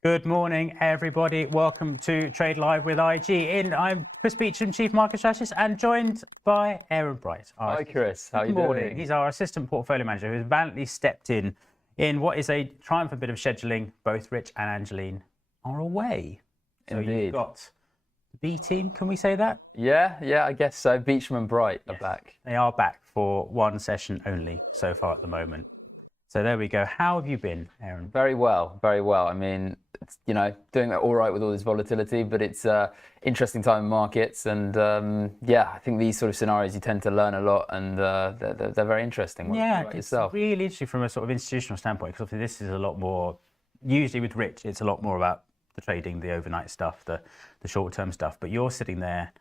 Good morning, everybody. Welcome to Trade Live with IG. I'm Chris Beecham, Chief Market Strategist, and joined by Aaron Bright. Hi, Chris. How are you doing? He's our Assistant Portfolio Manager who has valiantly stepped in what is a triumphant bit of scheduling. Both Rich and Angeline are away. So Indeed. You've got the B team, can we say that? Yeah, I guess so. Beecham and Bright are back. They are back for one session only so far at the moment. So there we go. How have you been, Aaron? Very well, very well. I mean, it's, doing all right with all this volatility, but it's interesting time in markets. And I think these sort of scenarios, you tend to learn a lot, and they're very interesting. Yeah, it's really interesting from a sort of institutional standpoint, because obviously this is a lot more, usually with Rich, it's a lot more about the trading, the overnight stuff, the short-term stuff. But you're sitting there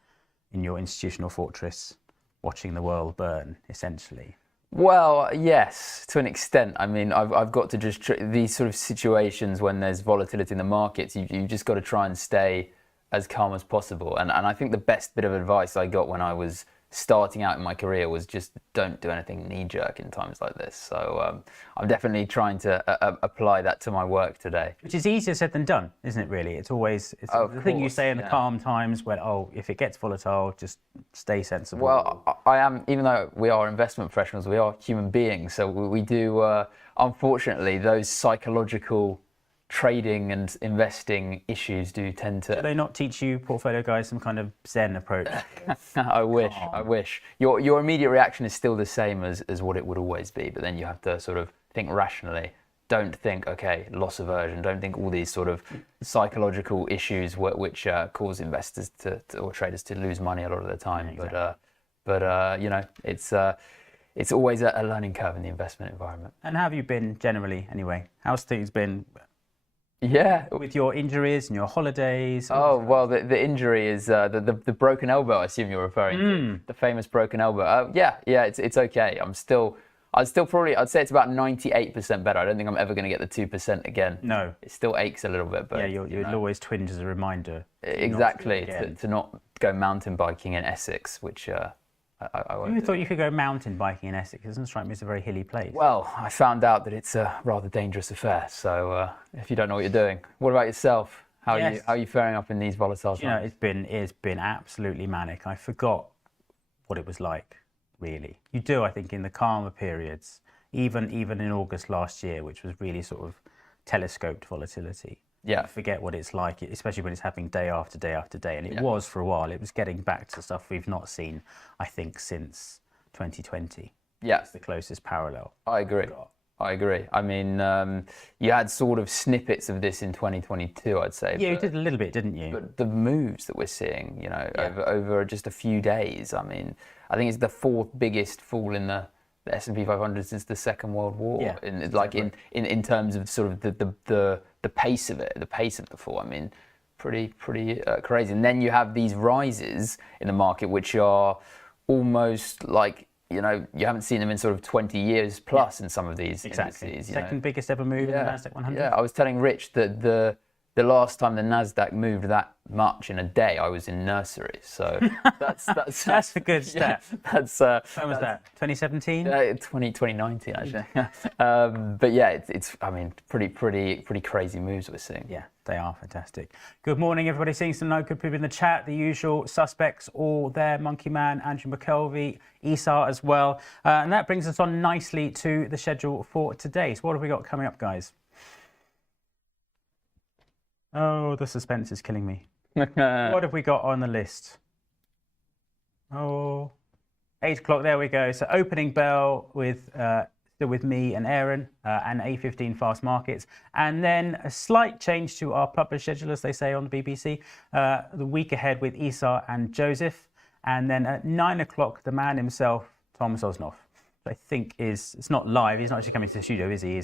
in your institutional fortress watching the world burn, essentially. Well, yes, to an extent. I mean, I've got to just these sort of situations when there's volatility in the markets, you just got to try and stay as calm as possible. And I think the best bit of advice I got when I was starting out in my career was just don't do anything knee-jerk in times like this. So I'm definitely trying to apply that to my work today. Which is easier said than done, isn't it, really? It's always the thing you say in the calm times when, if it gets volatile, just stay sensible. Well, I am, even though we are investment professionals, we are human beings. So we do, unfortunately, those psychological trading and investing issues do tend to... Do they not teach you portfolio guys some kind of Zen approach? I wish. Your immediate reaction is still the same as what it would always be, but then you have to sort of think rationally. Don't think, okay, loss aversion. Don't think all these sort of psychological issues which cause investors or traders to lose money a lot of the time. Yeah, exactly. It's always a learning curve in the investment environment. And how have you been generally, anyway? How's things been? Yeah, with your injuries and your holidays. Oh well, the injury is the broken elbow. I assume you're referring to the famous broken elbow. Yeah, it's okay. I'd say it's about 98% better. I don't think I'm ever going to get the 2% again. No, it still aches a little bit, but yeah, you'll always twinge as a reminder. Exactly, to not go mountain biking in Essex, which. You thought you could go mountain biking in Essex? It doesn't strike me as a very hilly place. Well, I found out that it's a rather dangerous affair. So if you don't know what you're doing, what about yourself? How are you faring up in these volatile times? It's been absolutely manic. I forgot what it was like, really. You do, I think, in the calmer periods, even in August last year, which was really sort of telescoped volatility. Yeah. You forget what it's like, especially when it's happening day after day after day. And it was for a while. It was getting back to stuff we've not seen, I think, since 2020. Yeah. It's the closest parallel. I agree. I mean, you had sort of snippets of this in 2022, I'd say. Yeah, you did a little bit, didn't you? But the moves that we're seeing, over just a few days, I mean, I think it's the fourth biggest fall in the S&P 500 since the Second World War. Yeah, in terms of sort of the pace of it, the pace of the fall. I mean, pretty crazy. And then you have these rises in the market, which are almost like, you haven't seen them in sort of 20 years plus in some of these indices. Second biggest ever move in the NASDAQ 100. Yeah, I was telling Rich that the last time the NASDAQ moved that much in a day, I was in nursery. So that's a good stat. When was that? 2017? 2019 actually. But yeah, it's I mean pretty crazy moves we're seeing. Yeah, they are fantastic. Good morning, everybody. Seeing some good people in the chat. The usual suspects all there: Monkey Man, Andrew McKelvey, Esar as well. And that brings us on nicely to the schedule for today. So what have we got coming up, guys? Oh, the suspense is killing me. What have we got on the list? Oh, 8 o'clock, there we go. So opening bell with still with me and Aaron and A15 fast markets. And then a slight change to our published schedule, as they say on the BBC. The week ahead with Esar and Joseph. And then at 9 o'clock, the man himself, Tom Sosnoff. I think it's not live. He's not actually coming to the studio, is he?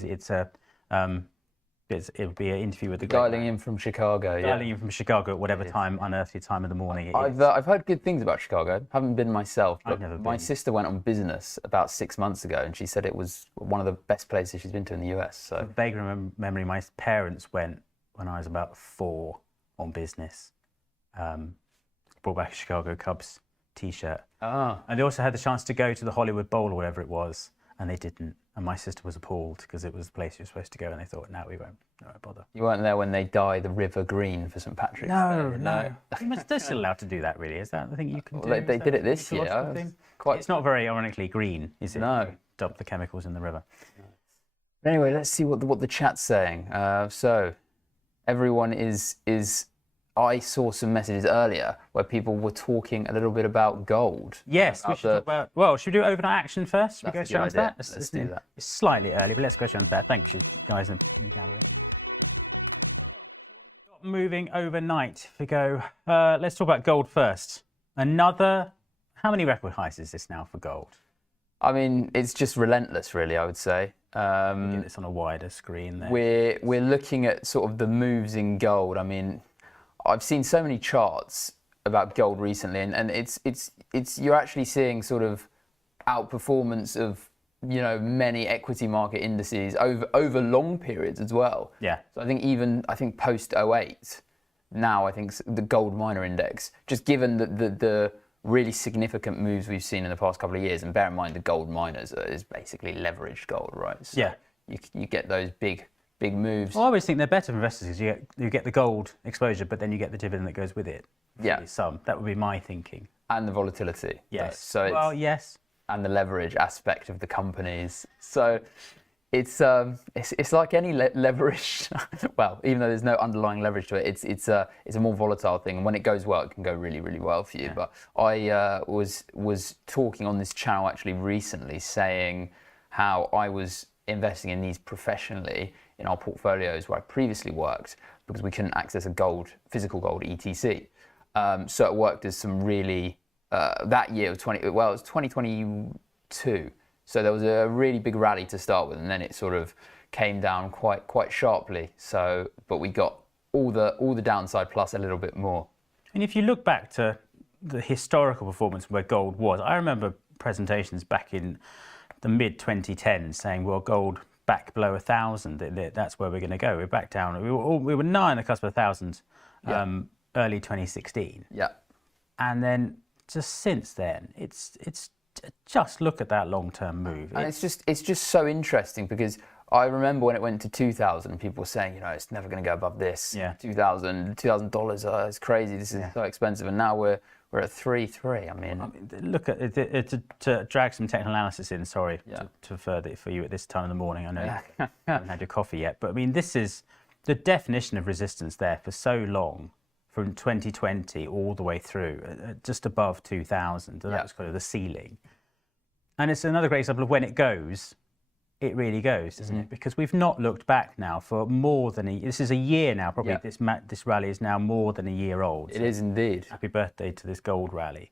It would be an interview with the dialing in from Chicago. Dialing in from Chicago at whatever time, unearthly time of the morning it is. I've heard good things about Chicago. Haven't been myself, but I've never been. My sister went on business about 6 months ago, and she said it was one of the best places she's been to in the US. So, a vague memory, my parents went when I was about 4 on business. Brought back a Chicago Cubs T-shirt. And they also had the chance to go to the Hollywood Bowl or whatever it was, and they didn't. And my sister was appalled because it was the place you were supposed to go, and they thought, no, we won't bother. You weren't there when they dye the river green for St Patrick's Day? No. They're still allowed to do that, really. Is that the thing you can do? They did it this year. It's not very ironically green, is it? No. Dump the chemicals in the river. Anyway, let's see what the chat's saying. So, everyone is. I saw some messages earlier where people were talking a little bit about gold. Yes, we should talk about. Well, should we do overnight action first? Should we go straight on to that? Let's do that. It's slightly early, but let's go straight on to that. Thank you, guys. Moving overnight. If we go, let's talk about gold first. How many record highs is this now for gold? I mean, it's just relentless, really, I would say. Get this on a wider screen there. We're looking at sort of the moves in gold. I mean, I've seen so many charts about gold recently, and it's you're actually seeing sort of outperformance of many equity market indices over long periods as well. Yeah. So I think post 08, now I think the gold miner index, just given the really significant moves we've seen in the past couple of years, and bear in mind the gold miners is basically leveraged gold, right? So yeah. You get those big moves. Well, I always think they're better for investors because you get the gold exposure, but then you get the dividend that goes with it. Yeah. That would be my thinking. And the volatility. Yes. So yes. And the leverage aspect of the companies. So it's like any leverage. Well, even though there's no underlying leverage to it, it's a more volatile thing. And when it goes well, it can go really, really well for you. Yeah. But I was talking on this channel actually recently, saying how I was investing in these professionally in our portfolios where I previously worked because we couldn't access a physical gold ETC. So it worked as some really that year of it was 2022. So there was a really big rally to start with, and then it sort of came down quite sharply. So, but we got all the downside plus a little bit more. And if you look back to the historical performance where gold was, I remember presentations back in the mid 2010s saying, well, gold back below 1,000, that's where we're going to go. We're back down. We were nigh on the cusp of 1,000 early 2016. Yeah. And then just since then, it's just look at that long-term move. And it's just so interesting because I remember when it went to 2,000, people were saying, it's never going to go above this. Yeah. $2,000, it's crazy. This is so expensive. And now we're at 3.3. I mean, look at it, to drag some technical analysis in. Sorry to further it for you at this time of the morning. I know you haven't had your coffee yet, but I mean, this is the definition of resistance there for so long, from 2020 all the way through, just above 2,000. And that was kind of the ceiling. And it's another great example of when it goes, it really goes, isn't it? Because we've not looked back now for more than this is a year now. Probably this rally is now more than a year old. It is indeed. Happy birthday to this gold rally.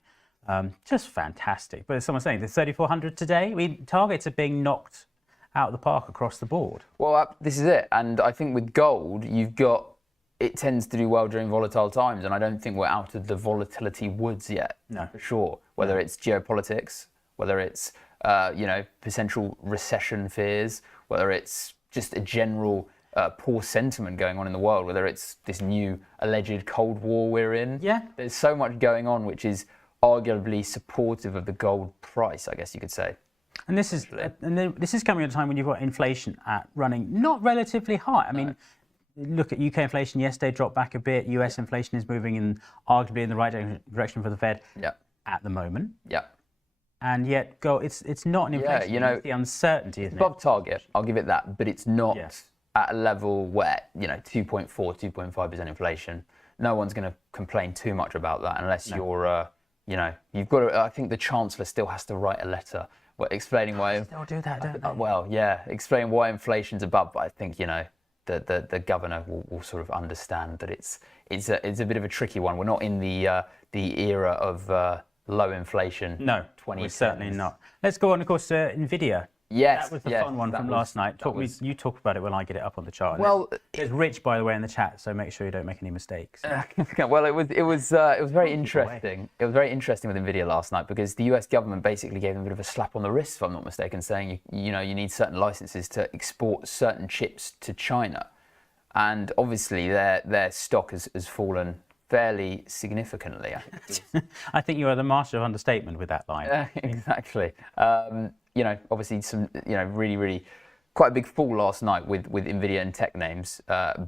Just fantastic. But as someone's saying, the 3,400 today, I mean, targets are being knocked out of the park across the board. Well, this is it. And I think with gold, it tends to do well during volatile times. And I don't think we're out of the volatility woods yet. No. For sure. Whether it's geopolitics, whether it's potential recession fears, whether it's just a general poor sentiment going on in the world, whether it's this new alleged Cold War we're in. Yeah. There's so much going on which is arguably supportive of the gold price, I guess you could say. And this is coming at a time when you've got inflation running not relatively high. I mean, look at UK inflation yesterday, dropped back a bit. US inflation is moving arguably in the right direction for the Fed at the moment. Yeah. And yet, it's not an inflation. It's the uncertainty, isn't it? Above target, I'll give it that, but it's not at a level where 2.4, 2.5% inflation. No one's going to complain too much about that unless you're, you've got to. I think the Chancellor still has to write a letter explaining why. They'll do that, don't they? Well, explain why inflation's above. But I think the governor will sort of understand that it's a bit of a tricky one. We're not in the era of low inflation. No, we're certainly not. Let's go on, of course, Nvidia. Yes, that was the fun one from last night. You talk about it when I get it up on the chart. Well, there's Rich, by the way, in the chat, so make sure you don't make any mistakes. Well, it was very interesting. It was very interesting with Nvidia last night because the US government basically gave them a bit of a slap on the wrist, if I'm not mistaken, saying you need certain licenses to export certain chips to China, and obviously their stock has fallen fairly significantly. I think you are the master of understatement with that line. Exactly. obviously some, really quite a big fall last night with Nvidia and tech names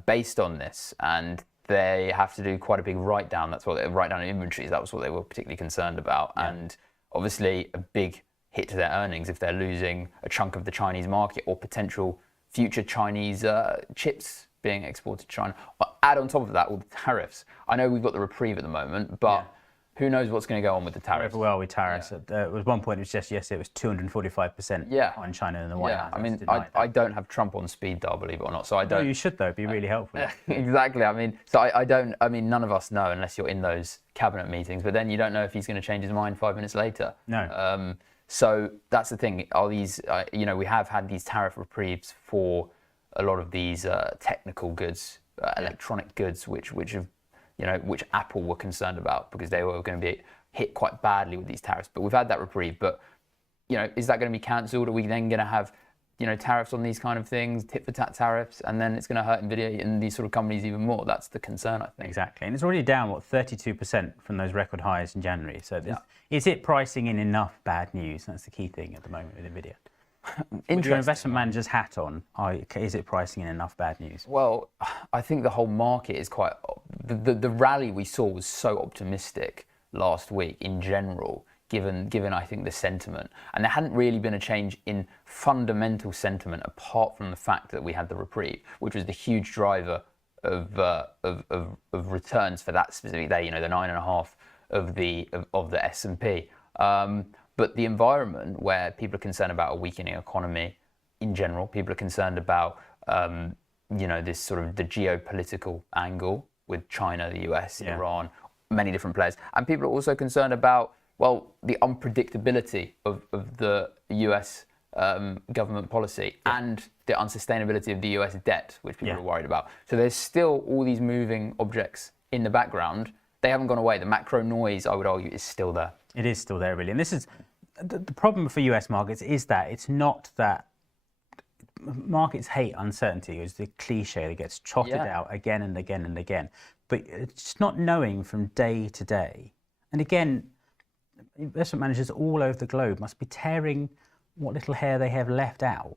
based on this, and they have to do quite a big write down. That's what they write down in inventories. That was what they were particularly concerned about, and obviously a big hit to their earnings if they're losing a chunk of the Chinese market or potential future Chinese chips being exported to China. Add on top of that all the tariffs. I know we've got the reprieve at the moment, but who knows what's going to go on with the tariffs? Well, with tariffs, at one point it was just yesterday it was 245% on China and the White House. I mean, I don't have Trump on speed dial, believe it or not. So I don't. No, you should though. It'd be really helpful. Exactly. I mean, so I don't. I mean, none of us know unless you're in those cabinet meetings. But then you don't know if he's going to change his mind 5 minutes later. No. So that's the thing. Are these? We have had these tariff reprieves for a lot of these technical goods, electronic goods, which have. Which Apple were concerned about because they were going to be hit quite badly with these tariffs. But we've had that reprieve. But, is that going to be cancelled? Are we then going to have, tariffs on these kind of things, tit-for-tat tariffs, and then it's going to hurt Nvidia and these sort of companies even more? That's the concern, I think. Exactly. And it's already down, 32% from those record highs in January. So is it pricing in enough bad news? That's the key thing at the moment with Nvidia. With your investment manager's hat on, is it pricing in enough bad news? Well, I think the whole market is quite... The rally we saw was so optimistic last week in general, given I think the sentiment. And there hadn't really been a change in fundamental sentiment apart from the fact that we had the reprieve, which was the huge driver of returns for that specific day, the 9.5 of the S&P. But the environment where people are concerned about a weakening economy in general, people are concerned about, this sort of the geopolitical angle with China, the US, Iran, many different players. And people are also concerned about, the unpredictability of the US government policy and the unsustainability of the US debt, which people are worried about. So there's still all these moving objects in the background. They haven't gone away. The macro noise, I would argue, is still there. It is still there, really. And this is the problem for US markets is that it's not that markets hate uncertainty. It's the cliche that gets trotted out again and again and again. But it's just not knowing from day to day. And again, investment managers all over the globe must be tearing what little hair they have left out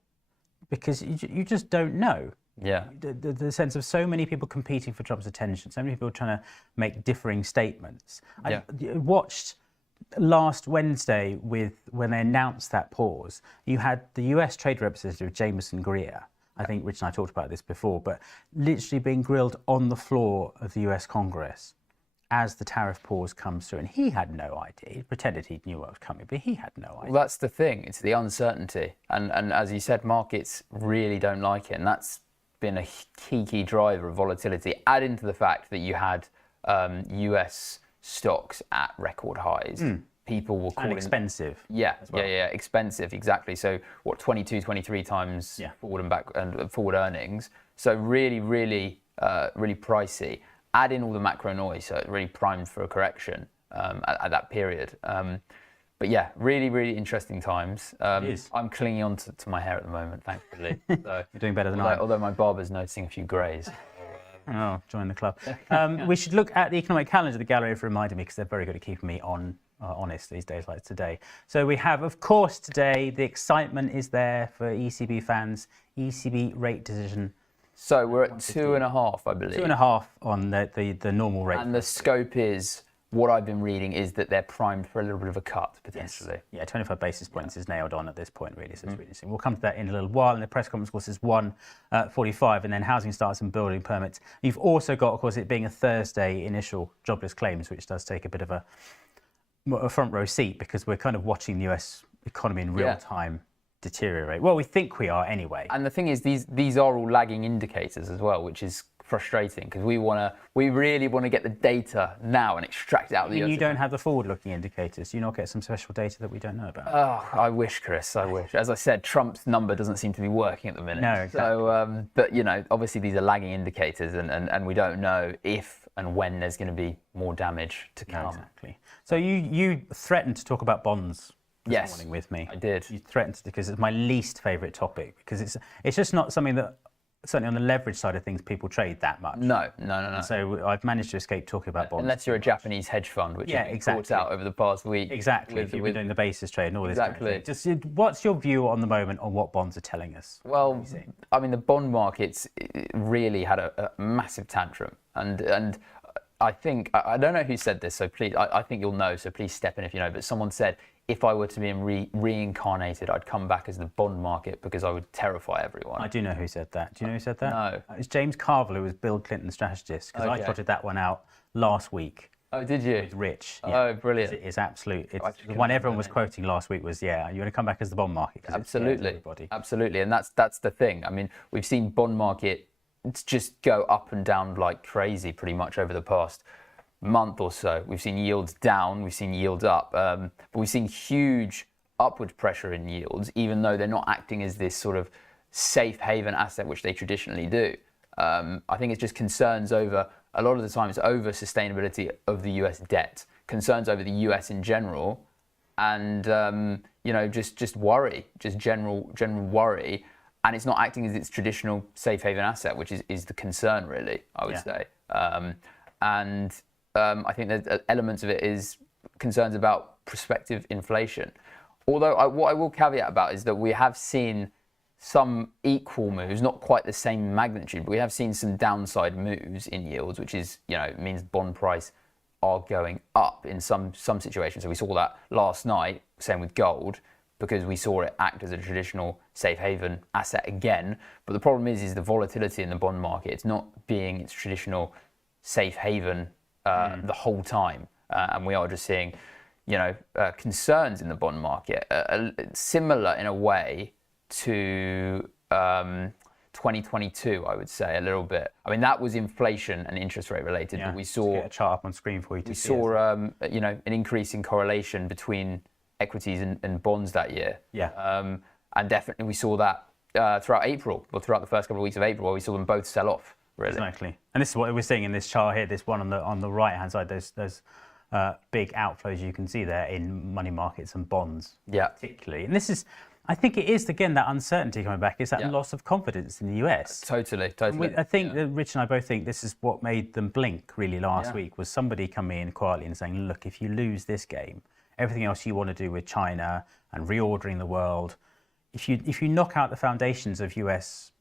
because you just don't know. Yeah. The sense of so many people competing for Trump's attention, so many people trying to make differing statements. I watched last Wednesday when they announced that pause, you had the US Trade Representative Jameson Greer, I think Rich and I talked about this before, but literally being grilled on the floor of the US Congress as the tariff pause comes through. And he had no idea. He pretended he knew what was coming, but he had no idea. Well, that's the thing. It's the uncertainty. And as you said, markets really don't like it. And that's been a key driver of volatility. Add into the fact that you had US stocks at record highs. People were calling... And expensive. Yeah, expensive, exactly. So 22, 23 times forward and back and forward earnings. So really pricey. Add in all the macro noise, so it really primed for a correction at that period. But yeah, really interesting times. I'm clinging on to my hair at the moment, thankfully. So, You're doing better than I am. Although my barber's noticing a few greys. Oh, join the club. We should look at the economic calendar, the gallery, for reminding me, because they're very good at keeping me honest these days like today. So we have, of course, today, the excitement is there for ECB fans, ECB rate decision. So we're at 2.5, I believe. 2.5 on the normal rate. And the scope is, what I've been reading is that they're primed for a little bit of a cut, potentially. Yes. Yeah, 25 basis points is nailed on at this point, really. So it's really interesting. We'll come to that in a little while. And the press conference, of course, is 1:45, and then housing starts and building permits. You've also got, of course, it being a Thursday, initial jobless claims, which does take a bit of a front row seat because we're kind of watching the US economy in real time deteriorate. Well, we think we are anyway. And the thing is, these are all lagging indicators as well, which is frustrating because we really want to get the data now and extract it out. You don't have the forward-looking indicators. Do you not get some special data that we don't know about? Oh, I wish, Chris. I wish. As I said, Trump's number doesn't seem to be working at the minute. No, exactly. So, but obviously these are lagging indicators, and we don't know if and when there's going to be more damage to come. No, exactly. So you threatened to talk about bonds this morning with me. I did. You threatened because it's my least favourite topic because it's just not something that certainly on the leverage side of things, people trade that much. No. So I've managed to escape talking about bonds. Unless you're a Japanese hedge fund, which has been bought out over the past week. Exactly. If you've been doing the basis trade and all this. Exactly. Kind of thing. Just what's your view on the moment on what bonds are telling us? Well, I mean, the bond markets really had a massive tantrum, and I think I don't know who said this, so please, I think you'll know, so please step in if you know. But someone said, if I were to be reincarnated, I'd come back as the bond market because I would terrify everyone. I do know who said that. Do you know who said that? No. It's James Carville, who was Bill Clinton's strategist, because I trotted that one out last week. Oh, did you? With Rich. Yeah. Oh, brilliant. It's absolute. It's the one everyone was quoting last week was, you're going to come back as the bond market. Absolutely. Absolutely. And that's the thing. I mean, we've seen bond market just go up and down like crazy pretty much over the past month or so. We've seen yields down, we've seen yields up, but we've seen huge upward pressure in yields, even though they're not acting as this sort of safe haven asset, which they traditionally do. I think it's just concerns over, a lot of the time, it's over sustainability of the US debt, concerns over the US in general, and just worry, just general worry, and it's not acting as its traditional safe haven asset, which is the concern, really, I would say. I think that elements of it is concerns about prospective inflation. Although what I will caveat about is that we have seen some equal moves, not quite the same magnitude, but we have seen some downside moves in yields, which is, means bond price are going up in some situations. So we saw that last night, same with gold, because we saw it act as a traditional safe haven asset again. But the problem is the volatility in the bond market. It's not being its traditional safe haven the whole time, and we are just seeing, concerns in the bond market, similar in a way to 2022, I would say, a little bit. I mean, that was inflation and interest rate related, but we saw get a chart up on screen for you to see. We saw, an increase in correlation between equities and bonds that year. And definitely we saw that throughout April, or throughout the first couple of weeks of April, where we saw them both sell off. Really. Exactly, and this is what we're seeing in this chart here. This one on the right hand side. There's big outflows you can see there in money markets and bonds, particularly. And this is, I think, it is again that uncertainty coming back. Is that loss of confidence in the US? Totally. I think that Rich and I both think this is what made them blink really last week. Was somebody coming in quietly and saying, "Look, if you lose this game, everything else you want to do with China and reordering the world, if you knock out the foundations of US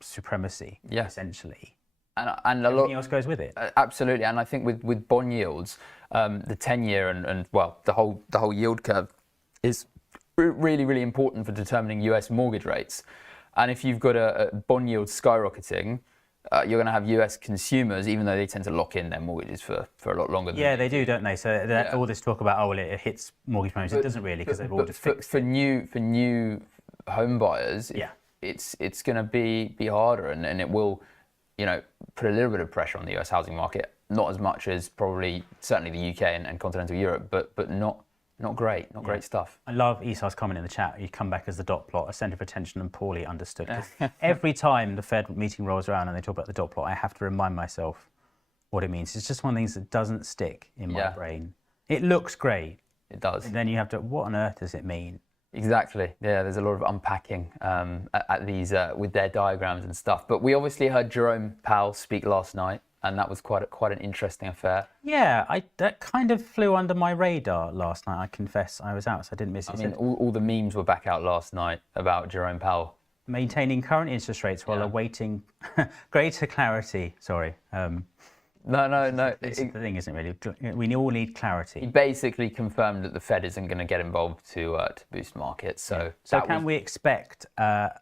supremacy, essentially." And everything else goes with it. Absolutely, and I think with bond yields, the 10-year and the whole yield curve is really important for determining US mortgage rates. And if you've got a bond yield skyrocketing, you're going to have US consumers, even though they tend to lock in thetheir mortgages for a lot longer. They do, don't they? So all this talk about it hits mortgage payments, it doesn't really, because they've all just fixed for new home buyers. It's going to be harder, and it will, put a little bit of pressure on the US housing market. Not as much as certainly the UK and continental Europe, but not great, great stuff. I love Esau's comment in the chat. You come back as the dot plot, a centre of attention and poorly understood. Every time the Fed meeting rolls around and they talk about the dot plot, I have to remind myself what it means. It's just one of the things that doesn't stick in my brain. It looks great. It does. And then you have to, what on earth does it mean? Exactly. Yeah, there's a lot of unpacking at these with their diagrams and stuff. But we obviously heard Jerome Powell speak last night, and that was quite an interesting affair. Yeah, that kind of flew under my radar last night. I confess I was out, so I didn't miss it. I mean, all the memes were back out last night about Jerome Powell maintaining current interest rates while awaiting greater clarity. Sorry. No. It's the thing, isn't it, really? We all need clarity. He basically confirmed that the Fed isn't going to get involved to boost markets. So can we expect a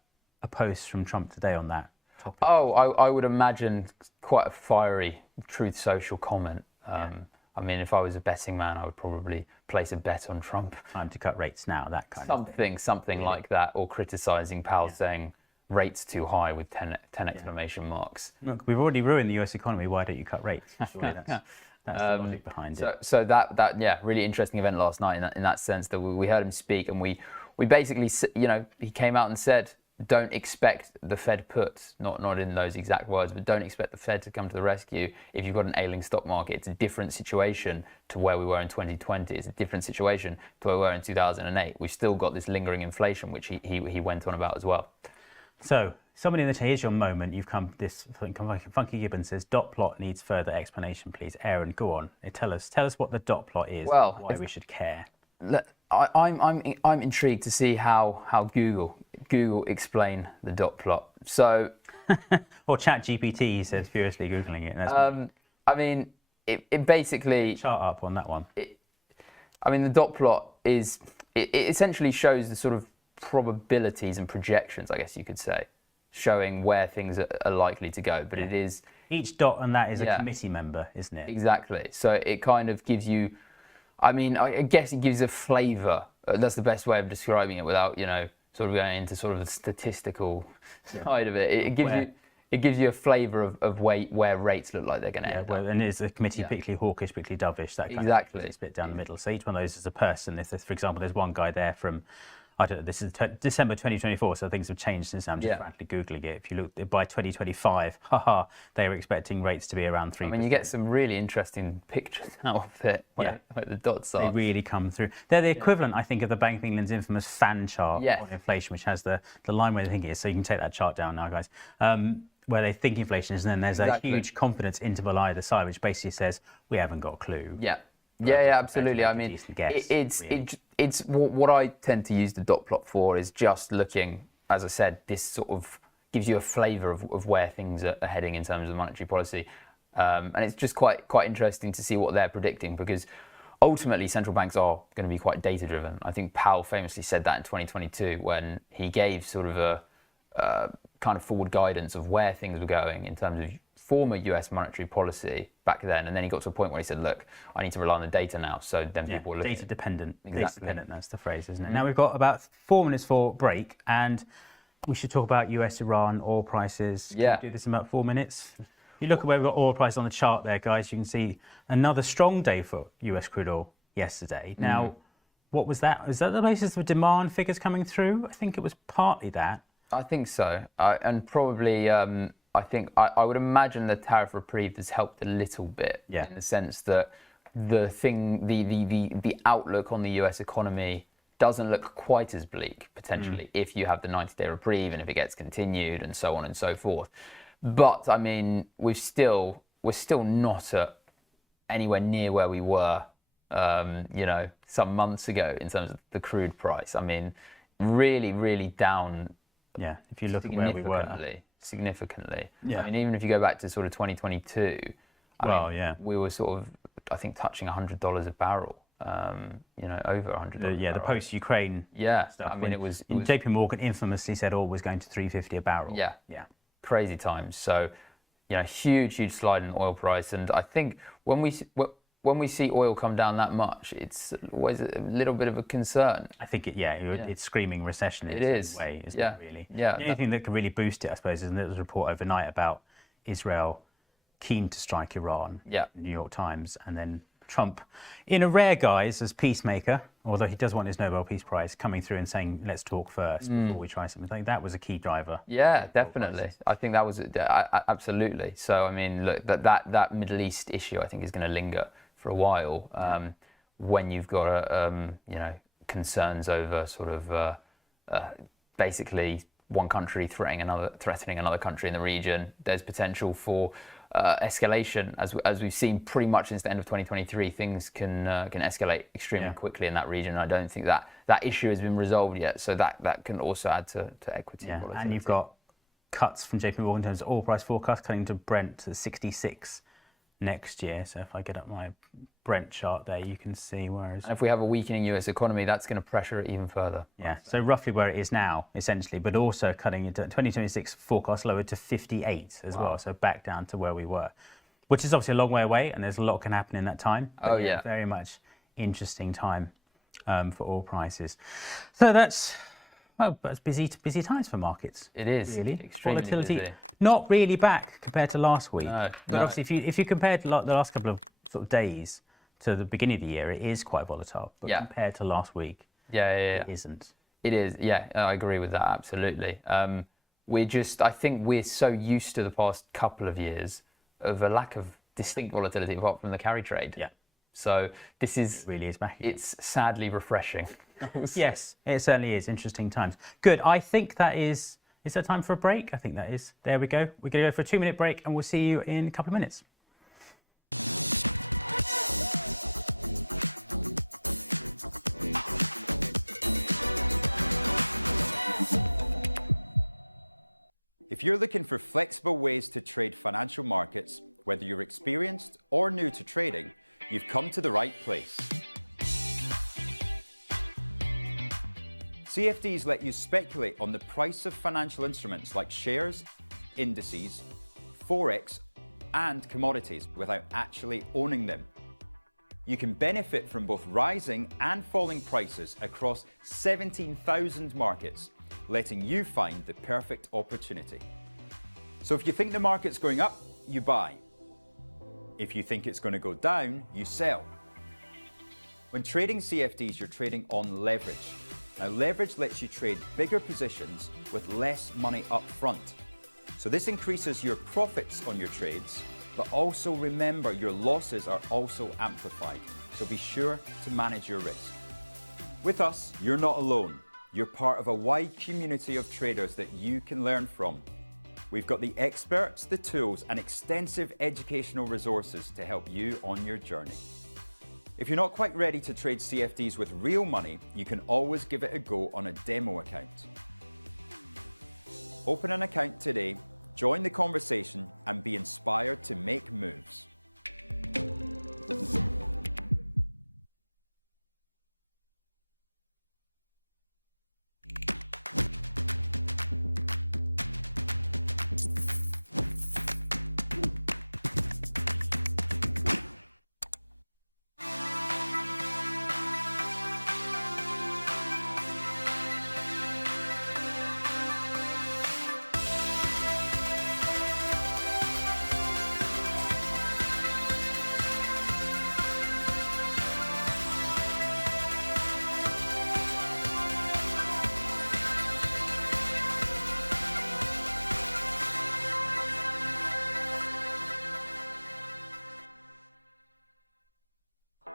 post from Trump today on that topic? Oh, I would imagine quite a fiery Truth Social comment. I mean, if I was a betting man, I would probably place a bet on Trump. Time to cut rates now, that kind of thing. Something like that, or criticising Powell saying rates too high with 10 exclamation marks. Look, we've already ruined the US economy. Why don't you cut rates? Surely that's the logic behind it. So that really interesting event last night in that sense, that we heard him speak, and we basically, he came out and said, don't expect the Fed not in those exact words, but don't expect the Fed to come to the rescue if you've got an ailing stock market. It's a different situation to where we were in 2020. It's a different situation to where we were in 2008. We've still got this lingering inflation, which he went on about as well. So Somebody in the chat, here's your moment. You've come. This Funky Gibbon says dot plot needs further explanation, please. Aaron, go on. Tell us what the dot plot is. Well, why we should care. I'm intrigued to see how Google explain the dot plot. So, or ChatGPT, he says, furiously googling it. I mean, it basically chart up on that one. The dot plot is it essentially shows the sort of probabilities and projections, I guess you could say, showing where things are likely to go. But it is each dot on that is a committee member, isn't it? Exactly. So it kind of gives you. I guess it gives a flavour. That's the best way of describing it without, sort of going into sort of the statistical side of it. It gives you a flavour of where rates look like they're going to end up. And is the committee particularly hawkish, particularly dovish, that kind exactly. of split down the middle. So each one of those is a person. If there's, for example, there's one guy there from, I don't know, this is December 2024, so things have changed since I'm just frankly Googling it. If you look by 2025, they were expecting rates to be around 3%. You get some really interesting pictures out of it where the dots are. They really come through. They're the equivalent, I think, of the Bank of England's infamous fan chart on inflation, which has the line where they think it is. So you can take that chart down now, guys. Where they think inflation is, and then there's a huge confidence interval either side, which basically says we haven't got a clue. Yeah, absolutely. It's what I tend to use the dot plot for is just looking, as I said, this sort of gives you a flavour of where things are heading in terms of monetary policy, and it's just quite interesting to see what they're predicting, because ultimately central banks are going to be quite data driven. I think Powell famously said that in 2022 when he gave sort of a kind of forward guidance of where things were going in terms of former US monetary policy back then, and then he got to a point where he said, look, I need to rely on the data now. So then people were looking data dependent. Exactly. Data dependent, that's the phrase, isn't it? Now we've got about 4 minutes for break, and we should talk about US-Iran oil prices. Can we do this in about 4 minutes? If you look at where we've got oil price on the chart there, guys, you can see another strong day for US crude oil yesterday. Now, what was that? Was that the basis of demand figures coming through? I think it was partly that. I think so, and probably I think I would imagine the tariff reprieve has helped a little bit in the sense that the outlook on the US economy doesn't look quite as bleak potentially if you have the 90-day reprieve and if it gets continued and so on and so forth. But we're still not at anywhere near where we were some months ago in terms of the crude price. Really down. Yeah, if you look at where we were. Significantly. Yeah. Even if you go back to sort of 2022, we were sort of, I think, touching $100 a barrel. Over $100. The post-Ukraine stuff. It was JP Morgan infamously said oil was going to $350 a barrel. Yeah. Crazy times. So, huge slide in oil price, and I think when we see oil come down that much, it's always a little bit of a concern. I think it's screaming recession in a way, isn't it, really? Yeah. The only thing that could really boost it, I suppose, is there was a report overnight about Israel keen to strike Iran, New York Times, and then Trump, in a rare guise as peacemaker, although he does want his Nobel Peace Prize, coming through and saying, let's talk first before we try something. I think that was a key driver. Yeah, definitely. I think that was, absolutely. So, look, that Middle East issue, I think, is going to linger for a while, when you've got concerns over sort of basically one country threatening another country in the region. There's potential for escalation, as we've seen pretty much since the end of 2023. Things can escalate extremely quickly in that region. I don't think that issue has been resolved yet, so that can also add to equity volatility. And you've got cuts from JP Morgan in terms of oil price forecast cutting to Brent to 66 next year. So if I get up my Brent chart there, you can see where. And if we have a weakening US economy, that's going to pressure it even further. Yeah, so roughly where it is now, essentially, but also cutting into 2026 forecast lowered to 58 as well, so back down to where we were, which is obviously a long way away, and there's a lot can happen in that time. But very much interesting time for oil prices. So that's busy times for markets. It is really extremely volatility busy. Not really back compared to last week. No. But obviously, if you compared the last couple of sort of days to the beginning of the year, it is quite volatile. But compared to last week, it isn't. It is. Yeah, I agree with that absolutely. I think we're so used to the past couple of years of a lack of distinct volatility apart from the carry trade. Yeah. So it really is back again. It's sadly refreshing. Yes, it certainly is. Interesting times. Good. I think that is Is that time for a break? I think that is. There we go. We're going to go for a 2-minute break and we'll see you in a couple of minutes. If you're looking for flexible ways to trade financial markets, whether you're experienced or new to trading, you've come to the right place. CFDs let you speculate on the price of financial instruments like shares, indices, forex, and commodities without actually owning them. You can benefit from both rising and falling prices across 17,000 markets, letting you find the perfect opportunity. So if you think the market's going up, you buy. If you think it's going to go down, you sell. When trading CFDs, you're trading on leverage. Now, leverage lets you trade bigger positions with less money up front. So this increases your profits on your trades, but also remember your losses are also amplified. So be sure to manage your risk. With us, you're not alone. You're part of a wide community of traders that you can learn from. We've got the experts, the tools, and extensive educational resources to help you on your journey. If you're not quite ready to trade CFDs with real money, you can always give it a go on a demo account. Open an account today, join the conversation, and be inspired to make moves.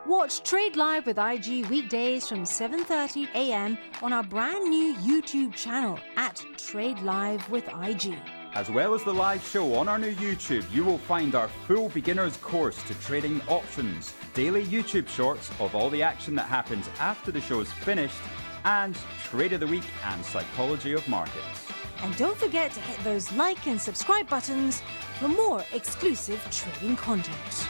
Watch Trade Live with IG weekdays from 7:30 a.m. on our brand new YouTube channel at Trade Live with IG. As well as the live show on our new YouTube, you will find our full beginner's course to trading options, daily YouTube shorts of all the action that happens after the show is finished, and Trade of the Week and Psychology of Markets. And don't forget to hit those like and subscribe buttons for more exclusive trading content.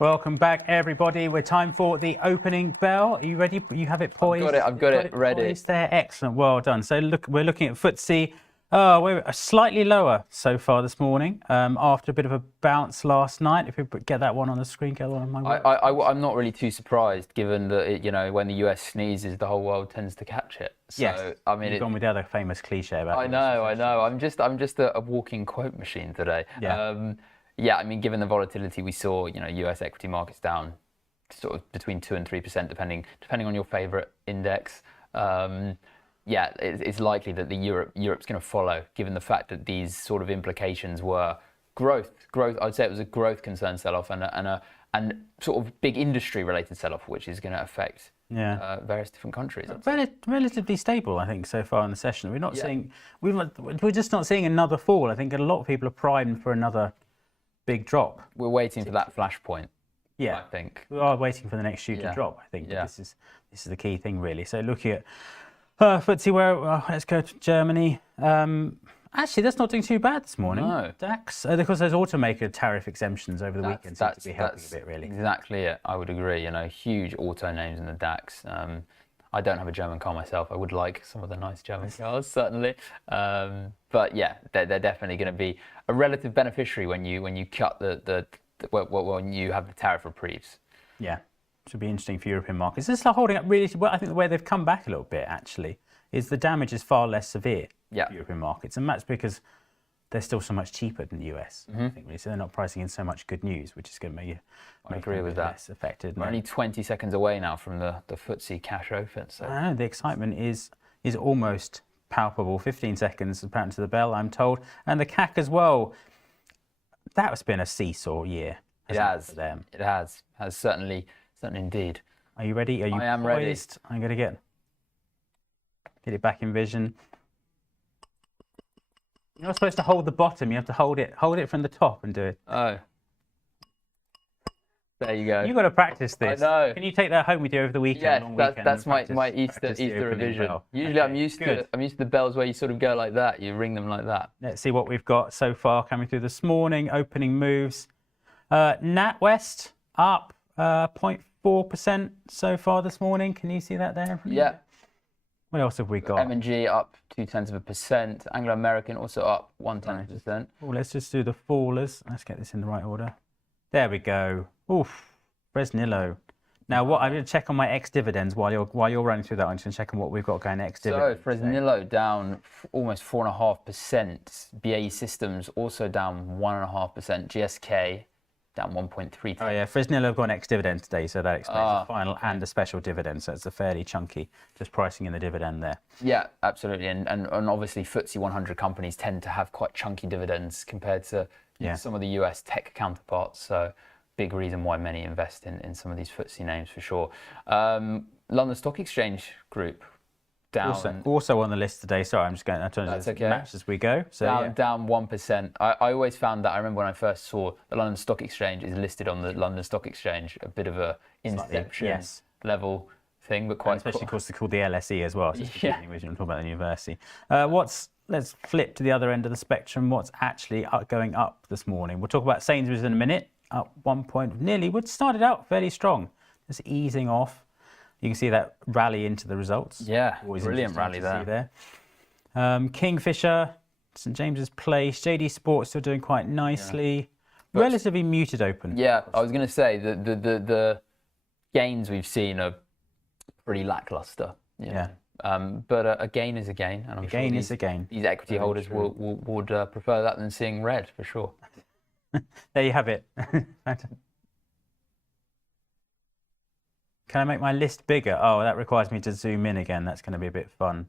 Welcome back, everybody. We're time for the opening bell. Are you ready? You have it poised? I've got it ready. Poised there. Excellent. Well done. So look, we're looking at FTSE. We're slightly lower so far this morning after a bit of a bounce last night. If we get that one on the screen, get one on my work. I'm not really too surprised, given that when the US sneezes, the whole world tends to catch it. So, yes. I mean, you've gone with the other famous cliche about. I know. I'm just a walking quote machine today. Yeah. Yeah, I mean, given the volatility we saw, US equity markets down sort of between 2% and 3%, depending on your favourite index. It's likely that Europe's going to follow, given the fact that these sort of implications were growth. I'd say it was a growth concern sell-off and a sort of big industry-related sell-off, which is going to affect various different countries. Relatively stable, I think, so far in the session. We're not seeing. We're just not seeing another fall. I think a lot of people are primed for another big drop. We're waiting for that flashpoint. Yeah, I think we are waiting for the next shoe to drop. I think this is the key thing, really. So looking at FTSE, let's go to Germany. Actually, that's not doing too bad this morning. No. DAX, because those automaker tariff exemptions over the weekend seem to be helping a bit, really. Exactly it. I would agree. Huge auto names in the DAX. I don't have a German car myself. I would like some of the nice German cars, certainly. But yeah, they're definitely going to be a relative beneficiary when you cut when you have the tariff reprieves. Yeah, should be interesting for European markets. This is holding up really well. I think the way they've come back a little bit actually is the damage is far less severe for European markets, and that's because they're still so much cheaper than the US. I think, really. So they're not pricing in so much good news, which is going to make I agree with that. Less affected. We're only 20 seconds away now from the FTSE cash open. So I know the excitement is almost palpable. 15 seconds apparently to the bell, I'm told, and the CAC as well. That has been a seesaw year. It has. For them. It has certainly indeed. Are you ready? Are you I am poised? ready. I'm going to get it back in vision. You're not supposed to hold the bottom. You have to hold it from the top and do it. Oh. There you go. You've got to practice this. I know. Can you take that home with you over the weekend? Yes, long that's weekend and my practice the Easter opening revision. bell? Usually Okay, I'm used to the bells where you sort of go like that. You ring them like that. Let's see what we've got so far coming through this morning. Opening moves. NatWest up 0.4% so far this morning. Can you see that there? Yeah. What else have we got? M&G up 0.2%. Anglo American also up 0.1%. Oh, let's just do the fallers. Let's get this in the right order. There we go. Oof, Fresnillo. Now, what I'm going to check on my ex-dividends while you're running through that. I'm just going to check on what we've got going ex-dividends. So Fresnillo down almost 4.5%. BAE Systems also down 1.5%. GSK down 1.3%. Oh yeah, Fresnillo have gone ex-dividend today, so that explains the final and the special dividend. So it's a fairly chunky, just pricing in the dividend there. Yeah, absolutely. And obviously FTSE 100 companies tend to have quite chunky dividends compared to some of the US tech counterparts. So big reason why many invest in some of these FTSE names for sure. London Stock Exchange Group down. Also on the list today. Sorry, I'm just going to match as we go. So down 1%. I always found that, I remember when I first saw the London Stock Exchange is listed on the London Stock Exchange, a bit of a inception level thing, but quite especially, of course, they're called the LSE as well. So it's yeah. We're talking about the university. Let's flip to the other end of the spectrum. What's actually going up this morning? We'll talk about Sainsbury's in a minute. Up 1 point nearly. It started out fairly strong, just easing off. You can see that rally into the results. Yeah, always brilliant rally there. Kingfisher, St James's Place, JD Sports still doing quite nicely. Yeah. Relatively muted open. Yeah, I was going to say the gains we've seen are pretty lackluster. Yeah. But a gain is a gain, and I'm sure is a gain. These equity holders would prefer that than seeing red for sure. There you have it. Can I make my list bigger? Oh, that requires me to zoom in again. That's going to be a bit fun.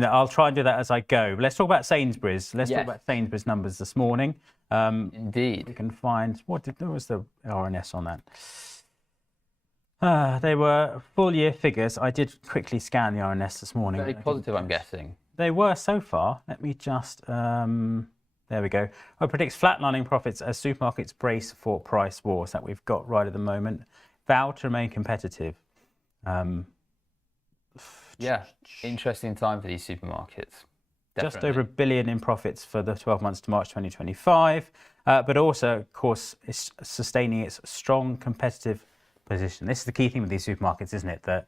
I'll try and do that as I go. Let's talk about Sainsbury's. Let's talk about Sainsbury's numbers this morning. Indeed. We can find, what was the RNS on that? They were full year figures. I did quickly scan the RNS this morning. Very positive, I'm guessing. They were so far. Let me just... there we go. I predicts flatlining profits as supermarkets brace for price wars that we've got right at the moment. Vow to remain competitive. Yeah, interesting time for these supermarkets. Definitely. Just over $1 billion in profits for the 12 months to March 2025. But also, of course, it's sustaining its strong competitive position. This is the key thing with these supermarkets, isn't it? That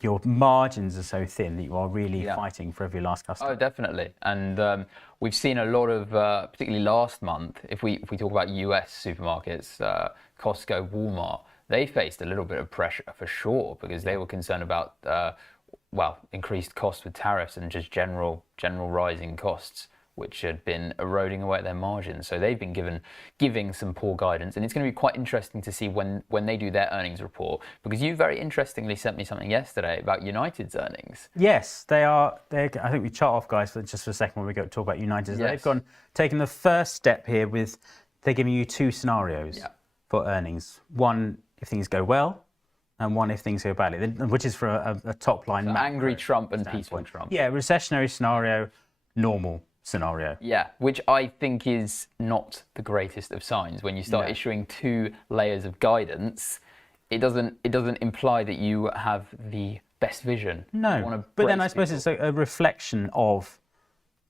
your margins are so thin that you are really fighting for every last customer. Oh, definitely. And we've seen a lot of, particularly last month, if we talk about US supermarkets, Costco, Walmart, they faced a little bit of pressure for sure because they were concerned about, increased costs with tariffs and just general rising costs, which had been eroding away at their margins. So they've been giving some poor guidance, and it's going to be quite interesting to see when they do their earnings report, because you very interestingly sent me something yesterday about United's earnings. Yes, they are. I think we chart off, guys, for just for a second when we go to talk about United. Yes. They've taken the first step here with they're giving you two scenarios for earnings. One if things go well, and one if things go badly, which is for a top line. So angry Trump and peaceful Trump. Yeah, recessionary scenario, normal scenario. Yeah, which I think is not the greatest of signs. When you start issuing two layers of guidance, it doesn't imply that you have the best vision. No, but then I suppose it's a reflection of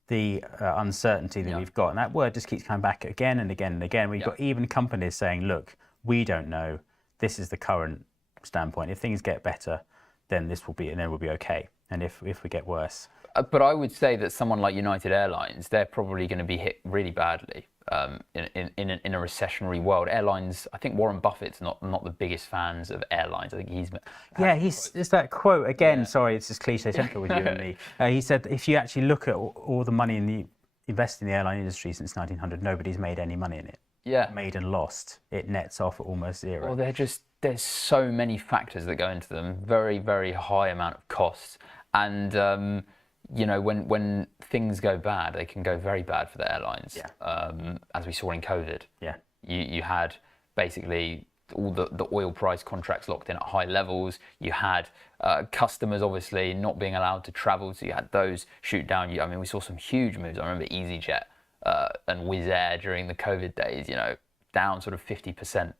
the uncertainty that we've got, and that word just keeps coming back again and again and again. We've got even companies saying, "Look, we don't know. This is the current standpoint. If things get better, then we'll be okay. And if we get worse." But I would say that someone like United Airlines, they're probably going to be hit really badly in a recessionary world. Airlines, I think Warren Buffett's not the biggest fans of airlines. I think it's that quote again. Yeah. Sorry, it's just cliche central with you and me. He said, if you actually look at all the money invested in the airline industry since 1900, nobody's made any money in it. Yeah, made and lost. It nets off at almost zero. Well, there's so many factors that go into them. Very, very high amount of costs. And when things go bad, they can go very bad for the airlines. Yeah. As we saw in COVID. Yeah. You had basically all the oil price contracts locked in at high levels. You had customers obviously not being allowed to travel, so you had those shoot down. I mean, we saw some huge moves. I remember EasyJet and Wizz Air during the COVID days, down sort of 50%.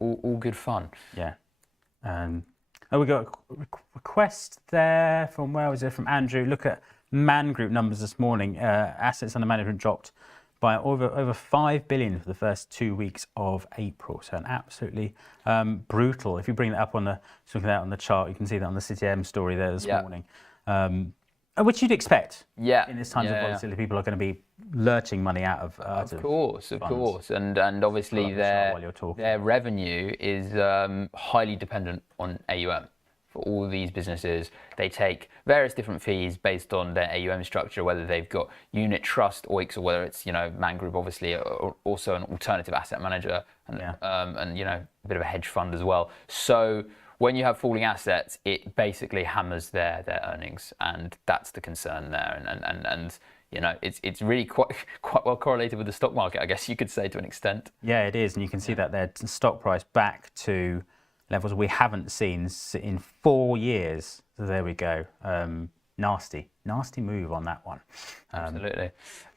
All good fun. Yeah. We got a request there from, where was it, from Andrew. Look at Man Group numbers this morning. Assets under management dropped by over 5 billion for the first 2 weeks of April. So an absolutely brutal. If you bring that up on the chart, you can see that on the CTM story there this morning. Which you'd expect. Yeah. In this times of volatility, people are going to be lurching money out of Of course. And obviously their revenue is highly dependent on AUM. For all these businesses, they take various different fees based on their AUM structure, whether they've got unit trust, OICs, or whether it's, Man Group, obviously, also an alternative asset manager and a bit of a hedge fund as well. So when you have falling assets, it basically hammers their earnings, and that's the concern there. And it's really quite well correlated with the stock market, I guess you could say, to an extent. Yeah, it is, and you can see that their stock price back to levels we haven't seen in 4 years. So there we go. Nasty move on that one. Absolutely.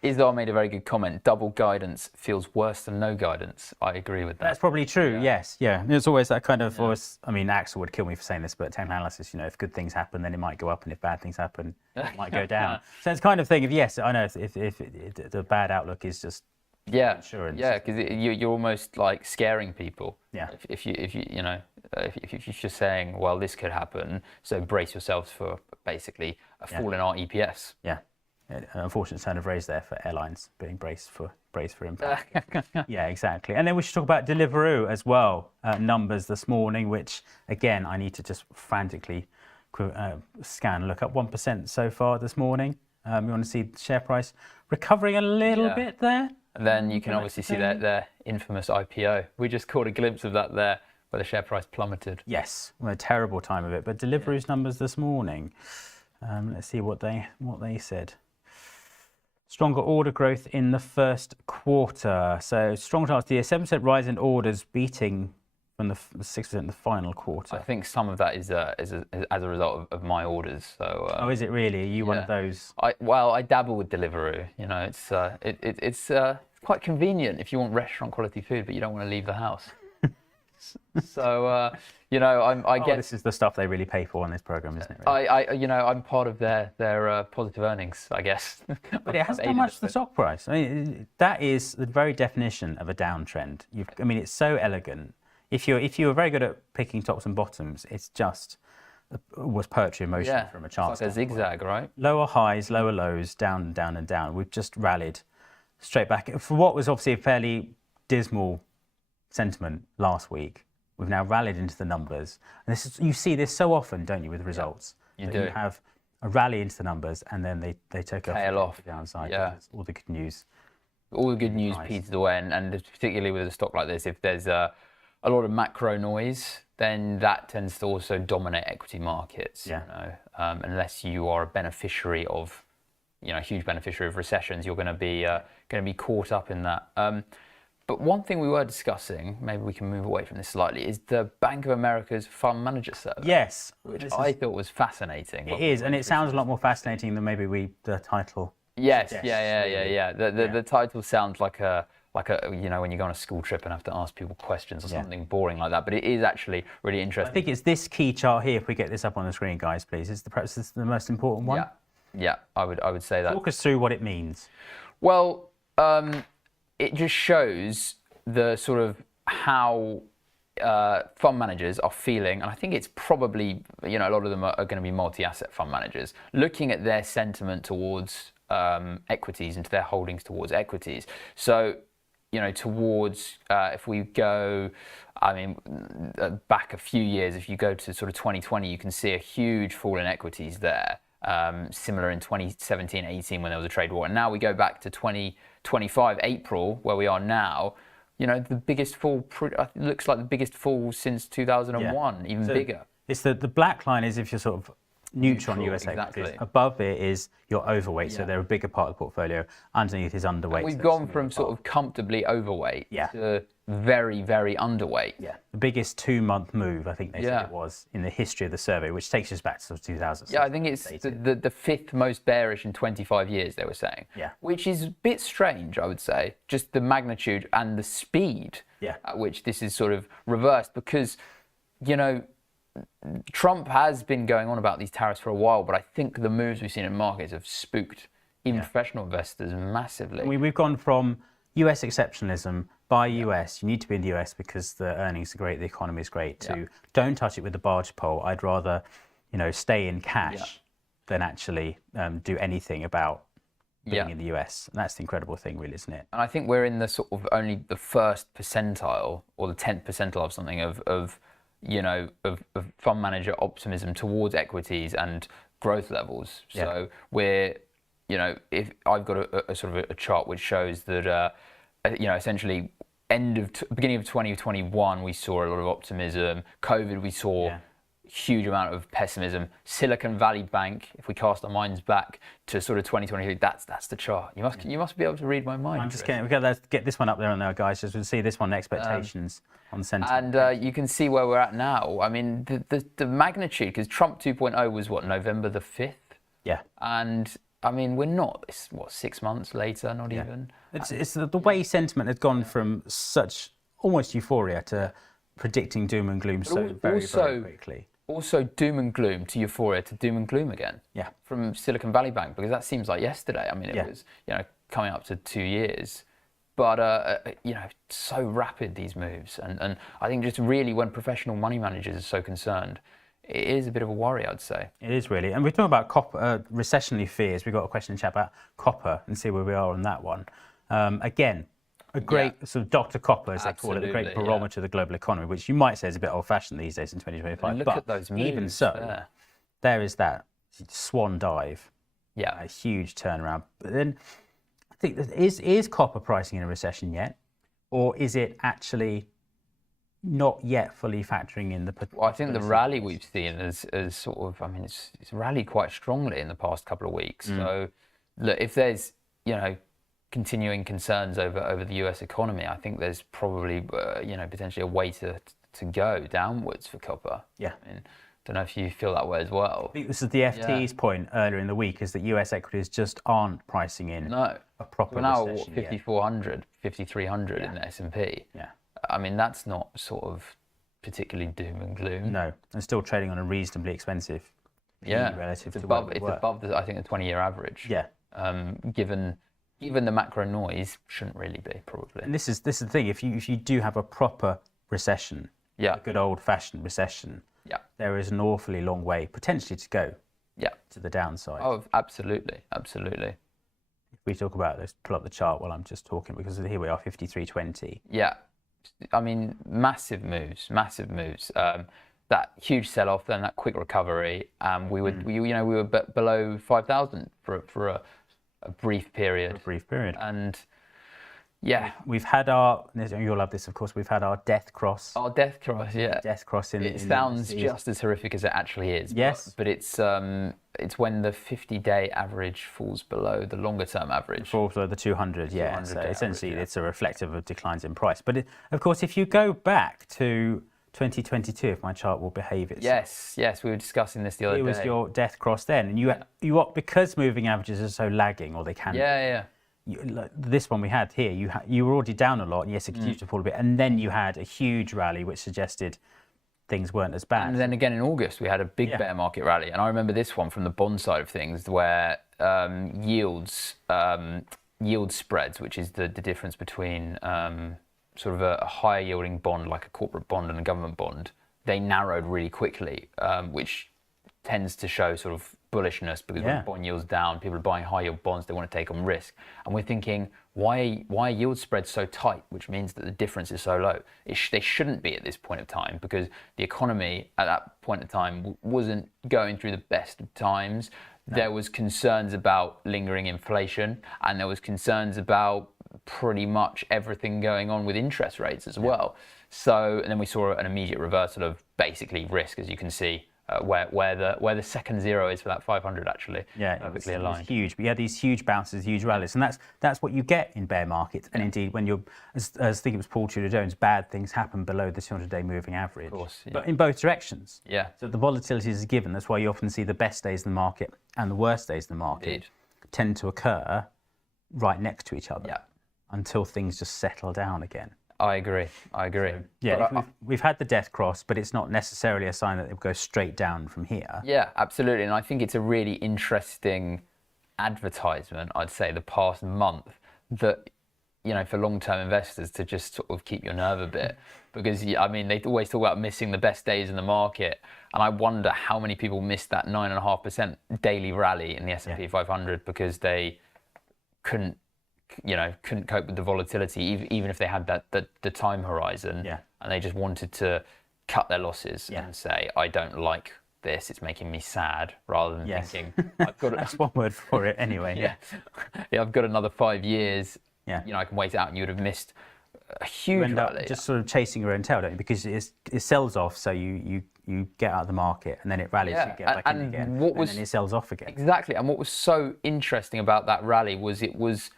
Izdar made a very good comment. Double guidance feels worse than no guidance. I agree with that. That's probably true. Yes. Yeah. There's always that kind of voice. I mean, Axel would kill me for saying this, but technical analysis, if good things happen, then it might go up, and if bad things happen, it might go down. So it's kind of thing of, yes, I know if the bad outlook is just insurance. Yeah, because you're almost like scaring people. Yeah. If you're just saying, well, this could happen, so brace yourselves for basically a fall in our EPS. Yeah. An unfortunate turn of phrase there for airlines being braced for impact. Yeah, exactly. And then we should talk about Deliveroo as well. Numbers this morning, which again I need to just frantically scan. Look up 1% so far this morning. We want to see the share price recovering a little bit there. And then you can obviously see their infamous IPO. We just caught a glimpse of that there, where the share price plummeted. Yes, a terrible time of it. But Deliveroo's numbers this morning. Let's see what they said. Stronger order growth in the first quarter. So strong start to the year, 7% rise in orders, beating from the 6% in the final quarter. I think some of that is as a result of my orders. So. Oh, is it really? Are you one of those? I dabble with Deliveroo. It's quite convenient if you want restaurant quality food, but you don't want to leave the house. So this is the stuff they really pay for on this program, isn't it? Really? I'm part of their positive earnings, I guess. But it hasn't done much to the stock price. I mean, that is the very definition of a downtrend. It's so elegant. If you're very good at picking tops and bottoms, it's just was poetry in motion from a chart. It's like a zigzag, right? Lower highs, lower lows, down, down, and down. We've just rallied straight back for what was obviously a fairly dismal sentiment last week. We've now rallied into the numbers, and you see this so often, don't you, with results? You do. You have a rally into the numbers, and then they take off the downside. Yeah, all the good news. All the good news peters away, and particularly with a stock like this, if there's a lot of macro noise, then that tends to also dominate equity markets. Yeah. Unless you are a beneficiary of, huge beneficiary of recessions, you're going to be caught up in that. But one thing we were discussing, maybe we can move away from this slightly, is the Bank of America's fund manager survey. Yes, which I thought was fascinating. It is, and it sounds a lot more fascinating than maybe the title. Yes, yeah. The title sounds like a when you go on a school trip and have to ask people questions or something boring like that. But it is actually really interesting. I think it's this key chart here. If we get this up on the screen, guys, please. Perhaps this is the most important one. Yeah. I would say that. Talk us through what it means. Well, it just shows the sort of how fund managers are feeling, and I think it's probably a lot of them are going to be multi-asset fund managers, looking at their sentiment towards equities and to their holdings towards equities. So, towards if we go, back a few years, if you go to sort of 2020, you can see a huge fall in equities there. Similar in 2017-18 when there was a trade war, and now we go back to 2025 April where we are now. The biggest fall looks like the biggest fall since 2001, even bigger. It's the black line is if you're sort of neutral on US exactly. equities. Above it is your overweight, so they're a bigger part of the portfolio. Underneath is underweight. We've gone from sort of comfortably overweight to very, very underweight. Yeah, the biggest 2-month move, I think they said it was, in the history of the survey, which takes us back to sort of 2000. Yeah, I think it's the fifth most bearish in 25 years, they were saying. Yeah. Which is a bit strange, I would say, just the magnitude and the speed at which this is sort of reversed, because, you know, Trump has been going on about these tariffs for a while, but I think the moves we've seen in markets have spooked even professional investors massively. We've gone from US exceptionalism, buy US, you need to be in the US because the earnings are great, the economy is great, to don't touch it with the barge pole. I'd rather, you know, stay in cash than actually do anything about being in the US. And that's the incredible thing, really, isn't it? And I think we're in the sort of only the first percentile or the 10th percentile of something of you know, of fund manager optimism towards equities and growth levels. So we're, you know, if I've got a sort of a chart which shows that, you know, essentially beginning of 2021, we saw a lot of optimism. COVID, we saw huge amount of pessimism. Silicon Valley Bank, if we cast our minds back to sort of 2023, that's the chart. You must be able to read my mind. I'm just getting, let's get this one up there on there, guys, just to see this one, expectations on the sentiment. And you can see where we're at now. I mean, the magnitude, because Trump 2.0 was what, November the 5th? Yeah. And I mean, we're not, it's what, 6 months later, not even? It's the way sentiment has gone from such almost euphoria to predicting doom and gloom very quickly. Also doom and gloom to euphoria to doom and gloom again. Yeah. From Silicon Valley Bank, because that seems like yesterday. I mean, it was, you know, coming up to 2 years. But, you know, so rapid, these moves. And I think just really when professional money managers are so concerned, it is a bit of a worry, I'd say. It is really. And we're talking about copper, recessionary fears. We've got a question in chat about copper and see where we are on that one. Again, a great sort of Dr. Copper, as they call it, the great barometer of the global economy, which you might say is a bit old-fashioned these days in 2025. Look at those moves. Even so, there is that swan dive. Yeah. A huge turnaround. But then I think, is copper pricing in a recession yet? Or is it actually not yet fully factoring in the... Well, I think the rally we've seen is sort of, I mean, it's rallied quite strongly in the past couple of weeks. So, look, if there's, you know, continuing concerns over the US economy, I think there's probably, you know, potentially a way to go downwards for copper. Yeah. I mean, don't know if you feel that way as well. I think this is the FT's point earlier in the week, is that US equities just aren't pricing in a proper We're now recession 5,400, 5,300 in the S&P. Yeah. I mean, that's not sort of particularly doom and gloom. No, and still trading on a reasonably expensive relative to above, it's above I think the 20-year average. Yeah. Given the macro noise, shouldn't really be, probably. And this is the thing. If you do have a proper recession, a good old-fashioned recession, there is an awfully long way potentially to go. To the downside. Oh, absolutely, absolutely. If we talk about this, pull up the chart while I'm just talking, because here we are, 53.20. Yeah, I mean, massive moves, massive moves. That huge sell-off, then that quick recovery. We were, we were below 5,000 for a brief period. And we've had our, you'll love this, of course, we've had our death cross. Our death cross, Death cross it sounds just as horrific as it actually is. Yes. But it's when the 50-day average falls below the longer-term average. Falls below the 200, So essentially average, it's a reflective of declines in price. But of course, if you go back to 2022, if my chart will behave itself. Yes, we were discussing this the other day. It was your death cross then, and you because moving averages are so lagging, or they can. This one we had here, you were already down a lot, and yes, it continued to fall a bit, and then you had a huge rally, which suggested things weren't as bad. And then again in August, we had a big bear market rally, and I remember this one from the bond side of things, where yield spreads, which is the difference between sort of a higher yielding bond like a corporate bond and a government bond, they narrowed really quickly, which tends to show sort of bullishness, because when bond yields down, people are buying high yield bonds, they want to take on risk. And we're thinking, why are yield spreads so tight, which means that the difference is so low? They shouldn't be at this point of time, because the economy at that point of time wasn't going through the best of times. There was concerns about lingering inflation, and there was concerns about pretty much everything going on with interest rates as well. So, and then we saw an immediate reversal of basically risk, as you can see. where the second zero is for that 500 actually. Yeah, perfectly it was aligned. huge. But you had these huge bounces, huge rallies, and that's what you get in bear markets. And indeed, when you're, as I think it was Paul Tudor Jones, bad things happen below the 200-day moving average. Of course, yeah. But in both directions. Yeah. So the volatility is a given. That's why you often see the best days in the market and the worst days in the market Indeed. tend to occur right next to each other Yeah. until things just settle down again. I agree. Yeah, But we've had the death cross, but it's not necessarily a sign that it will go straight down from here. yeah, absolutely. And I think it's a really interesting advertisement, I'd say, the past month, that, you know, for long-term investors to just sort of keep your nerve a bit. Because, I mean, they always talk about missing the best days in the market. And I wonder how many people missed that 9.5% daily rally in the S&P 500 because they couldn't cope with the volatility, even if they had the time horizon, and they just wanted to cut their losses and say, I don't like this, it's making me sad, rather than thinking, I've got That's one word for it anyway. yeah, I've got another 5 years, Yeah. you know, I can wait it out, and you would have missed a huge You end up rally. just sort of chasing your own tail, don't you? Because it sells off, so you get out of the market, and then it rallies, so you get back in again, and then it sells off again. Exactly, and what was so interesting about that rally was it was,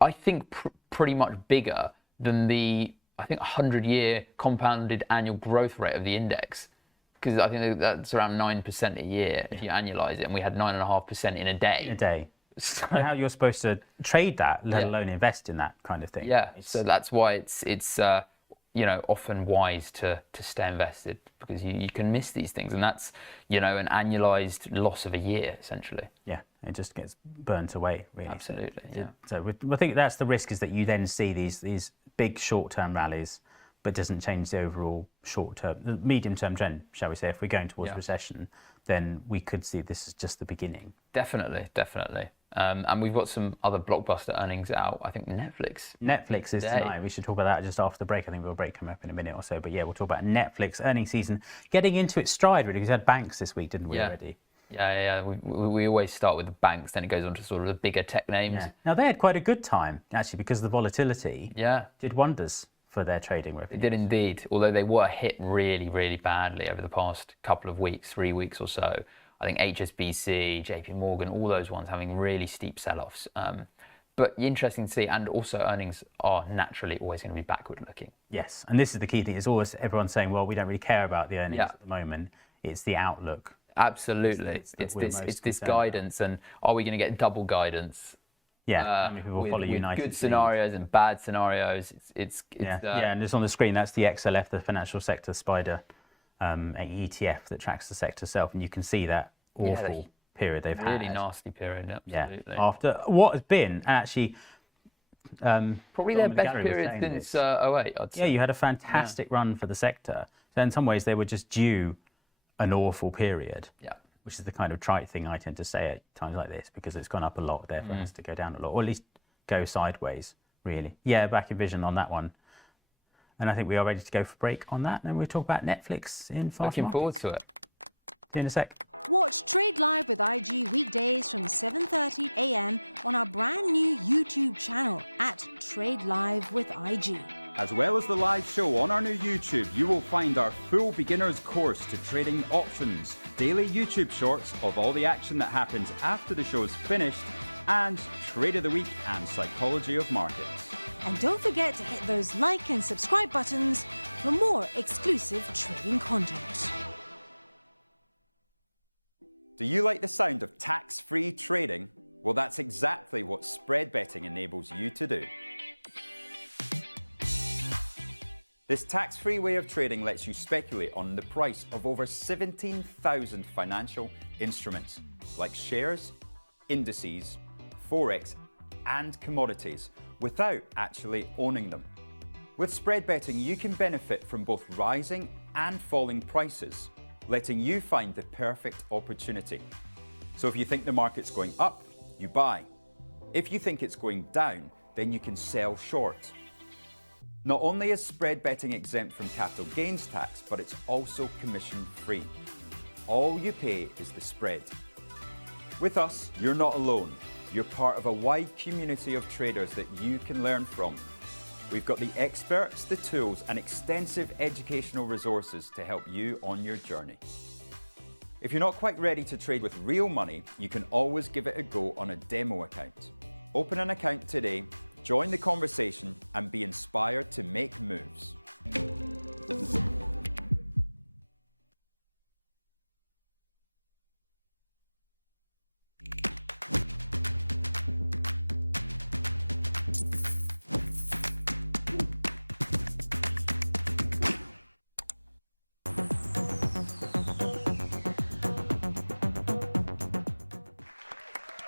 I think, pretty much bigger than the, I think, 100-year compounded annual growth rate of the index. Because I think that's around 9% a year if you annualize it, and we had 9.5% in a day. In a day. So, And how you're supposed to trade that, let alone invest in that kind of thing. yeah, so that's why it's you know, often wise to stay invested, because you can miss these things, and that's, you know, an annualized loss of a year essentially. Yeah, it just gets burnt away, really. Absolutely, yeah. So I think that's the risk, is that you then see these big short-term rallies, but doesn't change the overall short-term, the medium-term trend, shall we say. If we're going towards recession, then we could see this is just the beginning. Definitely. And we've got some other blockbuster earnings out. I think Netflix is tonight. We should talk about that just after the break. I think we'll break coming up in a minute or so. But yeah, we'll talk about Netflix earnings season getting into its stride, really, because we had banks this week, didn't we, already? Yeah. We always start with the banks, then it goes on to sort of the bigger tech names. Yeah. Now, they had quite a good time, actually, because the volatility did wonders for their trading revenue. It did indeed, although they were hit really, really badly over the past couple of weeks, 3 weeks or so. I think HSBC, JP Morgan, all those ones having really steep sell-offs. But interesting to see, and also earnings are naturally always going to be backward looking. Yes, and this is the key thing. It's always everyone saying, well, we don't really care about the earnings at the moment. It's the outlook. Absolutely. It's this guidance, and are we going to get double guidance? Yeah, how many people follow United? Good scenarios and bad scenarios. And it's on the screen. That's the XLF, the Financial Sector Spider ETF that tracks the sector itself, and you can see that awful period they've had. Really nasty period, absolutely. Yeah, after what has been actually probably their best period since 08, I'd say. Yeah, you had a fantastic run for the sector. So in some ways, they were just due an awful period. Yeah. Which is the kind of trite thing I tend to say at times like this, because it's gone up a lot, therefore it has to go down a lot, or at least go sideways, really. Yeah, back in vision on that one. And I think we are ready to go for a break on that, and then we'll talk about Netflix in fast Looking markets. forward to it. See you in a sec. Watch Trade Live with IG weekdays from 7:30 a.m. on our brand new YouTube channel at Trade Live with IG. As well as the live show on our new YouTube, you will find our full beginner's course to trading options, daily YouTube shorts of all the action that happens after the show is finished, and Trade of the Week and Psychology of Markets. And don't forget to hit those like and subscribe buttons for more exclusive trading content. Do you like the sound of tax-free trading? Well, that's exactly what spread betting enables you to do. This tax-free way of trading lets you speculate on the price of over 17,000 financial instruments, like shares, indices, forex, and commodities, without actually owning them. With spread betting, you can benefit from both rising and falling prices, letting you find the perfect opportunity. So if you think the market's going up, you buy. If you think it's going down, then you can sell short. Not only is spread betting exempt from capital gains tax, but it's also commission-free. All you pay is the spread. With us, you're not alone. You're part of a wide community of traders that you can learn from. We've got the experts, the tools, and extensive educational resources to help you on your journey. If you're not quite ready to trade with real money, you can always give it a go on a demo account. Open an account today, join the conversation, and be inspired to make moves.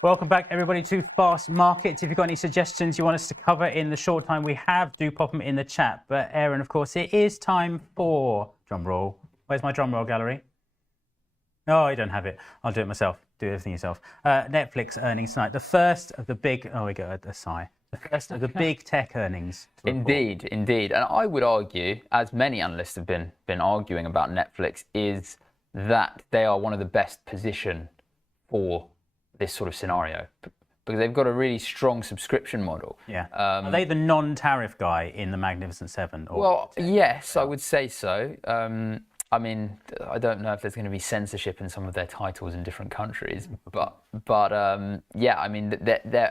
Welcome back, everybody, to Fast Markets. If you've got any suggestions you want us to cover in the short time we have, do pop them in the chat. But Aaron, of course, it is time for drum roll. Where's my drum roll gallery? Oh, you don't have it. I'll do it myself. Do everything yourself. Netflix earnings tonight. The first of the big. Oh, we got a sigh. The first of the big tech earnings. Indeed, indeed. And I would argue, as many analysts have been arguing about Netflix, is that they are one of the best positioned for this sort of scenario, because they've got a really strong subscription model. Yeah. Are they the non-tariff guy in the Magnificent Seven? Or well, yes, I would say so. I mean, I don't know if there's going to be censorship in some of their titles in different countries, but yeah, I mean,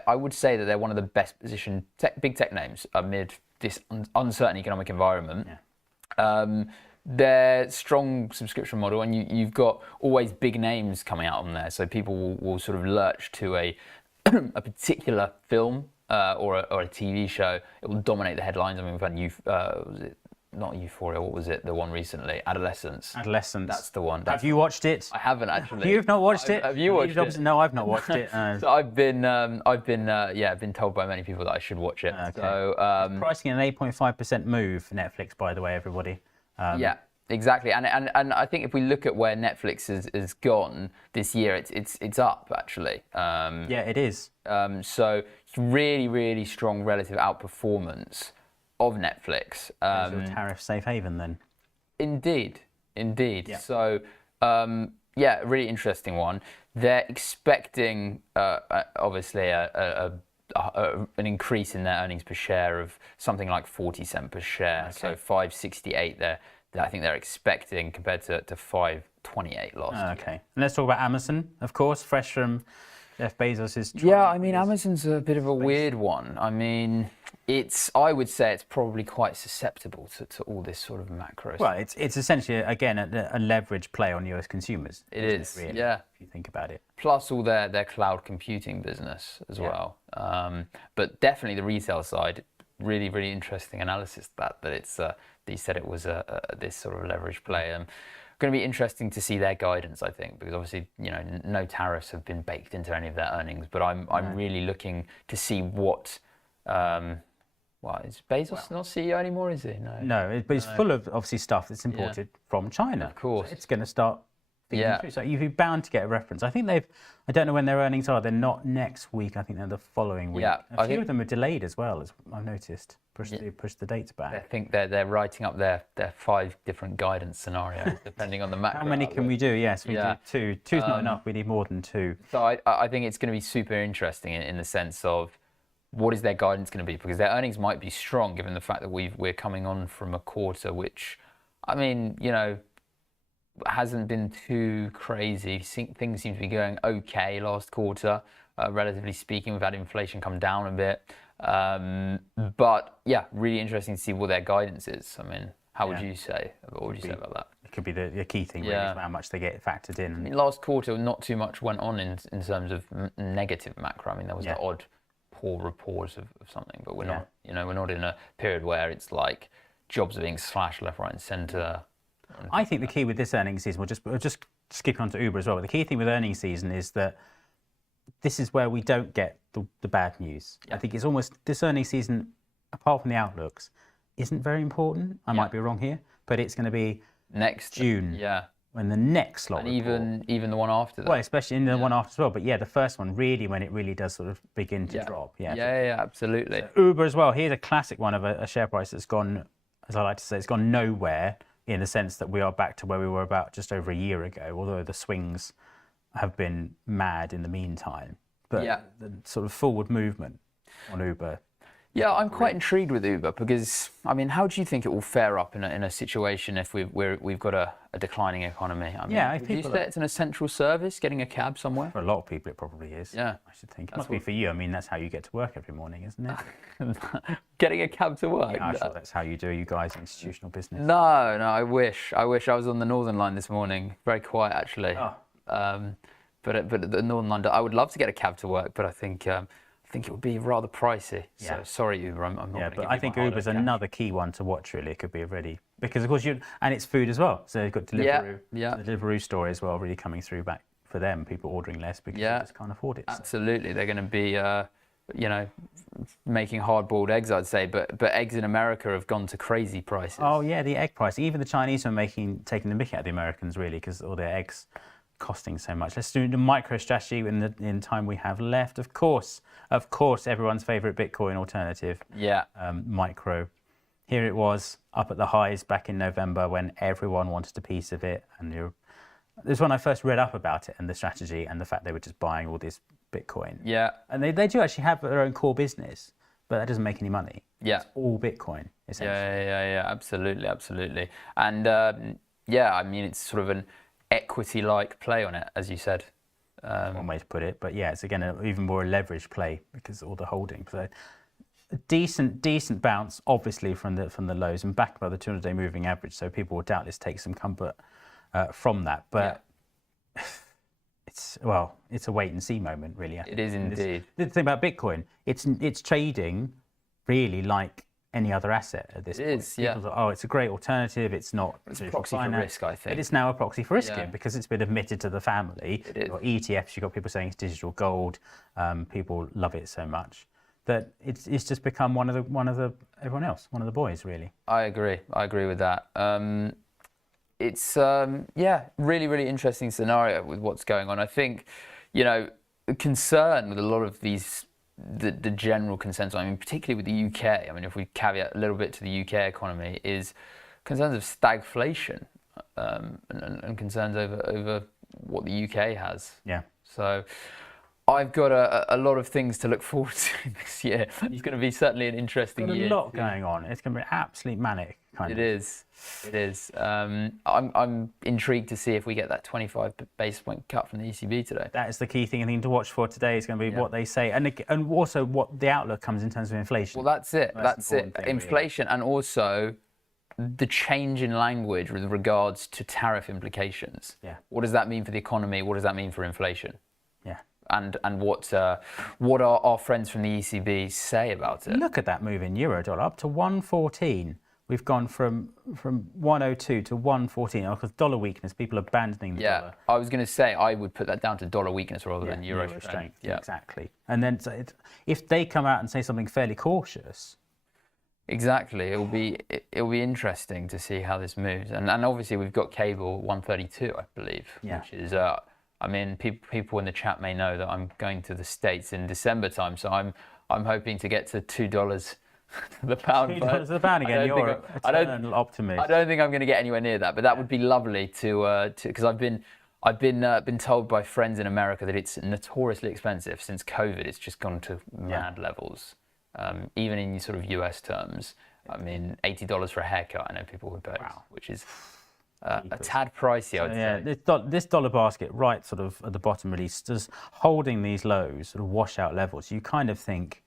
I would say that they're one of the best positioned big tech names amid this uncertain economic environment. Yeah. Their strong subscription model, and you've got always big names coming out on there, so people will sort of lurch to a a particular film or a TV show. It will dominate the headlines. I mean, we've had was it not Euphoria? What was it? The one recently, Adolescence. That's the one. Have you watched it? I haven't actually. You've not watched it? Have you watched it? No, I've not watched it. So I've been told by many people that I should watch it. Okay. So pricing an 8.5% move for Netflix, by the way, everybody. Yeah, exactly. And I think if we look at where Netflix has gone this year, it's up actually. Yeah, it is. So really, really strong relative outperformance of Netflix. It's a tariff safe haven then. Indeed. Yeah. So yeah, really interesting one. They're expecting obviously an increase in their earnings per share of something like 40 cents per share. Okay. So 5.68 there. I think they're expecting compared to 5.28 last year. Okay. And let's talk about Amazon, of course, fresh from Jeff Bezos's. Yeah, I mean, Amazon's a bit of a weird one. I mean, I would say it's probably quite susceptible to all this sort of macro. Well, it's essentially, again, a leverage play on US consumers. It is, really, yeah. If you think about it. Plus all their cloud computing business as well. But definitely the retail side, really, really interesting analysis that it's, they said it was this sort of leverage play. Going to be interesting to see their guidance, I think, because obviously, no tariffs have been baked into any of their earnings, but I'm really looking to see what. Well, is Bezos not CEO anymore, is he? No, but it's full of obviously stuff that's imported from China. Of course, so it's going to start. Through. So you'd be bound to get a reference. I think I don't know when their earnings are. They're not next week. I think they're the following week. Yeah, a few of them are delayed as well, as I've noticed. Push the dates back. I think they're writing up their 5 different guidance scenarios depending on the macro. How many can we do? Yes, we do 2. 2's not enough. We need more than 2. So I think it's going to be super interesting in the sense of what is their guidance going to be, because their earnings might be strong given the fact that we're coming on from a quarter which, I mean, hasn't been too crazy. Things seem to be going okay last quarter, relatively speaking. We've had inflation come down a bit. But yeah, really interesting to see what their guidance is. I mean, how would you say? What would you say about that? It could be the key thing, really, is how much they get factored in. I mean, last quarter, not too much went on in terms of negative macro. I mean, there was the odd poor report of something, but we're not. We're not in a period where it's like jobs are being slashed left, right, and centre. I think the key with this earnings season, we'll just skip on to Uber as well. But the key thing with earnings season is that this is where we don't get the bad news. I think it's almost this earnings season, apart from the outlooks, isn't very important. I might be wrong here, but it's going to be next June. When the next lot. And even the one after that. Well, especially in the one after as well. But yeah, the first one really when it really does sort of begin to drop. Yeah, absolutely. So Uber as well. Here's a classic one of a share price that's gone, as I like to say, it's gone nowhere, in the sense that we are back to where we were about just over a year ago, although the swings have been mad in the meantime. But the sort of forward movement on Uber. Yeah, I'm quite intrigued with Uber because, I mean, how do you think it will fare up in a situation if we've got a declining economy? I mean, Yeah, would you say it's an essential service, getting a cab somewhere? For a lot of people, it probably is. Yeah. I should think. It must be for you. I mean, that's how you get to work every morning, isn't it? Getting a cab to work? Yeah, I'm sure that's how you do. You guys, institutional business. No, I wish. I wish I was on the Northern Line this morning. Very quiet, actually. Oh. But the Northern Line, I would love to get a cab to work, but I think it would be rather pricey. So Yeah. sorry, Uber. I'm not. Yeah, gonna but give I you think my Uber's hard-earned cash. another key one to watch. Really, it could be because of course and it's food as well. So you've got Deliveroo, yeah. the Deliveroo story as well, really coming through back for them. People ordering less because they just can't afford it. So. Absolutely, they're going to be, making hard-boiled eggs, I'd say. But eggs in America have gone to crazy prices. Oh yeah, the egg price. Even the Chinese are taking the mickey out of the Americans really because all their eggs costing so much. Let's do the micro strategy in time we have left. Of course, everyone's favorite Bitcoin alternative. Yeah. Micro. Here it was up at the highs back in November when everyone wanted a piece of it. And this is when I first read up about it and the strategy and the fact they were just buying all this Bitcoin. Yeah. And they do actually have their own core business, but that doesn't make any money. Yeah. It's all Bitcoin, essentially. Yeah. Absolutely. And I mean, it's sort of an equity-like play on it, as you said. One way to put it, but yeah, it's again even more a leverage play because all the holding. So a decent bounce, obviously from the lows and backed by the 200-day moving average. So people will doubtless take some comfort from that. But it's a wait and see moment, really. It is indeed. The thing about Bitcoin, it's trading really like any other asset at this point. It is, yeah. People are, it's a great alternative. It's not It's a proxy for risk, I think. But it's now a proxy for risk Yeah. because it's been admitted to the family. It is. You've got ETFs, you've got people saying it's digital gold. People love it so much that it's just become one of the boys, really. I agree with that. It's really interesting scenario with what's going on. I think, the concern with a lot of these, the general consensus, I mean, particularly with the UK, I mean, if we caveat a little bit to the UK economy, is concerns of stagflation and concerns over what the UK has. Yeah. So I've got a lot of things to look forward to this year. It's going to be certainly an interesting year. There's a lot going on. It's going to be absolutely manic, kind of. It is. I'm intrigued to see if we get that 25 basis point cut from the ECB today. That is the key thing. I think to watch for today is going to be what they say, and also what the outlook comes in terms of inflation. Well, that's it. That's it. Thing, inflation, and also the change in language with regards to tariff implications. Yeah. What does that mean for the economy? What does that mean for inflation? Yeah. And what our friends from the ECB say about it? Look at that move in euro dollar up to 114. We've gone from 102 to 114 because dollar weakness. People abandoning the dollar. I was going to say I would put that down to dollar weakness rather than euro strength. Yeah, exactly. And then if they come out and say something fairly cautious. Exactly, it'll be interesting to see how this moves, and obviously we've got cable 132, I believe, which is I mean, people in the chat may know that I'm going to the States in December time, so I'm hoping to get to $2 the pound. $2 the pound again. You're an eternal optimist. I don't think I'm going to get anywhere near that, but that would be lovely to because I've been told by friends in America that it's notoriously expensive since COVID. It's just gone to mad levels. Even in sort of US terms, I mean, $80 for a haircut, I know people would pay, which is a tad pricey, I would say. Yeah, this dollar basket right sort of at the bottom really just holding these lows, sort of washout levels. You kind of think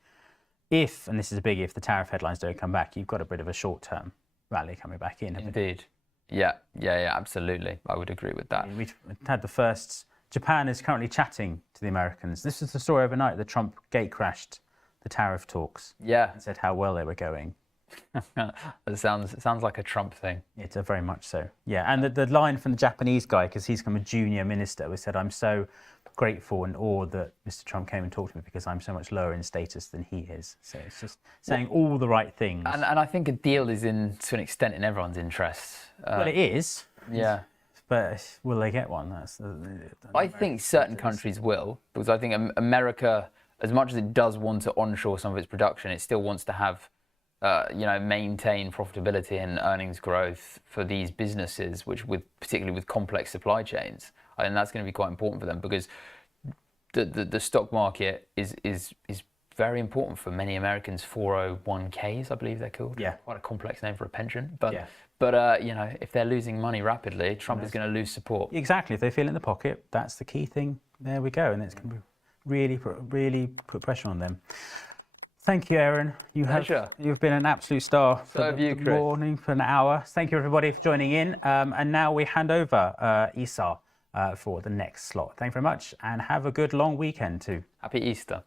if, and this is a big if, the tariff headlines don't come back, you've got a bit of a short-term rally coming back in. Indeed. Yeah, absolutely. I would agree with that. We've had the first, Japan is currently chatting to the Americans. This was the story overnight, the Trump gate crashed the tariff talks. Yeah. And said how well they were going. It sounds like a Trump thing. It's very much so. Yeah, and the line from the Japanese guy, because he's become a junior minister, was said, "I'm so grateful and awed that Mr. Trump came and talked to me because I'm so much lower in status than he is." So it's just saying all the right things. And I think a deal is to an extent in everyone's interests. Well, it is. Yeah. But will they get one? I think certain countries will, because I think America, as much as it does want to onshore some of its production, it still wants to have, maintain profitability and earnings growth for these businesses, particularly with complex supply chains. I think that's going to be quite important for them because the stock market is very important for many Americans. 401ks, I believe they're called. Yeah. Quite a complex name for a pension. But Yeah. You know, if they're losing money rapidly, Trump is going to lose support. Exactly. If they feel it in the pocket, that's the key thing. There we go. And it's going to really put pressure on them. Thank you, Aaron. You've been an absolute star for the morning for an hour. Thank you, everybody, for joining in. And now we hand over Isa for the next slot. Thank you very much, and have a good long weekend too. Happy Easter.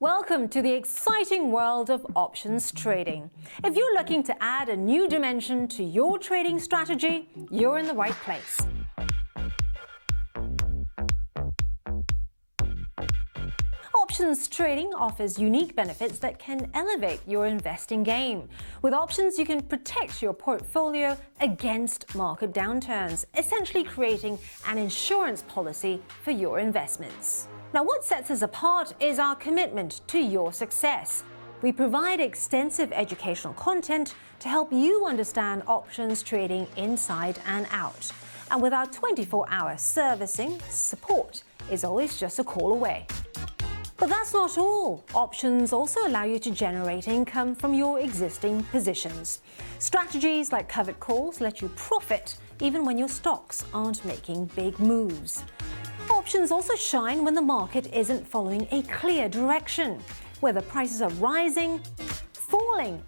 Welcome to the exciting world of options trading. If you're looking to add a new dimension to your trading strategy, you're in the right place. Options trading offers unique benefits that can elevate your investing game. With options, you can protect your portfolio against market downturns, essentially creating an insurance policy for your investments. Now, what sets us apart is our commitment to your success. We provide extensive educational content to help you understand options trading inside and out. And with our 24-hour servicing, support is always just a call away. But that's not all. Options also allow you to generate income from your existing positions. Strategies like covered calls let you profit even when your stocks aren't making big moves. Options also shine when the market isn't following a clear direction, whether prices are rising, falling,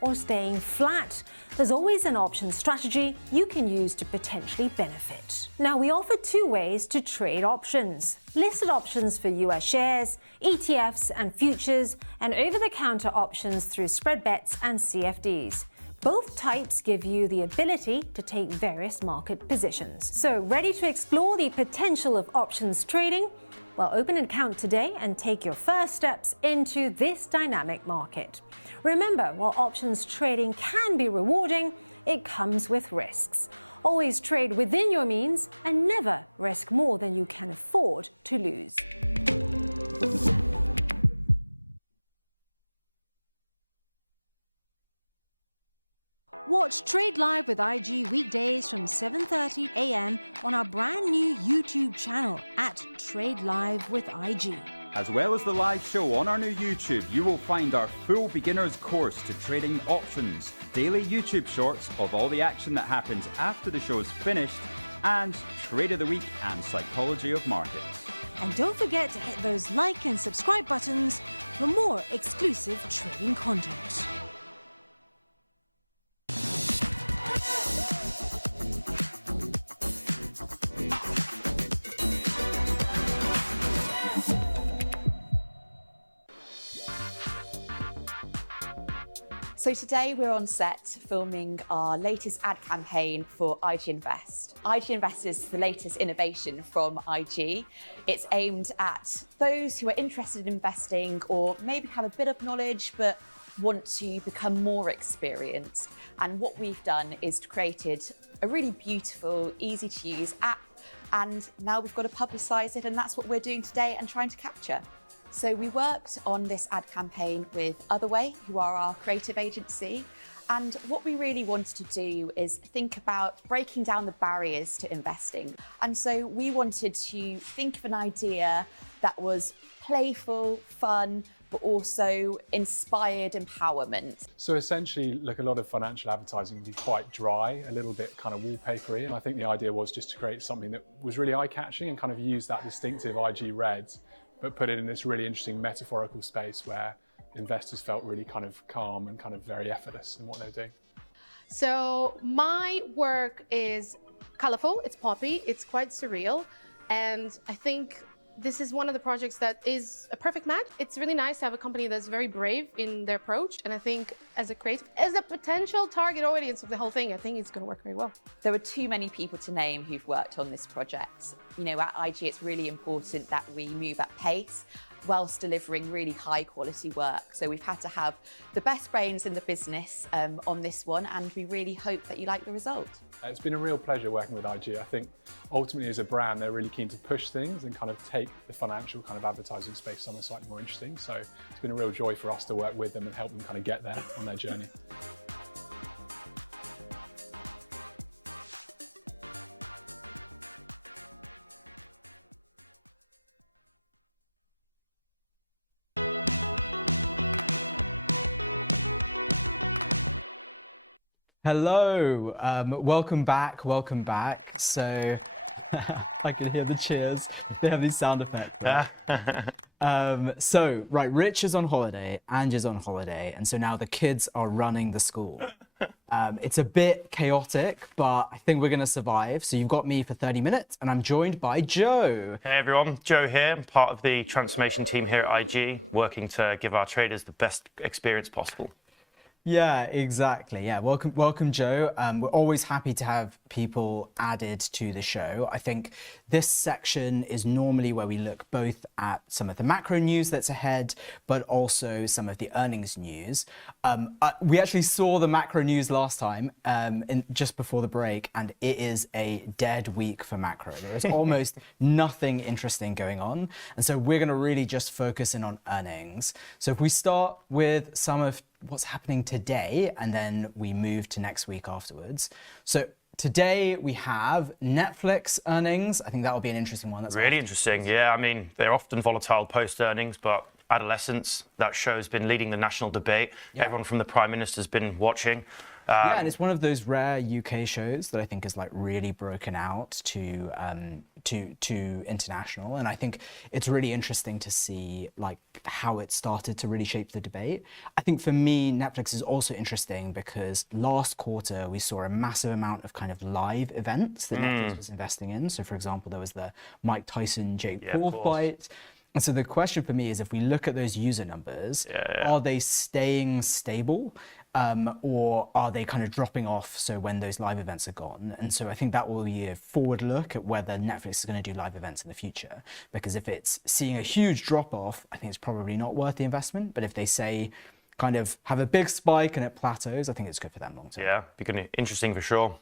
or staying flat. There's always an option strategy you can use to potentially benefit. Now, we offer two ways to trade options: listed options for US shares, ETFs and futures, and over-the-counter options through spread bets and CFDs. Both types give you the ability to take various market positions. So, ready to explore the potential of options trading? Well, open an account today and take your first steps into this dynamic market. Remember, while options trading can be rewarding, it comes with risks. Always trade within your means and never risk more than you can afford to lose. Watch Trade Live with IG weekdays from 7:30 a.m. on our brand new YouTube channel at Trade Live with IG. As well as the live show on our new YouTube, you will find our full beginner's course to trading options, daily YouTube shorts of all the action that happens after the show is finished, and Trade of the Week and Psychology of Markets. And don't forget to hit those like and subscribe buttons for more exclusive trading content. So today we're on set filming our latest ad campaign for IG Invest. IG Invest is the latest innovation from IG. It's aimed at those who are interested in investing or maybe have a bit of knowledge but want to become more experienced. And what we've done is created a really beautiful, easy to use app, and now we've got to publicise it, and that's what we're doing today and trying to capture. So we worked on this ad campaign with Otherway, who are our creative agency. And what we really wanted to do is think about breaking down the barriers to investing. And so we wanted to think of an idea that was playful, fun, but also inspired empowerment. So essentially, look, a lot of financial advertising can be quite dry, a little bit kind of wallpapery. And I think the idea was just to create something that was really eye-catching and kind of use that distinctive IG red, but put it in this really interesting metaphorical space where investors felt really kind of calm and kind of very effortless in what they're doing. So my work is colorful, it's poppy, it's quite surreal, and I think this is one of the projects that is a perfect match. It's really nice to have a company that's very brave in their approach, and I think as a creative, as a potential target audience of the whole thing, I think it's going to work very well. There were too many people to name who've worked on this project. You know, at IG, it's really important that we move at pace, whilst delivering really high quality work. So we've had to have the best brains in the business on this one, and we really hope that you like the result. It's been a real pleasure working with IG. I think ultimately as a brand, they're really keen to push things and kind of take the financial kind of advertising space somewhere slightly more interesting. So it's been a real joy for us to work with them and help them kind of get there on their journey. Hello, welcome back. So I can hear the cheers. They have these sound effects. Right, Rich is on holiday, Ange is on holiday, and so now the kids are running the school. It's a bit chaotic, but I think we're going to survive. So you've got me for 30 minutes, and I'm joined by Joe. Hey everyone, Joe here. I'm part of the transformation team here at IG, working to give our traders the best experience possible. Yeah, exactly. Yeah, welcome, Joe. We're always happy to have people added to the show. I think this section is normally where we look both at some of the macro news that's ahead, but also some of the earnings news. We actually saw the macro news last time, just before the break, and it is a dead week for macro. There is almost nothing interesting going on, and so we're going to really just focus in on earnings. So if we start with some of what's happening today, and then we move to next week afterwards. So today we have Netflix earnings. I think that will be an interesting one. That's really interesting. Yeah, I mean, they're often volatile post earnings, but adolescence, that show's been leading the national debate. Yeah. Everyone from the Prime Minister's been watching. Yeah, and it's one of those rare UK shows that I think is like really broken out to international, and I think it's really interesting to see like how it started to really shape the debate. I think for me, Netflix is also interesting because last quarter we saw a massive amount of kind of live events that Netflix was investing in. So for example, there was the Mike Tyson Jake Paul fight. And so the question for me is, if we look at those user numbers, are they staying stable? Or are they kind of dropping off so when those live events are gone? And so I think that will be a forward look at whether Netflix is going to do live events in the future. Because if it's seeing a huge drop off, I think it's probably not worth the investment. But if they say kind of have a big spike and it plateaus, I think it's good for them long term. Yeah, be interesting for sure.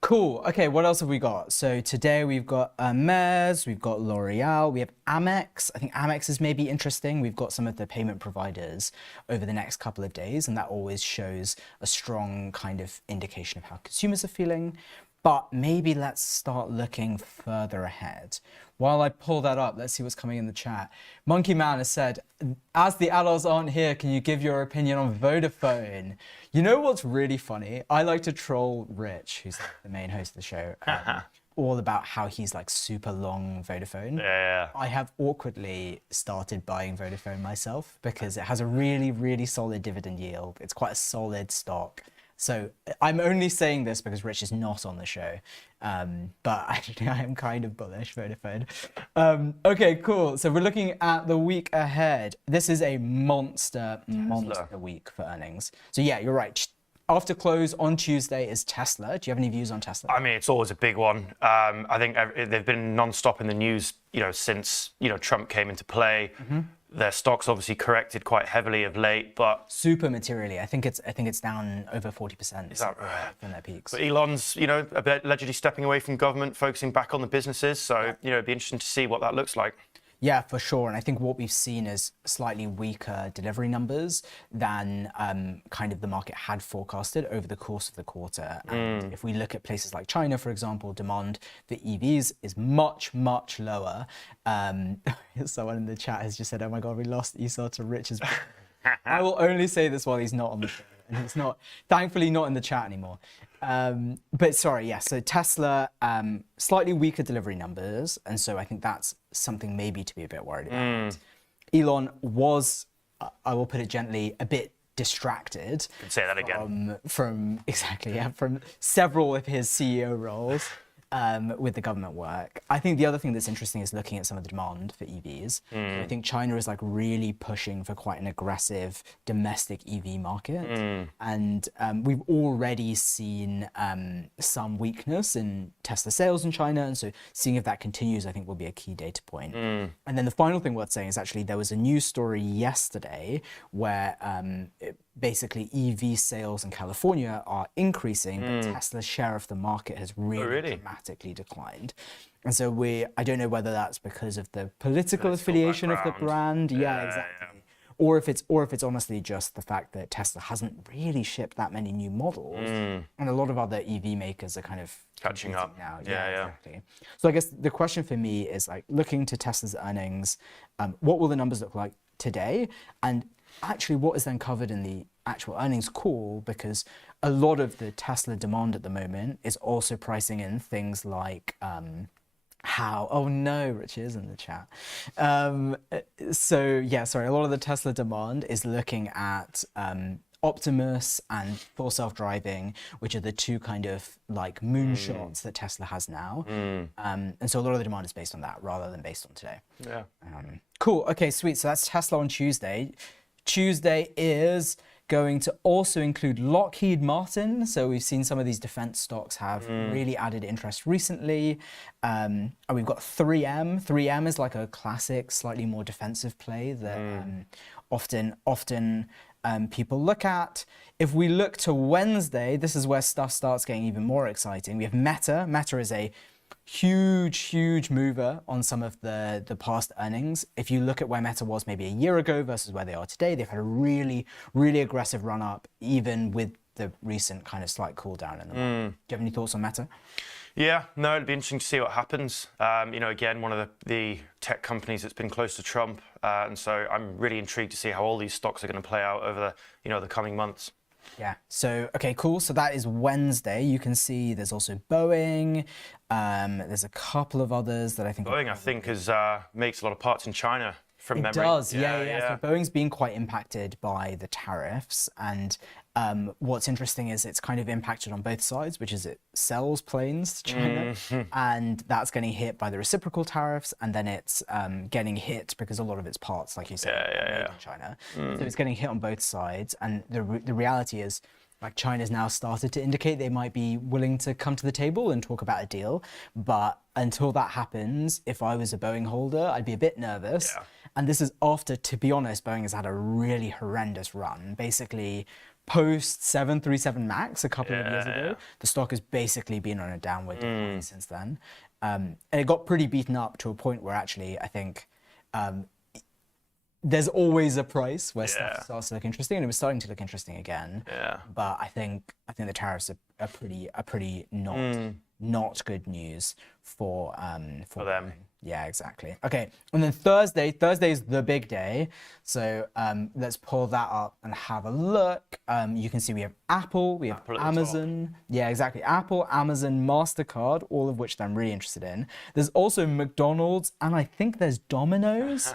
Cool. Okay, what else have we got? So today we've got Hermes, we've got L'Oreal, we have Amex. I think Amex is maybe interesting. We've got some of the payment providers over the next couple of days, and that always shows a strong kind of indication of how consumers are feeling. But maybe let's start looking further ahead. While I pull that up, let's see what's coming in the chat. Monkey Man has said, as the adults aren't here, can you give your opinion on Vodafone? You know what's really funny? I like to troll Rich, who's the main host of the show, all about how he's like super long Vodafone. Yeah. I have awkwardly started buying Vodafone myself because it has a really, really solid dividend yield. It's quite a solid stock. So I'm only saying this because Rich is not on the show, but actually I am kind of bullish Vodafone. Okay, cool. So we're looking at the week ahead. This is a monster week for earnings. So yeah, you're right. After close on Tuesday is Tesla. Do you have any views on Tesla? I mean, it's always a big one. I think they've been non-stop in the news, since Trump came into play. Their stock's obviously corrected quite heavily of late, but super materially. I think it's down over 40%. Is that right? From their peaks. But Elon's, a bit allegedly stepping away from government, focusing back on the businesses. So, it'd be interesting to see what that looks like. Yeah, for sure. And I think what we've seen is slightly weaker delivery numbers than kind of the market had forecasted over the course of the quarter. And if we look at places like China, for example, demand for EVs is much, much lower. Someone in the chat has just said, oh my God, we lost Esau to Rich's. I will only say this while he's not on the show. And he's not, thankfully, not in the chat anymore. But sorry, yeah, so Tesla, slightly weaker delivery numbers. And so I think that's something maybe to be a bit worried about. Elon was, I will put it gently, a bit distracted. Say that again. From several of his CEO roles. with the government work. I think the other thing that's interesting is looking at some of the demand for EVs. So I think China is like really pushing for quite an aggressive domestic EV market. And we've already seen some weakness in Tesla sales in China. And so seeing if that continues, I think will be a key data point. And then the final thing worth saying is actually there was a news story yesterday where basically EV sales in California are increasing, but Tesla's share of the market has really dramatically declined. And so I don't know whether that's because of the political affiliation of the brand. Yeah, exactly. Or if it's honestly just the fact that Tesla hasn't really shipped that many new models, and a lot of other EV makers are kind of catching up now. Yeah, exactly. So I guess the question for me is like looking to Tesla's earnings, what will the numbers look like today? And actually what is then covered in the actual earnings call, because a lot of the Tesla demand at the moment is also pricing in things like oh no, Rich is in the chat. So yeah, sorry, a lot of the Tesla demand is looking at Optimus and full self-driving, which are the two kind of like moonshots that Tesla has now. And so a lot of the demand is based on that rather than based on today. Yeah. Cool, okay, sweet. So that's Tesla on Tuesday. Tuesday is going to also include Lockheed Martin. So we've seen some of these defense stocks have really added interest recently. And we've got 3M. 3M is like a classic, slightly more defensive play that often people look at. If we look to Wednesday, this is where stuff starts getting even more exciting. We have Meta. Meta is a huge mover on some of the past earnings. If you look at where Meta was maybe a year ago versus where they are today, they've had a really aggressive run up, even with the recent kind of slight cool down in the market. Do you have any thoughts on Meta? Yeah, no, it'd be interesting to see what happens. Again, one of the tech companies that's been close to Trump, and so I'm really intrigued to see how all these stocks are going to play out over the coming months. Yeah, so, okay, cool. So that is Wednesday. You can see there's also Boeing. There's a couple of others that I think... Boeing, I think, makes a lot of parts in China from memory. It does, yeah. So Boeing's been quite impacted by the tariffs. And what's interesting is it's kind of impacted on both sides, which is it sells planes to China, and that's getting hit by the reciprocal tariffs, and then it's getting hit because a lot of its parts, like you said, are made in China. So it's getting hit on both sides, and the reality is, like, China's now started to indicate they might be willing to come to the table and talk about a deal. But until that happens, if I was a Boeing holder, I'd be a bit nervous. Yeah. And this is after, to be honest, Boeing has had a really horrendous run. Basically, post 737 MAX a couple of years ago, the stock has basically been on a downward decline since then. And it got pretty beaten up to a point where actually I think there's always a price where stuff starts to look interesting, and it was starting to look interesting again. Yeah. But I think the tariffs are pretty not good news for them. Yeah, exactly. Okay, and then Thursday is the big day. So let's pull that up and have a look. You can see we have Apple, we have Amazon. Yeah, exactly. Apple, Amazon, MasterCard, all of which I'm really interested in. There's also McDonald's, and I think there's Domino's.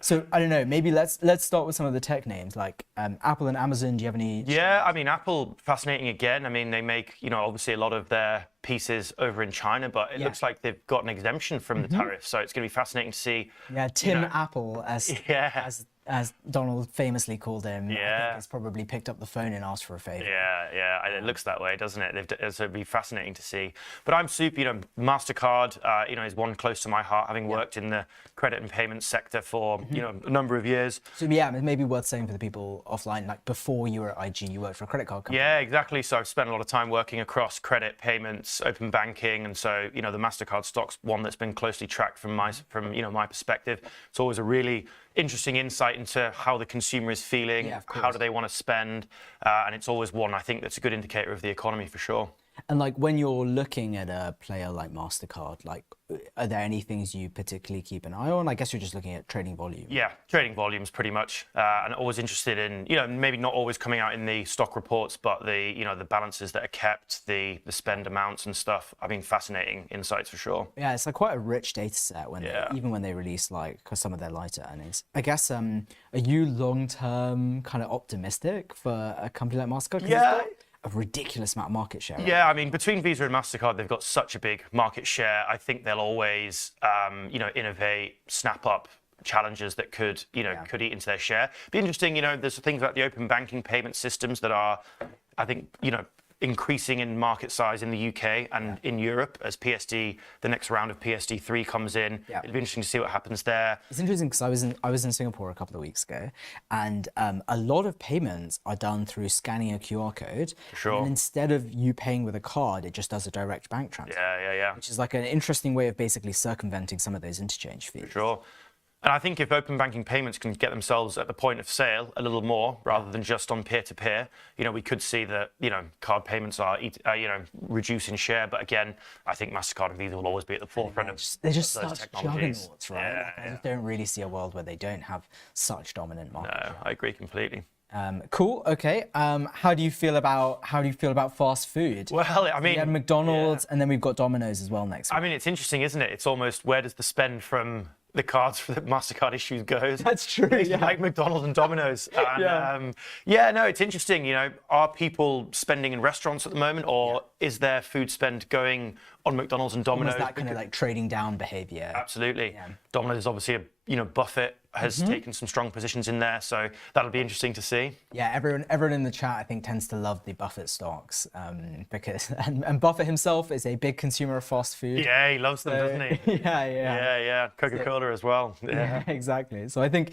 So I don't know, maybe let's start with some of the tech names like Apple and Amazon. Do you have any? Yeah, I mean, Apple, fascinating again. I mean, they make, obviously a lot of their pieces over in China, but it looks like they've got an exemption from the tariffs. So it's going to be fascinating to see. Yeah, Tim Apple, as Donald famously called him, I think has probably picked up the phone and asked for a favor. Yeah, it looks that way, doesn't it? So it'd be fascinating to see. But I'm super, MasterCard, is one close to my heart, having worked in the credit and payment sector for, a number of years. So yeah, it may be worth saying for the people offline, like before you were at IG, you worked for a credit card company. Yeah, exactly. So I've spent a lot of time working across credit, payments, open banking, and so, the MasterCard stock's one that's been closely tracked from my perspective. It's always a really interesting insight into how the consumer is feeling, how do they want to spend, and it's always one I think that's a good indicator of the economy for sure. And like when you're looking at a player like MasterCard, like are there any things you particularly keep an eye on? I guess you're just looking at trading volume. Yeah, trading volumes pretty much, and always interested in, maybe not always coming out in the stock reports, but the, the balances that are kept, the spend amounts and stuff. I mean, fascinating insights for sure. Yeah, it's like quite a rich data set when even when they release like some of their lighter earnings. I guess, are you long-term kind of optimistic for a company like MasterCard? Yeah. a ridiculous amount of market share. Yeah, I mean, between Visa and MasterCard, they've got such a big market share. I think they'll always, innovate, snap up challenges that could eat into their share. Be interesting, there's things about the open banking payment systems that are, I think, increasing in market size in the UK and in Europe as the next round of PSD3 comes in. Yeah. It'll be interesting to see what happens there. It's interesting because I was in Singapore a couple of weeks ago, and a lot of payments are done through scanning a QR code. Sure. And instead of you paying with a card, it just does a direct bank transfer. Yeah. Which is like an interesting way of basically circumventing some of those interchange fees. Sure. And I think if open banking payments can get themselves at the point of sale a little more, rather than just on peer-to-peer, we could see that, card payments are, reducing share. But again, I think MasterCard and Visa will always be at the forefront of They're just those such technologies. juggernauts, right? I just don't really see a world where they don't have such dominant market. No, I agree completely. Cool. Okay. How do you feel about fast food? Well, I mean, we had McDonald's, and then we've got Domino's as well next week. I mean, it's interesting, isn't it? It's almost, where does the spend from the cards for the MasterCard issues go? That's true. Yeah. Like McDonald's and Domino's. And, no, it's interesting. Are people spending in restaurants at the moment, or is their food spend going on McDonald's and Domino's? Almost that kind of like trading down behavior. Absolutely. Yeah. Domino's is obviously Buffett has taken some strong positions in there, so that'll be interesting to see. Yeah, everyone in the chat, I think, tends to love the Buffett stocks because and Buffett himself is a big consumer of fast food. Yeah, he loves them, doesn't he? Yeah. Coca-Cola as well. Yeah, exactly. So I think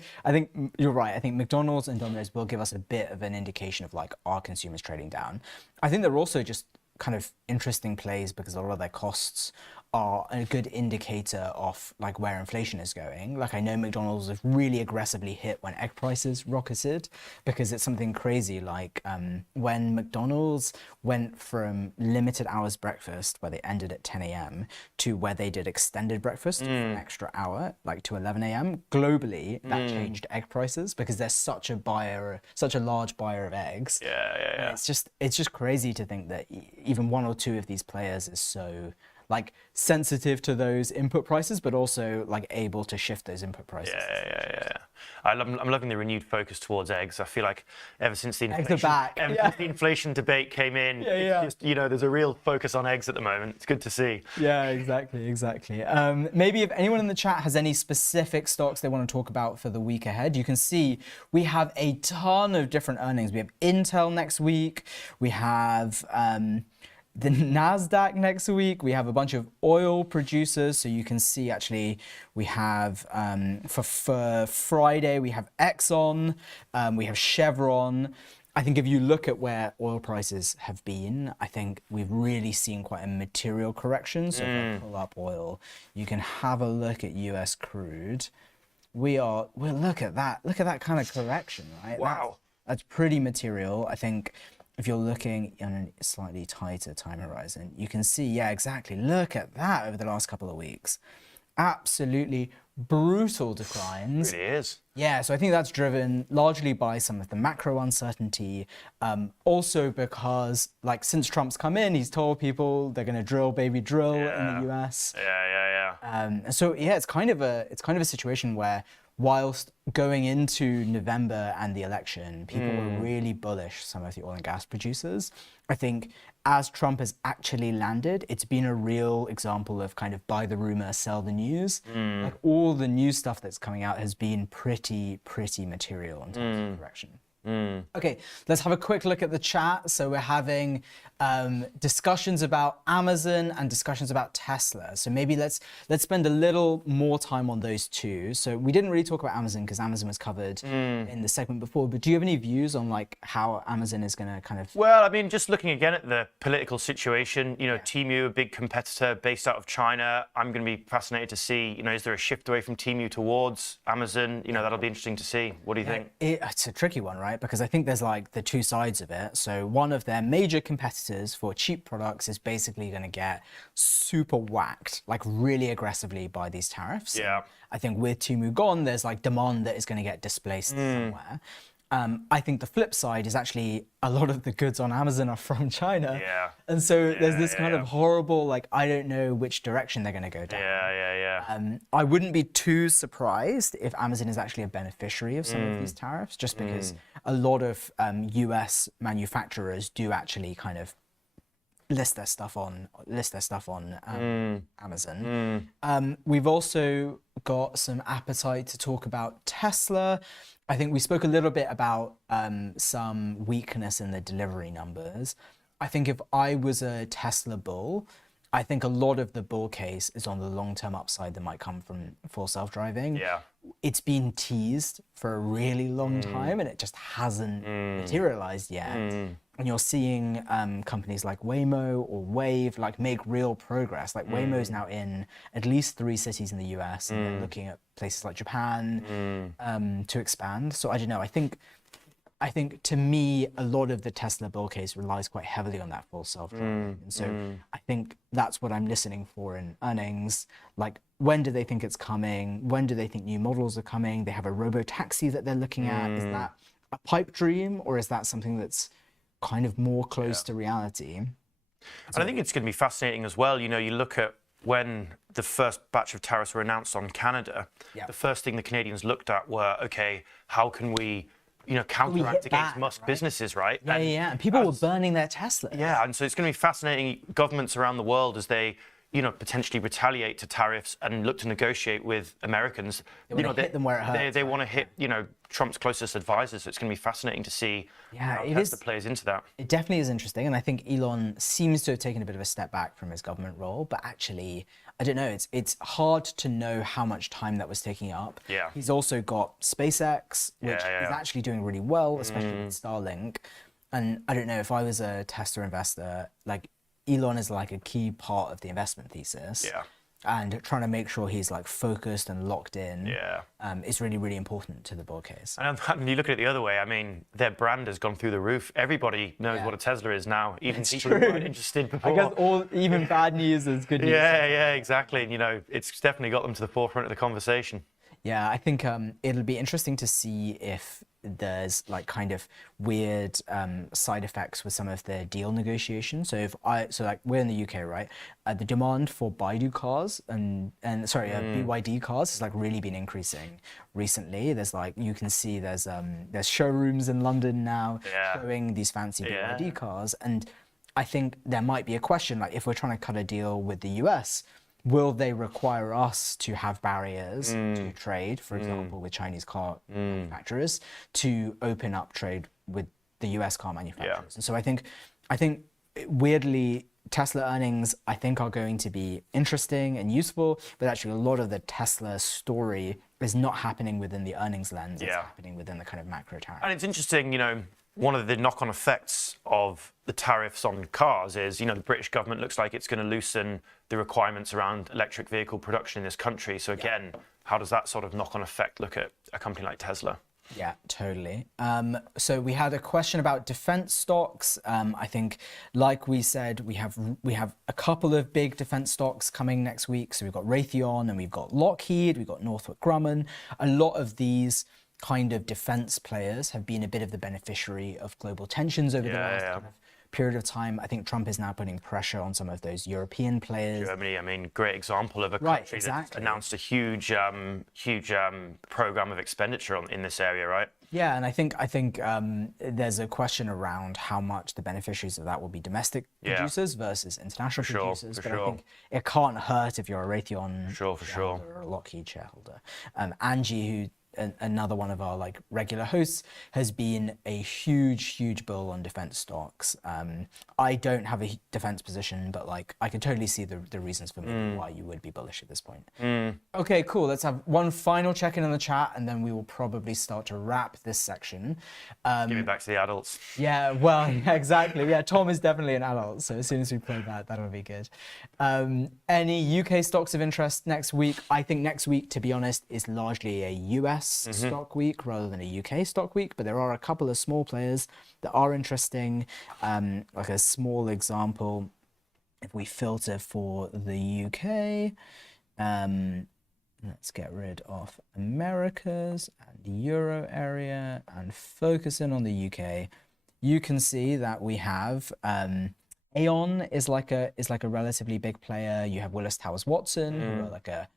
you're right. I think McDonald's and Domino's will give us a bit of an indication of like, are consumers trading down? I think they're also just kind of interesting plays because a lot of their costs are a good indicator of like where inflation is going. Like I know McDonald's have really aggressively hit when egg prices rocketed, because it's something crazy. Like when McDonald's went from limited hours breakfast, where they ended at 10 a.m. to where they did extended breakfast for an extra hour, like to 11 a.m. globally, that changed egg prices because they're such a large buyer of eggs. Yeah. It's just crazy to think that even one or two of these players is so like sensitive to those input prices, but also like able to shift those input prices. Yeah. I'm loving the renewed focus towards eggs. I feel like ever since the inflation debate came in, it's just, there's a real focus on eggs at the moment. It's good to see. Yeah, exactly. Maybe if anyone in the chat has any specific stocks they want to talk about for the week ahead, you can see we have a ton of different earnings. We have Intel next week. We have the NASDAQ next week. We have a bunch of oil producers. So you can see actually we have, for Friday, we have Exxon, we have Chevron. I think if you look at where oil prices have been, I think we've really seen quite a material correction. So if I pull up oil, you can have a look at US crude. Well, look at that kind of correction, right? Wow. That's pretty material. I think if you're looking on a slightly tighter time horizon, you can see, yeah, exactly. Look at that over the last couple of weeks. Absolutely brutal declines. It really is. Yeah, so I think that's driven largely by some of the macro uncertainty. Also because, like, since Trump's come in, he's told people they're going to drill, baby, drill in the US. Yeah. So yeah, it's kind of a situation where, whilst going into November and the election, people were really bullish, some of the oil and gas producers. I think as Trump has actually landed, it's been a real example of kind of buy the rumor, sell the news. Like all the news stuff that's coming out has been pretty material in terms of direction. Okay, let's have a quick look at the chat. So we're having discussions about Amazon and discussions about Tesla. So maybe let's spend a little more time on those two. So we didn't really talk about Amazon because Amazon was covered in the segment before, but do you have any views on like how Amazon is going to kind of... Well, I mean, just looking again at the political situation, Temu, a big competitor based out of China. I'm going to be fascinated to see, is there a shift away from Temu towards Amazon? That'll be interesting to see. What do you think? It's a tricky one, right? Because I think there's like the two sides of it. So one of their major competitors for cheap products is basically going to get super whacked, like really aggressively by these tariffs. Yeah. I think with Temu gone, there's like demand that is going to get displaced somewhere. I think the flip side is actually a lot of the goods on Amazon are from China. Yeah. And so there's this kind yeah. of horrible, like, I don't know which direction they're going to go down. Yeah. I wouldn't be too surprised if Amazon is actually a beneficiary of some of these tariffs, just because a lot of US manufacturers do actually kind of list their stuff on Amazon. We've also got some appetite to talk about Tesla. I think we spoke a little bit about some weakness in the delivery numbers. I think if I was a Tesla bull, I think a lot of the bull case is on the long-term upside that might come from full self-driving. Yeah. It's been teased for a really long time and it just hasn't materialized yet. And you're seeing companies like Waymo or Wave like make real progress. Like Waymo is now in at least 3 cities in the US, and they're looking at places like Japan to expand. So I don't know. I think to me, a lot of the Tesla bull case relies quite heavily on that full self-driving. And so I think that's what I'm listening for in earnings. Like, when do they think it's coming? When do they think new models are coming? They have a robo-taxi that they're looking at. Is that a pipe dream, or is that something that's kind of more close to reality? And I think it's going to be fascinating as well. You know, you look at when the first batch of tariffs were announced on Canada, the first thing the Canadians looked at were, okay, how can we, counteract against Musk businesses, right? Yeah. And people were burning their Teslas. Yeah, and so it's going to be fascinating. Governments around the world, as they potentially retaliate to tariffs and look to negotiate with Americans. They want to hit them where it hurts. They want to hit, Trump's closest advisors. So it's going to be fascinating to see how Tesla plays into that. It definitely is interesting. And I think Elon seems to have taken a bit of a step back from his government role. But actually, I don't know. It's hard to know how much time that was taking up. Yeah. He's also got SpaceX, which is actually doing really well, especially with Starlink. And I don't know, if I was a Tesla investor, like, Elon is like a key part of the investment thesis. Yeah. And trying to make sure he's like focused and locked in Yeah. is really, really important to the bull case. And you look at it the other way, I mean, their brand has gone through the roof. Everybody knows what a Tesla is now, even people who weren't interested before. I guess even bad news is good news. Yeah, exactly. And, it's definitely got them to the forefront of the conversation. Yeah, I think it'll be interesting to see if there's like kind of weird side effects with some of the deal negotiations. So like we're in the UK, right? The demand for Baidu cars and BYD cars has like really been increasing recently. There's like, you can see there's showrooms in London now showing these fancy BYD cars, and I think there might be a question, like, if we're trying to cut a deal with the US, will they require us to have barriers to trade, for example, with Chinese car manufacturers, to open up trade with the US car manufacturers? And so I think weirdly, Tesla earnings, I think, are going to be interesting and useful, but actually a lot of the Tesla story is not happening within the earnings lens. It's happening within the kind of macro tariff. And it's interesting, one of the knock-on effects of the tariffs on cars is, the British government looks like it's going to loosen the requirements around electric vehicle production in this country. So again, how does that sort of knock-on effect look at a company like Tesla? Yeah, totally. So we had a question about defense stocks. I think, like we said, we have a couple of big defense stocks coming next week. So we've got Raytheon and we've got Lockheed, we've got Northrop Grumman. A lot of these kind of defense players have been a bit of the beneficiary of global tensions over the last kind of period of time. I think Trump is now putting pressure on some of those European players. Germany, I mean, great example of a country that's announced a huge program of expenditure in this area, right? Yeah, and I think there's a question around how much the beneficiaries of that will be domestic producers versus international producers. But I think it can't hurt if you're a Raytheon shareholder or a Lockheed shareholder. Angie, who another one of our like regular hosts, has been a huge bull on defense stocks. I don't have a defense position, but like I can totally see the reasons for maybe why you would be bullish at this point. Okay, cool. Let's have one final check-in on the chat, and then we will probably start to wrap this section. Give me back to the adults. Yeah, well, exactly. Yeah, Tom is definitely an adult, so as soon as we play that'll be good. Any UK stocks of interest next week? I think next week, to be honest, is largely a US stock week rather than a UK stock week, but there are a couple of small players that are interesting. Like a small example, if we filter for the UK, Let's get rid of Americas and Euro area and focus in on the UK. You can see that we have Aon is like a relatively big player. You have Willis Towers Watson, who are like a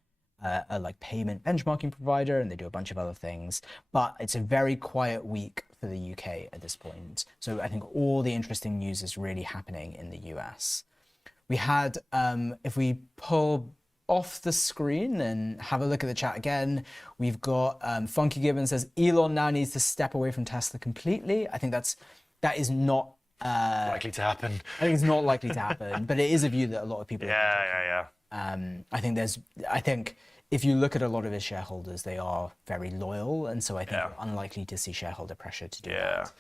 payment benchmarking provider, and they do a bunch of other things. But it's a very quiet week for the UK at this point. So I think all the interesting news is really happening in the US. We had, if we pull off the screen and have a look at the chat again, we've got Funky Gibbon says Elon now needs to step away from Tesla completely. I think that is not likely to happen. I think it's not likely to happen, but it is a view that a lot of people. Yeah. I think if you look at a lot of his shareholders, they are very loyal, and so I think we're unlikely to see shareholder pressure to do that.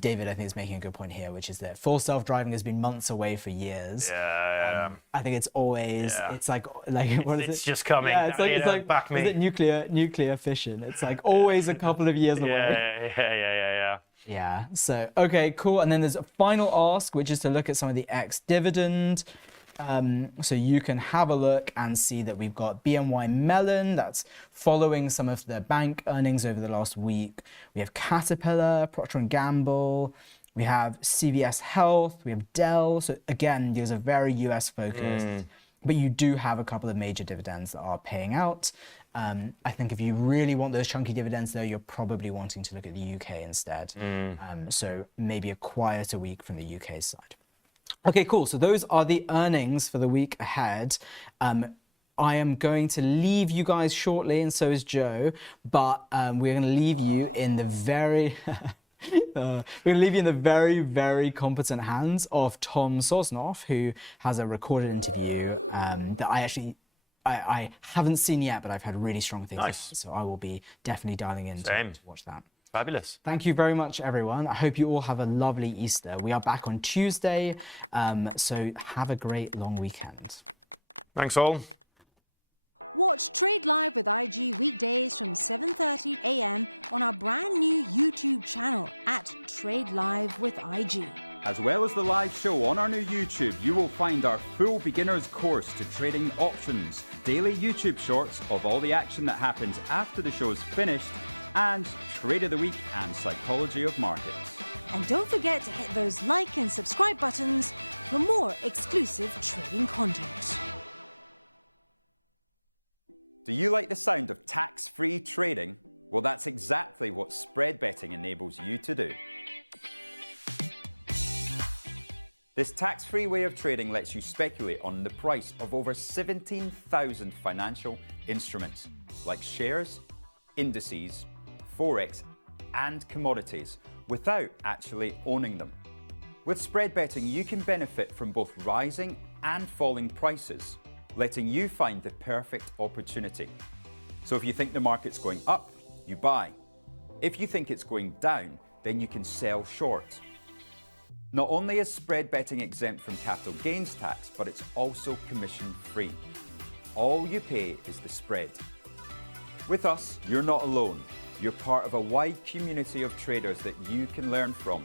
David, I think, is making a good point here, which is that full self-driving has been months away for years. I think it's always it's like what is it? It's just coming. Yeah, it's like back me. Is it nuclear fission? It's like always a couple of years away. Yeah. So okay, cool. And then there's a final ask, which is to look at some of the ex-dividend. So you can have a look and see that we've got BNY Mellon, that's following some of the bank earnings over the last week. We have Caterpillar, Procter & Gamble, we have CVS Health, we have Dell. So again, these are very US focused, but you do have a couple of major dividends that are paying out. I think if you really want those chunky dividends though, you're probably wanting to look at the UK instead. So maybe a quieter week from the UK side. Okay, cool. So those are the earnings for the week ahead. I am going to leave you guys shortly, and so is Joe. But we're going to leave you in the very, very competent hands of Tom Sosnoff, who has a recorded interview that I haven't seen yet, but I've had really strong things. Nice. So I will be definitely dialing in to watch that. Fabulous. Thank you very much, everyone. I hope you all have a lovely Easter. We are back on Tuesday, so have a great long weekend. Thanks all. Watch Trade Live with IG weekdays from 7:30 a.m. on our brand new YouTube channel at Trade Live with IG. As well as the live show on our new YouTube, you will find our full beginner's course to trading options, daily YouTube shorts of all the action that happens after the show's finished, and Trade of the Week and Psychology of Markets. And don't forget to hit those like and subscribe buttons for more exclusive trading content. Do you like the sound of tax-free trading? Well, that's exactly what spread betting enables you to do. This tax-free way of trading lets you speculate on the price of over 17,000 financial instruments, like shares, indices, forex, and commodities, without actually owning them. With spread betting, you can benefit from both rising and falling prices, letting you find the perfect opportunity. So if you think the market's going up, you buy. If you think it's going down, then you can sell short. Not only is spread betting exempt from capital gains tax, but it's also commission-free. All you pay is the spread. With us, you're not alone. You're part of a wide community of traders that you can learn from.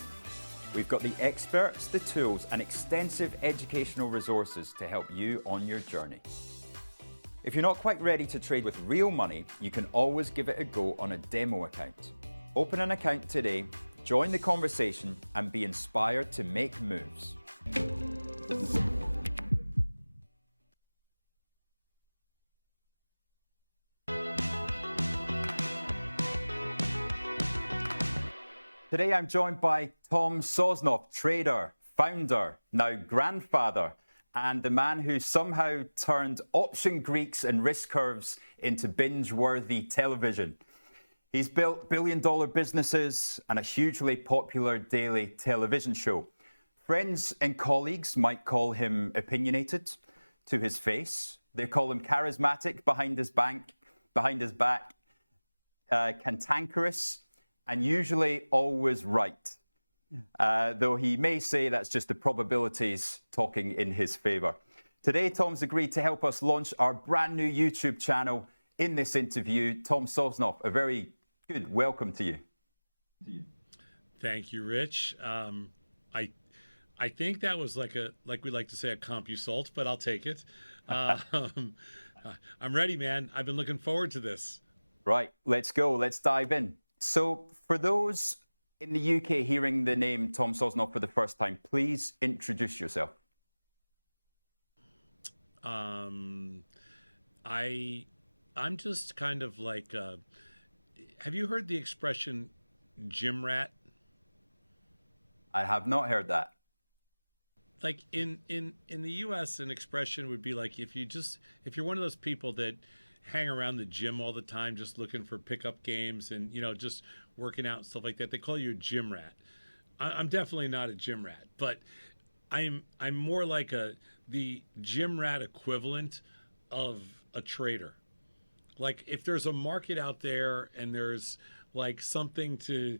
We've got the experts, the tools, and extensive educational resources to help you on your journey. If you're not quite ready to trade with real money, you can always give it a go on a demo account. Open an account today, join the conversation, and be inspired to make moves. Today I'm joined by Tom Sosnoff, trader, founder, now grandfather, and the man who somehow turned option Greeks and risk curves into binge-worthy television. He's built billion-dollar businesses and a hugely popular daily television show. Friends and colleagues might call him opinionated to his face. They call him charismatic behind his back, cantankerous, and usually always right, though he may say that's just the probabilities talking in his favour. Today, Tom's agreed to help us launch our brand new YouTube channel. In this interview, Tom Sosnoff, a very good welcome to you. Thank you, Rich. I think that was like we like to say a CompuSalt, but I'll take it. I'm ready, man. I've been looking forward to this. Right, let's go. Let's dive in. So for those in the UK hearing the name Tom Sosnoff for the first time, please introduce yourself. I'm just kind of like, have you heard the expression gym rat? I have not heard that. Like in the US, an expression would be like if you're one of those people that hang around the gym all the time just looking for pickup games and just working out and stuff like that, they call you a gym rat. I'm definitely not a gym rat, but I'm more like the gym rat equivalent of a trader. Like if there's a market out there and there's like something to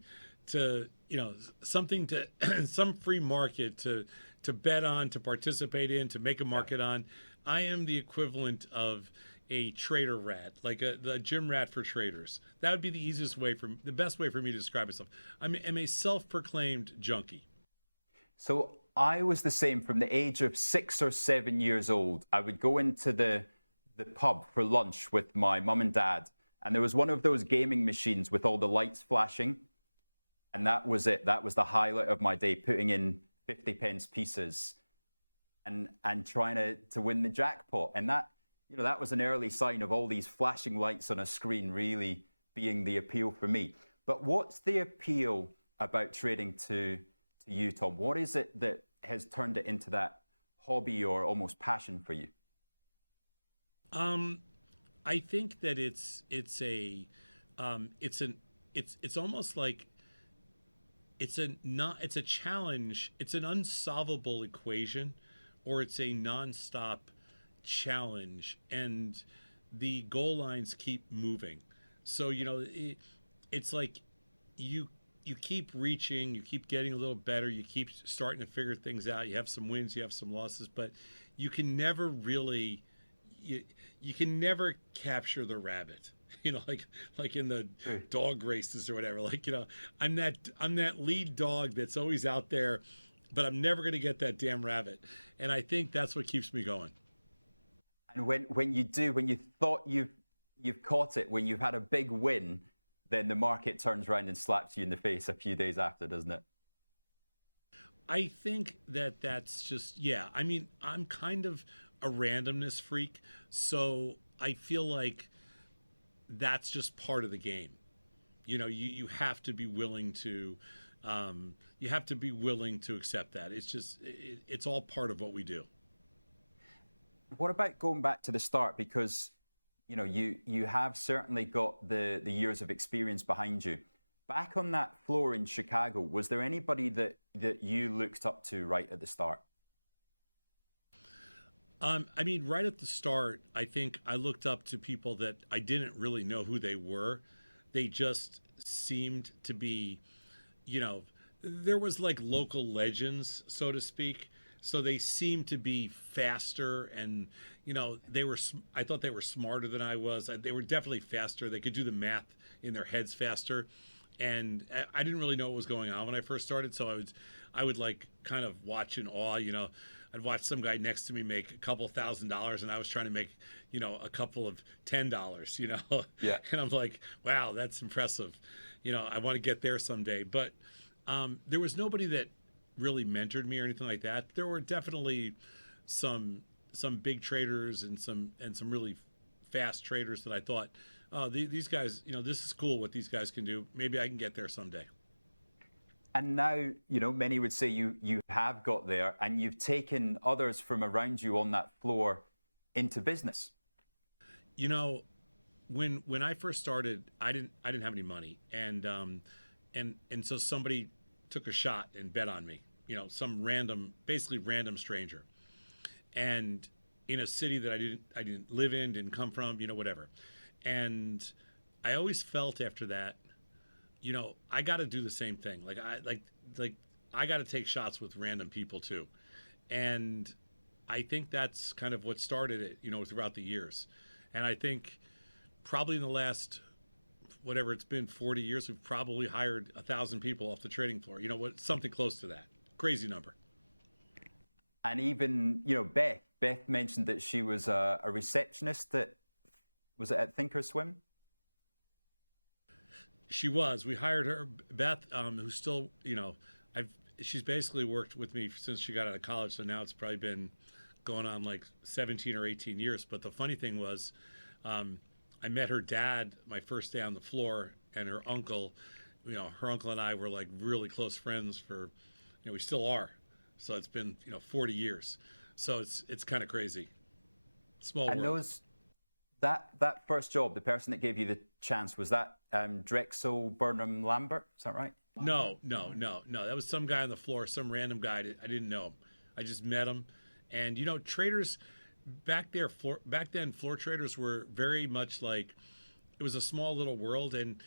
something to some free market to bet on, to participate in, to make a market on, I am the equivalent of a trader rat, like the gym rat for traders. That would be the easiest way the best way for me to describe myself. I'm a self-proclaimed junkie. So I was the same from the age of 6 or 7 years old. I would go into the pub for lunch with my mum and dad, and there was one of those gaming machines with all the lights flashing, and that was it. That was the highlight of my day, putting in 50 pence pieces and trying to win the jackpot. And that, that was an early sign of all these flashing lights on a screen really being the appeal for me. But what's the appeal about trading to you, Tom? What is it that has turned it into that hobby or almost passion for you? I think that it's almost like it's a challenge. It's an unsolvable equation, or it's a nonstop challenge, and the goal lines keep moving. So it's like you keep reaching, you keep getting a little better, you keep starting to figure things out. You have some wins, you have some losses, but you can never really you can never capture the rabbit. Like in the dog races or whatever. Like, I'm that lead dog that's always out there, but I'm never going to get that damn rabbit. And I think that's what keeps me going. And when you thought you've caught it, when you've had a big win, then the market turns around and slaps you in the face a few days after, doesn't it? I think that's just, yeah. I mean, I'm kind of a randomness freak, so I feel like that's just part of the game. You have to be willing to accept that. It's just it's all part of what we do. What about going back to the start? Because you have certainly got the years of experience behind you. Back on that floor in Chicago, was there anybody that you looked up to right at the start? I mean, right at the start, I think I looked up to people that I didn't really know who they were. They just seemed to be, there was like local legends, so to speak. So they seemed to be faster and, I thought they were smarter than I was. They were definitely faster. They could do the math in their heads faster. And I didn't really know what was going on when I first started. So I would like kind of watch in awe, I'd watch some guy next to me make a couple $1,000 and I was trying to make, a couple of $10, Yeah. And I'm like, wow, that's impressive. I want to get there someday. But there was nobody that really mentored me or anything like that. There were definitely some big traders and some really fast traders that I thought, oh, these guys, this is cool what these guys can do. Maybe I can get there someday. And now, many would say you have got there and you've taken others from around you on that floor into business. When I first started, I didn't have any money, and so somebody took a shot and bet on me. Some basically random stranger, and in a city that I didn't live in, didn't come from, whatever. And I always felt after that, I got to do the same thing. I got to take shots with random people too. And I think that's kind of what started it, throughout the years. And I think probably in the last, whatever it's been, 40 years, we've probably hired 1,000 people off the trading floor. Something close to that. Crazy number. And even, Beth mentioned that she was a receptionist was it at Thinkorswim? She was. We hired her, Beth, who's still, she's basically worked with me since she got out of college. So now it's probably been going on like 17 or 18 years. But the funny thing was, I met her dad my first day on the floor, and her uncle, her uncle and I were like really close friends for, we still are. So it's been, 40 years. So it's kind of crazy. Small world. That first job, the person that gave you the chance, was that Drexel Burnham Lambert? Is that right? No. That was some guy on the floor, some random guy. I didn't know him. I just met him. And, traders back then, floor traders were very much like, it was a small little world. And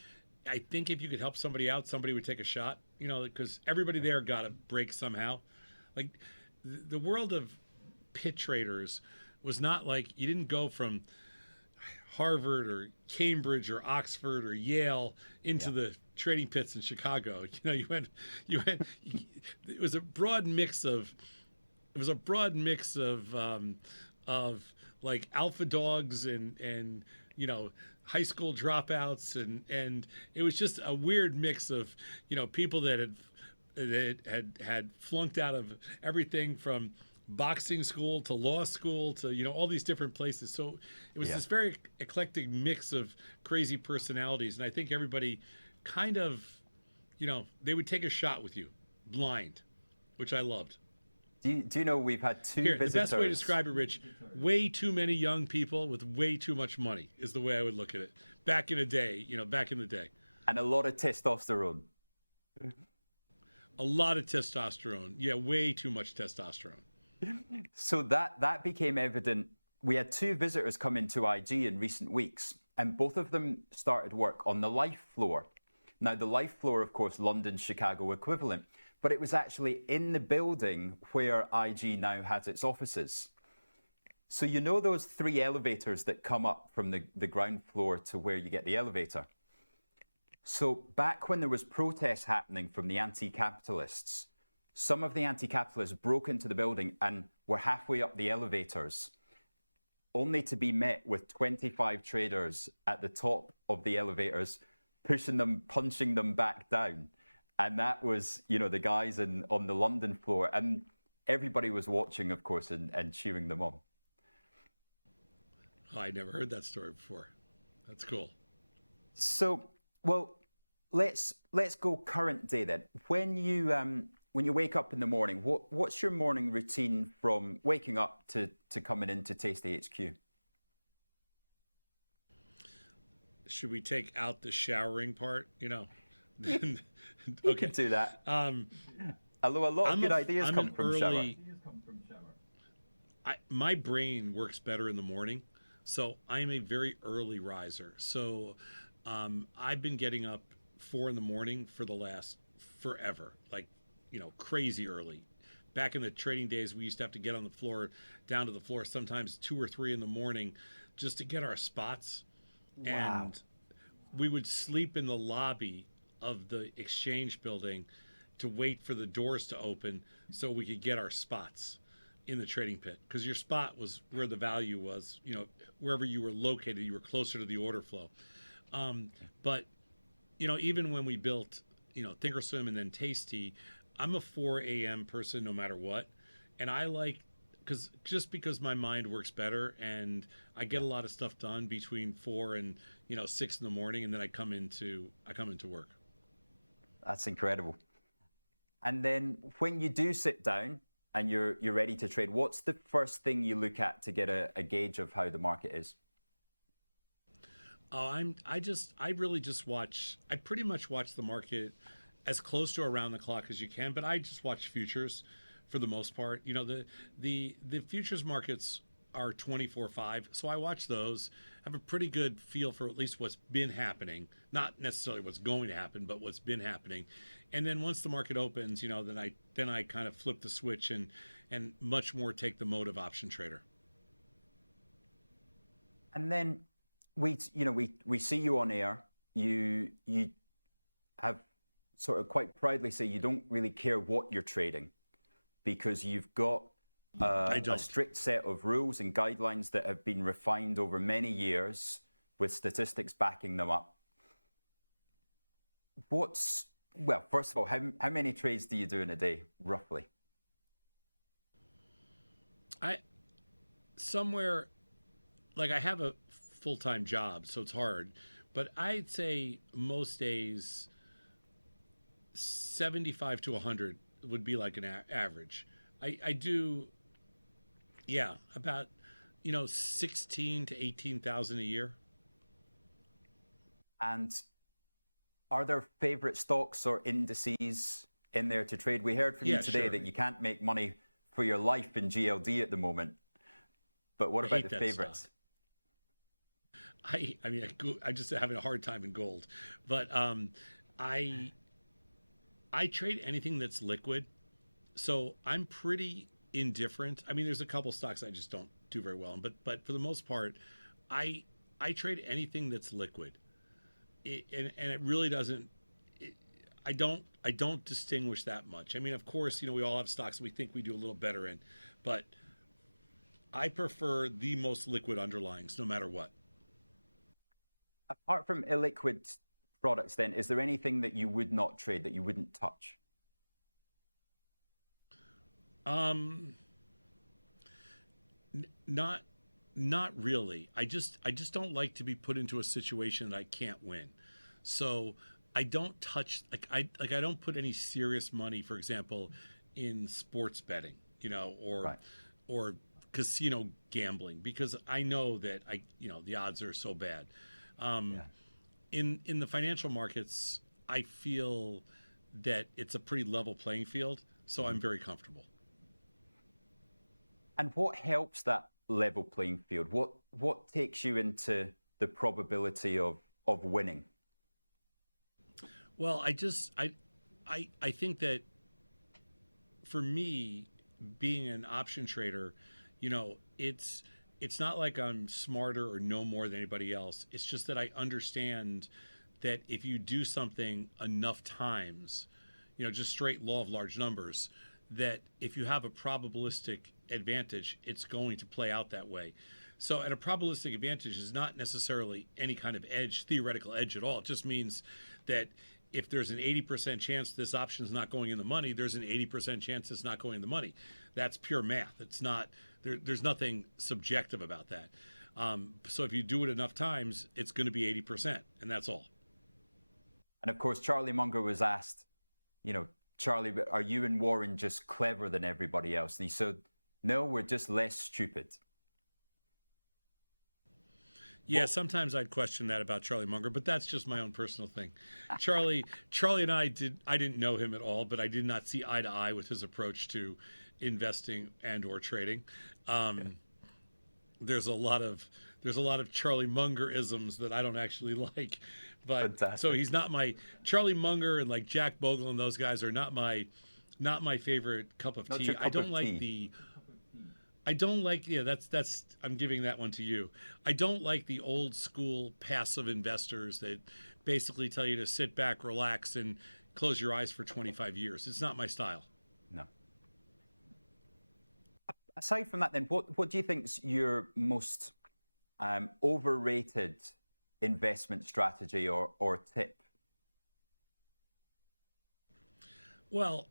I think if you could help somebody out, somebody would take a shot, because everybody there got a break somehow. Like the world of pit traders was not like, you didn't go from Harvard or Cambridge or Oxford or Yale into the trading pits in Chicago. You went. It was a broad mix of like alpha dogs and high school dropouts and it was just a weird mix of people that had flunked out of everything from boxing school to law school to all these different places. So it was this very eclectic mix of crazy personalities, and I think everybody kind of they would take a shot with you blind, which I loved. Do you know we've had two visitors? The best way to describe it, Rich, way too many young people with way too much money is the way I would look at it. Back in the day, And a lot of testosterone. A lot of testosterone. Yeah, way too much testosterone. So that became evident. We had two visitors come into IG in recent weeks, and both of them started work on the life floor. Now, the life floor, of course, London, Chicago equivalent, but it was actually in the building where IG now has its offices. So those three elevators that come up from the ground floor to where you get the elevator? So back when there was protests happening from the anti-capitalists, some of the anti-capitalists broke into the building and were halfway up the elevators, only to be met with 25 traders at the top of the elevators, pushing them, punching them back down. And that was, the guys on the London floor. And everybody was watching, of course, and cheering them on. Oh, I never heard that story before. That's cool. So, well, let's go current day then. When you wake up in the morning, what's your morning routine from waking up to coming into Tasty HQ? Should we take out the showering part? Okay. You can do that. Although a lot of good ideas come from shower. My brain works better in the morning, so I'm a very early riser. So I've been getting up 4 in the morning for the last forever, like crazy early. Back in the trading days, we used to have to get on the floor, down to the floor, sometimes 2 or 3 in the morning, just to get our spots. Wow. And we would sleep in the lobby of the exchange building to wait for the doors to open so we could get our spots in the trading pit, because your spot was where the value was. Wherever you were located, you were closer to the order flow. But even when we built Thinkorswim and then Tasty, I'm a 4 a.m. person no matter what, and I like because my mind works better, and I get a lot of stuff done between 4 and 6 in the morning, and then I come into work. That's incredible. And then when you do sit down and you're ready to trade, what's the first thing you look at to get a gauge of how the market is? Oh, I pretty much watch the market as close to around the clock as you can, but I just watch futures for the most part. The futures markets are 24/5, so I watch those, have a pretty good feel for at least what's been happening, not necessarily what's going to happen, but what's been happening. And then once the market opens, then I kind of flip the switch and much more take the mode of option trader. And then we see you on air. You have sort of quite proudly say you don't really care what you're trading, because you've got a strict set of rules and guidelines that have been refined over many years with statistics backing them up. Well, first of all, how many trades do you do in a day, roughly? Somewhere, like I have a full-time job, so it's hard, but I'd say most days 75 to 100 would be like an average. I do, yeah, about 16 to 18,000 a year. And are there favorite stocks or indices in there to trade? We heard from you today that you can't make money for your life in GLD at the moment. But what about the favorites? I mean, I'm just having a hard time in gold, but I trade anything that's liquid, so I'm pretty indifferent. I mean, there's a couple stocks I just don't do very well in, but for the most part, I trade anything that's liquid, and it really doesn't. I don't distinguish that much. I mean, of course, we all have stocks we think we do a little better in, but I prefer the most liquid underlyings, no matter what. Apart from illiquid products, then, is there anything that you would not trade, that you wouldn't touch? Not really. I just don't like to be put into a situation that I can't win. So I don't touch, I don't put any serious money, for example, in sports betting, or casino gambling, because I know that the odds are so bad. In the financial markets, I feel that it's a pretty level playing field, so I'm very comfortable. And what helps that level playing field? What takes you into the probability of winning? Well, I think that for me, being an option trader, it's not like I'm smarter or know more than anybody else. It's just that I understand that if you do something enough times, just straight law of large numbers, that if you have a probabilistic advantage, it's going to play out that way. So, and a probabilistic advantage is not necessarily any kind of edge, theoretical edge at all. It just means that if there's an 80% chance this option is not going in the money, there's an 80% chance it's not going in the money. That's pure math. It's not, there's nothing subjective about that. So if you do it enough times, it's going to be 80%, and that's all. And of course, Charlie Munger was asked, Charlie, are you and Warren just clever than everybody else? And he said, no, we're just less stupid. Yeah, sometimes I'd question that about Charlie Munger, but that's just my own personal thing. Charlie and I didn't know him at all, but I did not see eye to eye with his approach to investing and or trading. There's a lot of Charlie Munger isms that I don't actually like, but Fantastic. So he's not my Charlie Munger, and like Jack Bogle and those guys are not my favorite cup of tea. I don't like that's I'm giving that one to you. I don't like the old school passive investors that basically tell you to sit back, relax, and close your eyes for 25 years. It's not my style. No. Aside from that, then, what do you think's your most overrated investment strategy or tip? Well,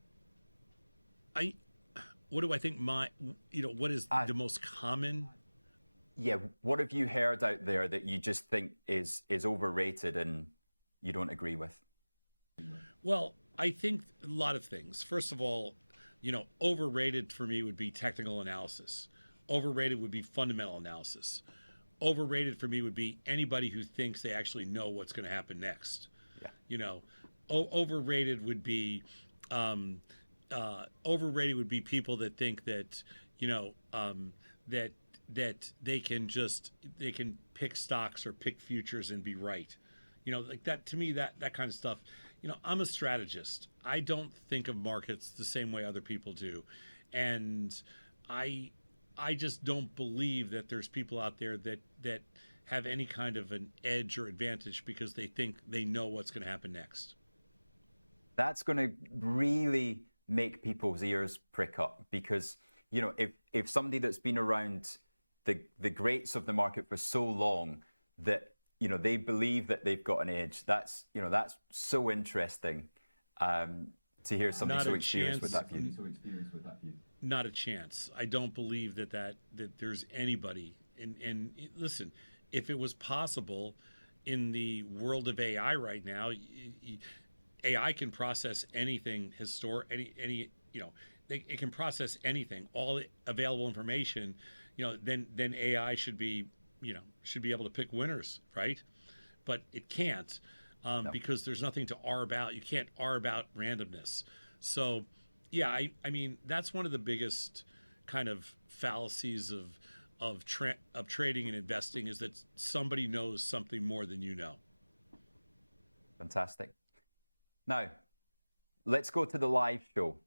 what do I think what is the most common? Yeah, what have you heard out there that you just think is overrated and you don't agree with? Well, I think a lot of things. First of all, overrated for me would be technical analysis. Overrated would be fundamental analysis. Overrated for me would be anybody who thinks they actually know what's going to happen next. Yeah. Overrated would be people that think that that they can pick stocks or pick futures and be right. Like that, to me, that kind of stuff. I'm a strategist. I don't think of markets the same way other people do, and I just don't believe that there's people out there that have any kind of an edge or advantage because they think they know what's going to happen next. That's going to really make people's ears prick up, because you know, if somebody that's been around the greats of the market for so long that, you know, they believe that they've got an edge, that's, you know, that's so interesting to hear somebody so experienced with that view. Not a chance. I don't believe that there's anybody. And listen, if it was possible in the world of AI right now, AI can process anything any you know, it can process anything, all available information, you know, then AI should be, you know, should be able to pick winners, right? But it can't, because there's nothing to R about. You can't R about randomness. So yeah, I mean, that's one of the biggest kind of fallacies of trading and investing, is that somebody knows something more than you know. Fantastic. Now, let's go to the live show.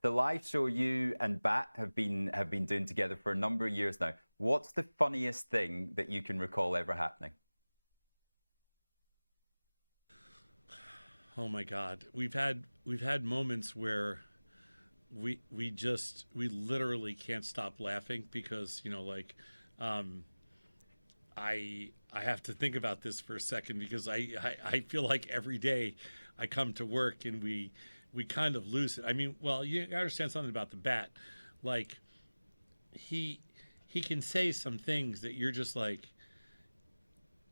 The live show you and Bat have been doing together for a number of years now. What's the funniest thing that you can recall ever happening? Oh my God, we've had moments where we literally can't stop laughing because, you know, like, I have to think about this for a second, because I feel like every day I come to work and we kind of lose it. I mean, well, you understand something about the Bat, like he can say some things that you're just like,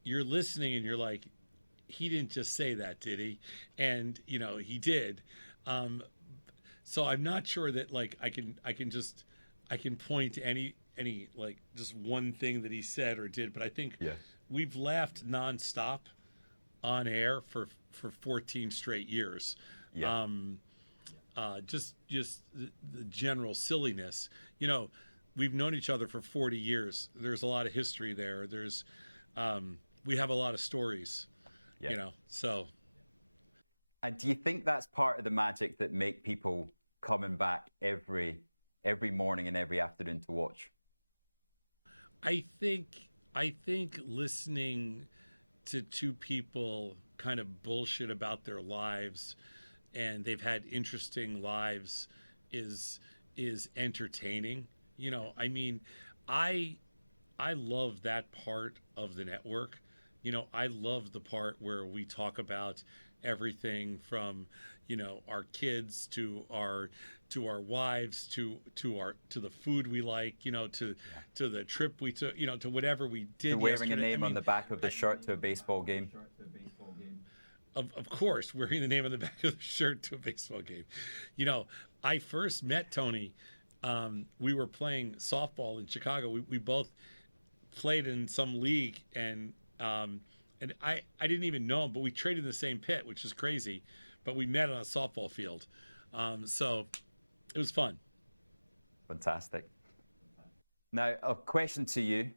you're listening and you're like, he didn't just say that, did he? And, you know, he did. So I'm not sure that, like, I can point to any like just one thing that he said or did, but I think we've laughed nonstop on air for 14 straight years. Yeah. Just the general silliness. You know, we've known each other for 40 years. There's a lot of history there. There's we have a lot of stories. Yeah. You know, so. And do you think that's part of the magic that make people coming back every morning and every afternoon to watch? I think listening to two people kind of bullshit about their lives, and they've had interesting lives, is entertaining. You know, I mean, I love that part of the network. You know, I love the part where we talk about everything from, you know, our kids to our wives to the food we like, you know, to the trip we took, you know, to whatever we did. To wearing a name on the back of the shirt to a baseball game. Of course, wearing the name on the back of the shirt to a baseball game. You know, I first met Tony. We were playing softball in Chicago. We both played in some league, and I didn't even know him, but we traded in the same pit, which is crazy. But we met on a softball field. So it was fun. Fantastic. Now, a question to you.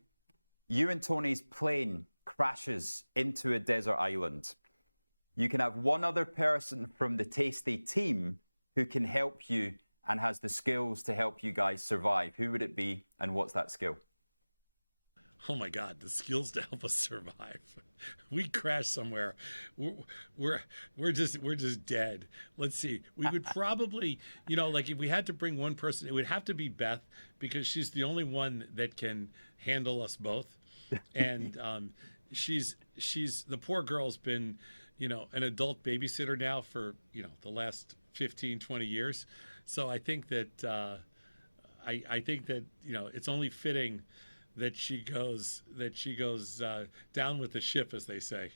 You and Tony's plane crashes into a desert island. You can have one other person from the Tasty team who can help you and has the skills to help you guys survive. Who would it be, and what's that skill? Oh my God, the skills to help us survive. We crash somewhere. We're just dead. Let's see. We would probably, you know, like if we had to bring one person, it would have to be Beth, because she's the only one that can handle us both. And she's the poor girl's been, you know, an adult babysitter now for, you know, the last 15, 20 years. So I think that I think that, you know, it's only fitting that she goes down with the ship, as they say.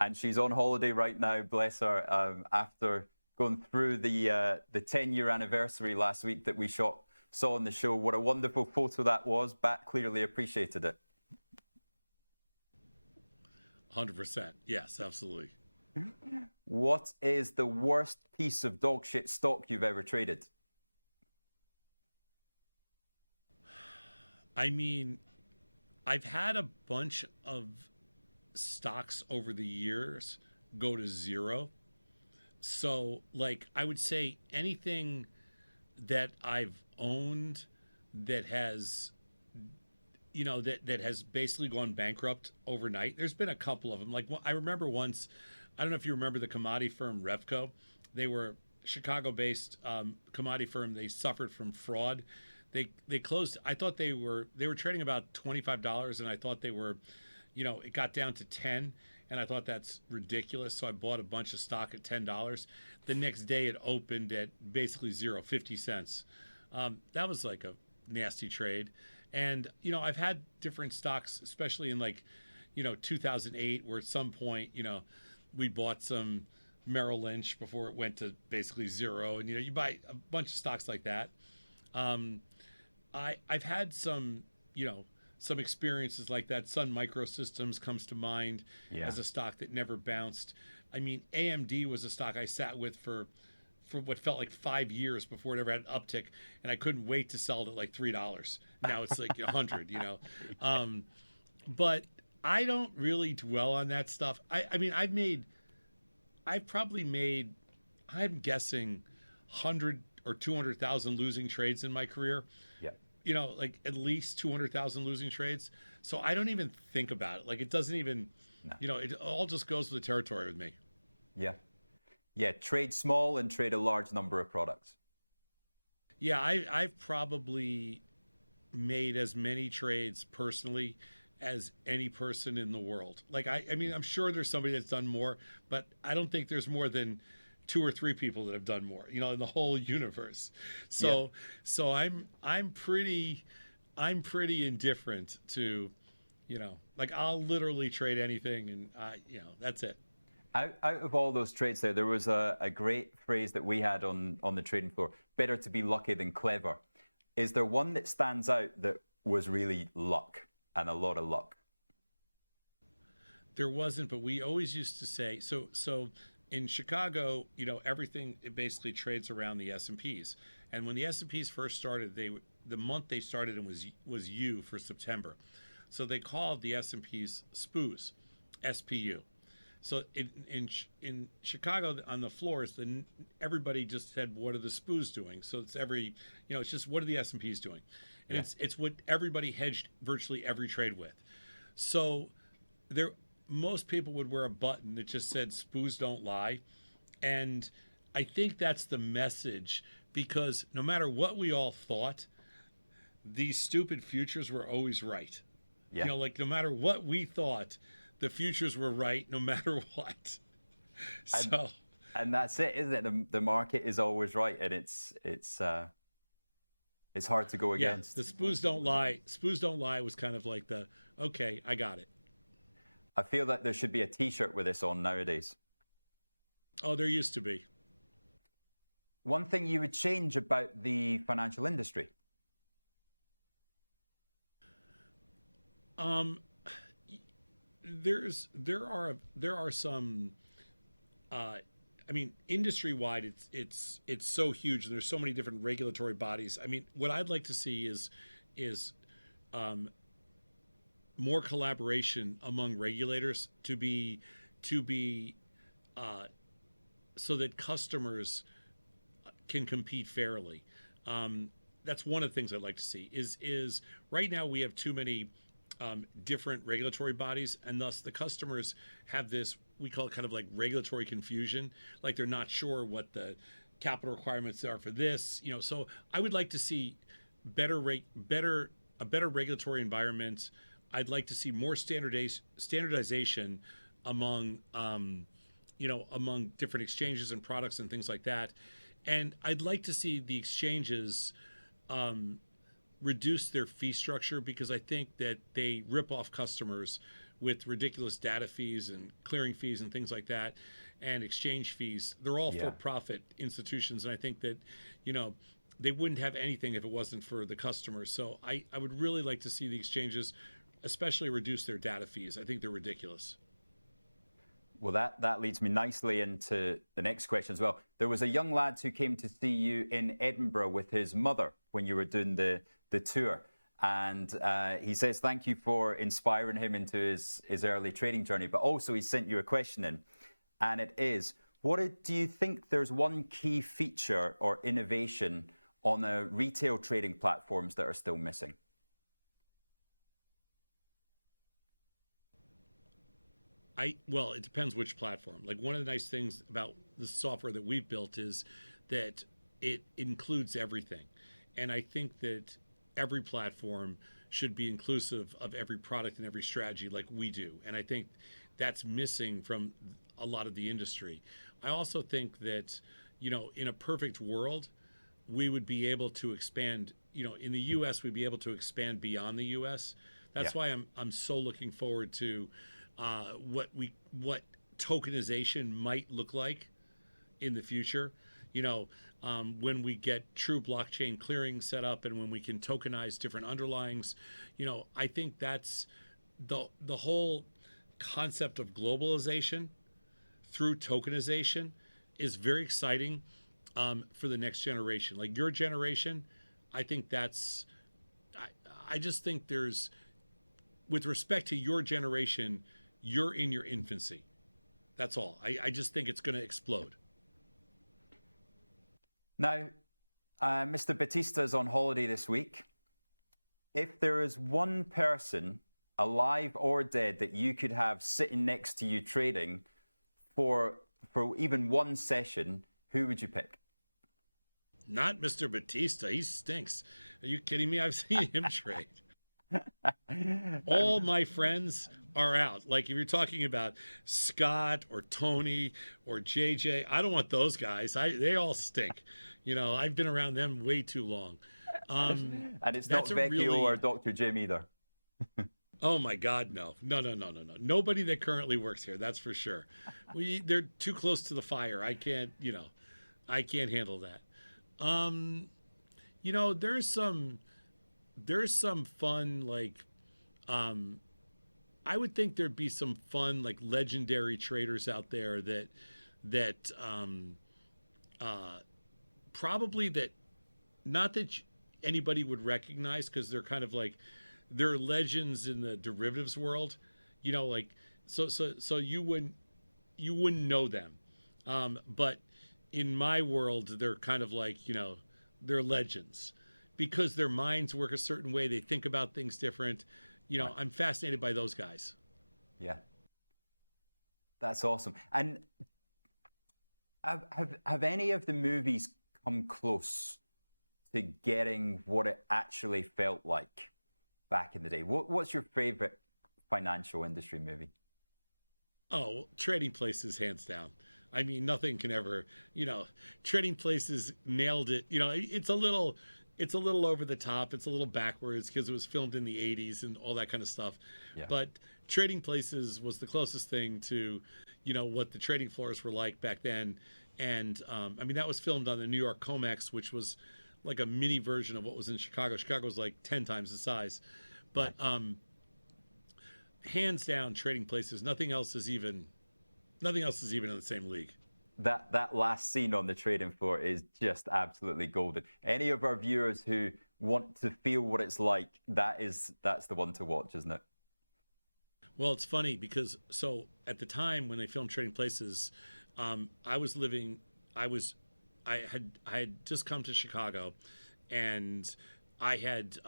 And she's on holiday right now, bless her, after going through the 10-year anniversary last week that we saw on the show. What a wonderful photo that was. Bat clearly appreciated it. 100%. Yes, absolutely. What is the worst piece of dog shit stock you've ever traded? I mean, I've had a bunch of stocks over the years go to zero. So, like, I would say anything that I've owned that has, you know, that has basically gone bankrupt overnight. There's been a couple of them. Like, I remember once, I don't know if you remember the commodity firm Revco. They were Chicago-based commodity firm. They suffered from fraud. They closed. I thought they were trading about $25, and I thought they were, it got down to 10, and I thought that's ridiculous. So I bought a bunch of stock at $10. The next day it opened at basically 50 cents. That was like a nasty trade. And I've had different stocks, especially in 2008, where at some point we bought some Merrill Lynch before it went to basically zero, and you buy a bunch of stocks like that. I've had some some experiences like that. Sun Microsystems comes to mind as a stock that never bounced. I mean, AMD was a stock I sat with for what felt like 5 years before it ever had an uptick, and I couldn't wait to sell it at like $3. Now it's like 100, But I don't really dwell on that stuff. I've probably made, I'm guessing, 100 or 200,000 losing trades in my career. Yeah. Like at least 200,000 losing trades. So I don't even think about it. Like it doesn't even, it all just goes with the territory with me. Yeah. Yeah, trade small and trade a large number of products. Yeah, I've probably made as many trades personally as any person in the world. Like I mean, I'm sure there's somebody that's done more, but I don't think there's more than 2 or 3 people that have done more, in the whole universe. So I'm pretty indifferent to, like I'll literally trade anything, and that's it. Out of all those trades there was a great phrase that we had on the trading floor: better to be lucky than clever. Is there one that stands out that was really luck, and a lot of luck? There wasn't, but we always used to say, so in Chicago, everything, it basically trades around the S&Ps. And when the S&Ps first started, the month they started in was U for September. So they called the S&Ps SPUs, SPU. So in Chicago on the floors, then everybody just said, "What are the SPUs doing?" So it's it's just, what are the S&Ps doing? And it's what everybody hedged virtually every trade with. So most people would wear a button that just said "SPUs don't lie," and I think that's the message, because no matter what we all thought, these stupid futures were always right. Yeah. No matter what we thought, the futures were right no matter what. So, and that's it, isn't it? The market is always right, and it's hard to go against. The SPUs don't lie. SPUs don't lie was kind of like okay, I got it. I feel that there should be a T-shirt with this on nowadays. Oh, there used to be. One thing you would change about the financial industry? There are some. I mean, industry-wide, it's so huge, and there's so many different regulatory bodies. I mean, what I'd like to see is more collaboration among regulators to be so that customers can compete fairly. That's one of the things I'd like to see. Is right now we have too many different regulatory bodies, and thus the customers have this, we call it kind of like regulatory confusion, like they're not sure what the capital requirements are for this, so I would like to see a better regulatory environment. I'd like to see more standardization among among different exchanges and products and things like that, and I'd like to see the exchanges reduce their fee structure, because I think that they rip off customers with ridiculous data fees and clearing fees and things like that, and exchange fees. They're all for-profit institutions, and I think that, they wouldn't have anything if it wasn't for the customers. So I would really like to see the exchanges especially reduce their data fees. I think they're ridiculous. Well, that leads me nicely into the next question as well. There was a young lad who came to see you in Edinburgh with his mother when you were doing the tour. And he says thank you for inspiring him into his early trading journey, but also he sent you a question in, and it is, do you think there's one key feature or innovation on the retail trading platforms that are still missing? Well, it depends which platform. Like, one of the nice things about the software that we've built is that it includes everything. And I think that every platform should be inclusive of every product and every strategy like we do. And I think that's missing from a lot of the industry. I also think that, you know, in a perfect world, we would be able to expand, you know, in the US, we'd be able to expand beyond the US. That's why I'm so looking forward to what tokenization might look like in the future. You know, when we get true blockchain clearing set up and when we can tokenize different underlyings, you know, I think that's the whole concept of globalization through tokenization is very exciting for the next generation. Like your generation, I think that's, I just think there's, with respect to your generation, you're in your infancy. That's all. I just think it's going to explode. Now, Mr. Batista is on holiday this week. If there is one person, alive or dead, that you could have sitting next to you trading for even one session, who would you pick? Not Mr. Batista. He stinks. Are you kidding me? I've seen him trade. All my friends are out. Like if you're talking about Scott or Tony or JJ, I don't want those guys. They all stink. You know, I've been around them way too long. And it's not Vecchio or Dr. Jim either. Oh my God, no. No. Nobody that currently works here, that's for sure. They're too close to the fire. I can't handle that. You know, there's some fun, like, I would think there'd be some fun, like, legendary traders out there that probably that, not that anybody would recognize because they're kind of like, they're legends in the derivatives world, you know, like, so you wouldn't know them. But in my world, they're kind of like, you know, they're legends because their minds work a certain way. They think about things different. You know, I'm fascinated by those guys. Yeah. That's awesome. And have any of the movies come close to getting what it actually felt like back in the day? What's your favorite financial industry movie? Oh, Trading Places, hands down. I mean, nothing can ever, you know, Trading Places nailed it. You know, it's a little over the top. It's a little backwards because it was filmed in the 80s and all that kind of stuff. Yeah. But Trading Places was the closest thing to, you know, what the trading floors were like back then. And I mean, that was filmed on the New York COMEX, which was like a mini version of what was in Chicago. Chicago was like 10 times the size. But hands down, Trading Places, nothing else is even in the same league. That last scene on the trading floor is just absolutely golden. Any of our viewers who want to feel what it's like, that's the one to watch, isn't it? Well, it's funny because so at the time when they filmed Trading Places, I had just come to Chicago, and I had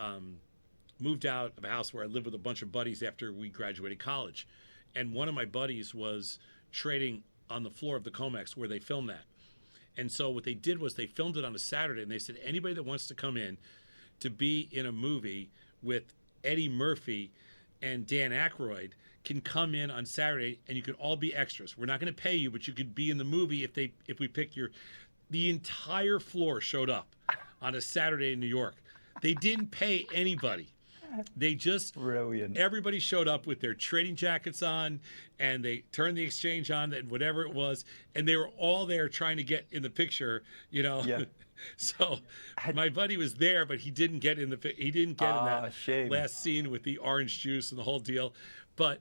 moved out of a house where I lived with a bunch of buddies after we graduated college, and one of my buddies was trading on the floor of the COMEX where they filmed that. And so what they did was they filmed it on a Saturday, and they said anybody that wants to come in to be in a movie with Eddie Murphy and Dan Aykroyd can come in on Saturday, and you can all be extras. We're not going to pay you, but you could be in the movie if we pick your. The entire floor showed up on a Saturday in New York. They didn't pay anybody. They just, brilliant. Everybody showed up with their trading jackets on, and they turned the exchange on, and whatever it was, and they were all there trying to get in the picture, you know. Yeah. So my buddy was there, but he didn't get in in that last scene with the orange juice and the whole deal. But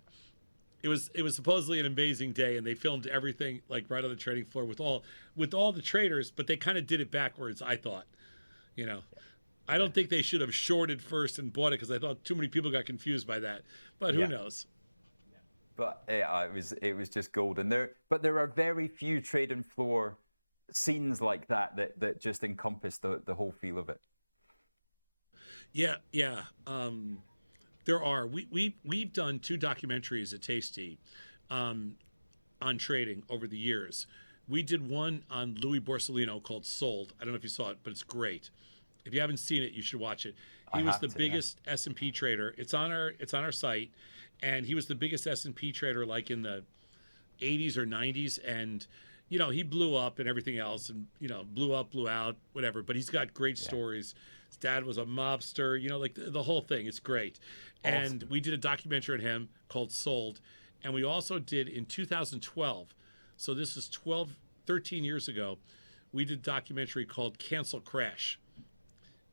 it was supposedly an amazing day, and they filmed everything like right on the trading floor with all the traders, but they kind of did it backwards, I thought, you know. I don't think they should have shorted first and bought it because I thought too many people got confused by that. But who knows? But yeah, it was just golden. But there are very few trading floor scenes like that just encompass the whole feel of it. Yeah. There are. We've done 2 documentaries at Tasty on trading over the years. We did one on Louis Borsellino called Sold. I don't know if you saw it, but it's great. If you haven't seen it, you should watch it. He was the biggest S&P trader. It's on our site, and he was the biggest S&P trader like in the 80s or 90s, and he blew up and everything else, and blew up, blew out, whatever. But he's got great stories. His dad was a mobster, like the whole thing. It's great. Awesome. And we did a documentary on him called Sold, and we also did in 2012. So this is 13 years ago. We did a documentary called Cancel Crash,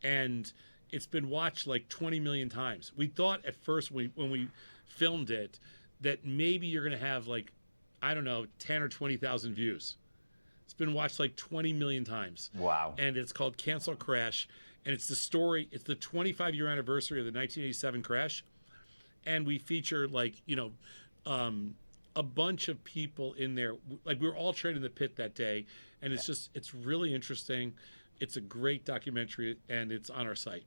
and it's been watched like 20 million times. We thought at first when we filmed it that maybe you're going to have like, I don't know, 10 or 20,000 views. It's been watched like 20 million times. Wow. And it's called Cancel Crash. And it's the 25-year anniversary of the 1987 crash. And we feature like, a bunch of people in there. Like we were all trading the pit that day. And it's really interesting. It's a great documentary, and it's on our site.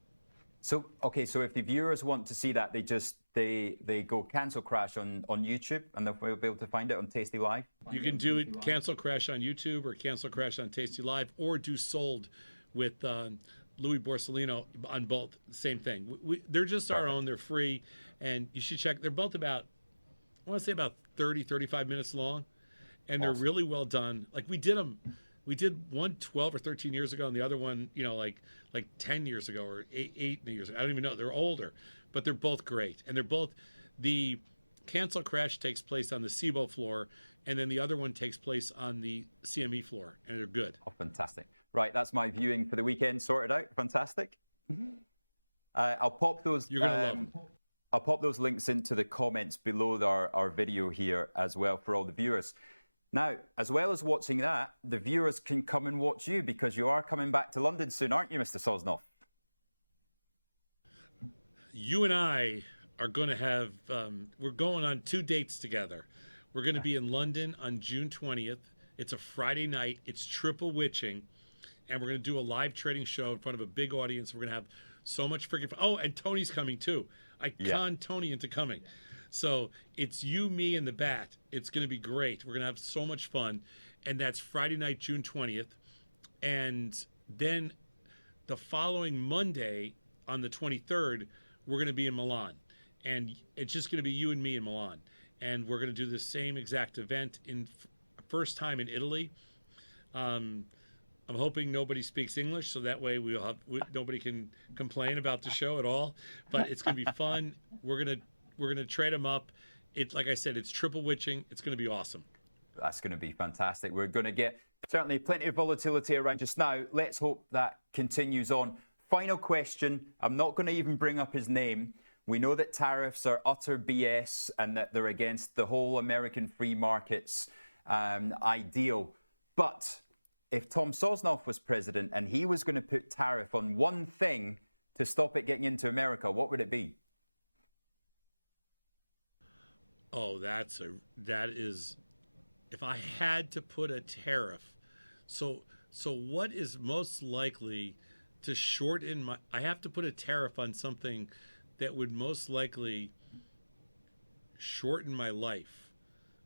So, okay, so if the viewers want to see that, they go Cancel Crash on YouTube, and they'll be able to find it on Tasty Live? You can do it, Cancel Crash on YouTube or Cancel Crash on Tasty Live, or do Sold with Louis Borsellino on both. Same thing. They're just our own. They're free, and you should check. They're both about, I want to say about 30, 35 minutes long, and they're really well done. Like we did them. We did one 12 or 13 years ago, and the other one, like 10 years ago or eight years ago. I don't even know. They're older, but they're both great. And they're both, the Cancel Crash takes place on the SIBO floor, and then the other one takes place on the CME floor, and they're good. Oh, fantastic. Right, that's my viewing for the weekend sorted out. Fantastic. I'll pop those. You're going to love them. I'll pop those links into the comments below our video here as well for all the viewers. Now, as well as watching that, the viewers can come and watch you because you are coming back to London soon, aren't you, Mr. Sosnoff? You and I are going to have, we're going on 2 dates together. We're going to be in London on June 20th. It's a Friday night. It's triple witching. And we're going to do a live trading show in front of a big audience. We're going to have so much freaking fun. Oh, and Tony's coming too. I conned Tony into coming. So it's you, me, and the bat. It's going to be great. We're going to have so much fun. And that's Friday night, June 20th. And then the following Monday on the 23rd, we're going to be in Milan. And it's just going to be you and me in Milan. And we're going to do the same exact event in first time in Italy. I'm hoping nobody speaks English, so that way nobody can complain about the show at all. But it's going to be fun. We're going to trade them up. Like I said, it's triple witching. It's going to be awesome. That's going to be fantastic. We're going to get certainly plenty of volatility around just now. Let's hope that continues on. Final question. I'm not going to even bring up his name. We know that tariffs are utter BS and that they're against the whole American free markets ideal. But if Tom Sosnoff was president and he was going to put tariff on one thing to stop it getting into America, what would it be? Oh, that is, if I had to put a tariff, so what is most likely to shorten I have to put a tariff on something that would most likely shorten my life.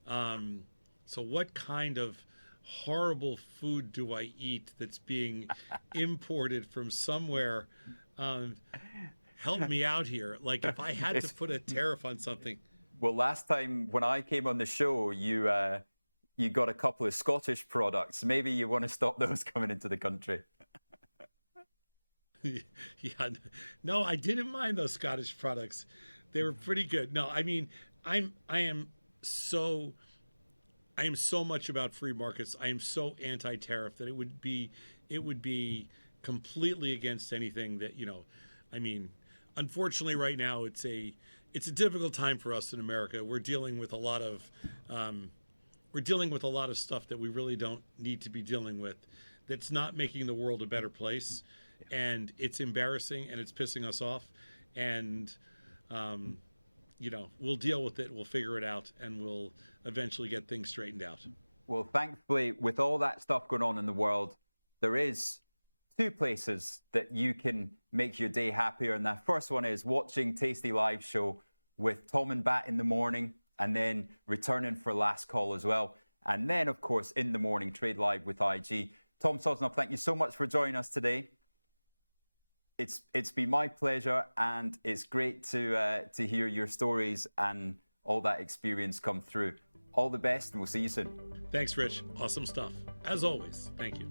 So what kind of horrible food do I eat that's being imported from somewhere? Help me out here. Like if I had to put a tariff on something. Well, last time when I came on the show, you got a couple of Scottish products. Maybe you want to stop those coming into the country. Yeah, no, I didn't mind those Scottish products. They were pretty good. No, I mean, I am so much about free markets. I am so anti-tariff that it would be completely against anything that, I mean, unfortunately right now it's a difficult time for us in America. We're dealing with a lot of stuff that we really don't need to be dealing with. That's not making the world a better place. And it's embarrassing and it's pissing us off. And, we'll deal with it. We'll figure it out and we'll eventually get things straightened out. Well, thankfully, with all that stuff going on in the world, there is 2 places that you can make your day happier. And that first one is watching Tasty Live show with Tom and Bat in the morning and then returning for Last Call as well. And then, of course, in the morning, Trade Live with IG. Tom Sosnoff, thank you so much for joining us today. It's been my pleasure, and it's great to hear your stories and all that experience come through. All the best, and we'll see you soon. Thanks, Rich. Awesome stuff. As always, thank you.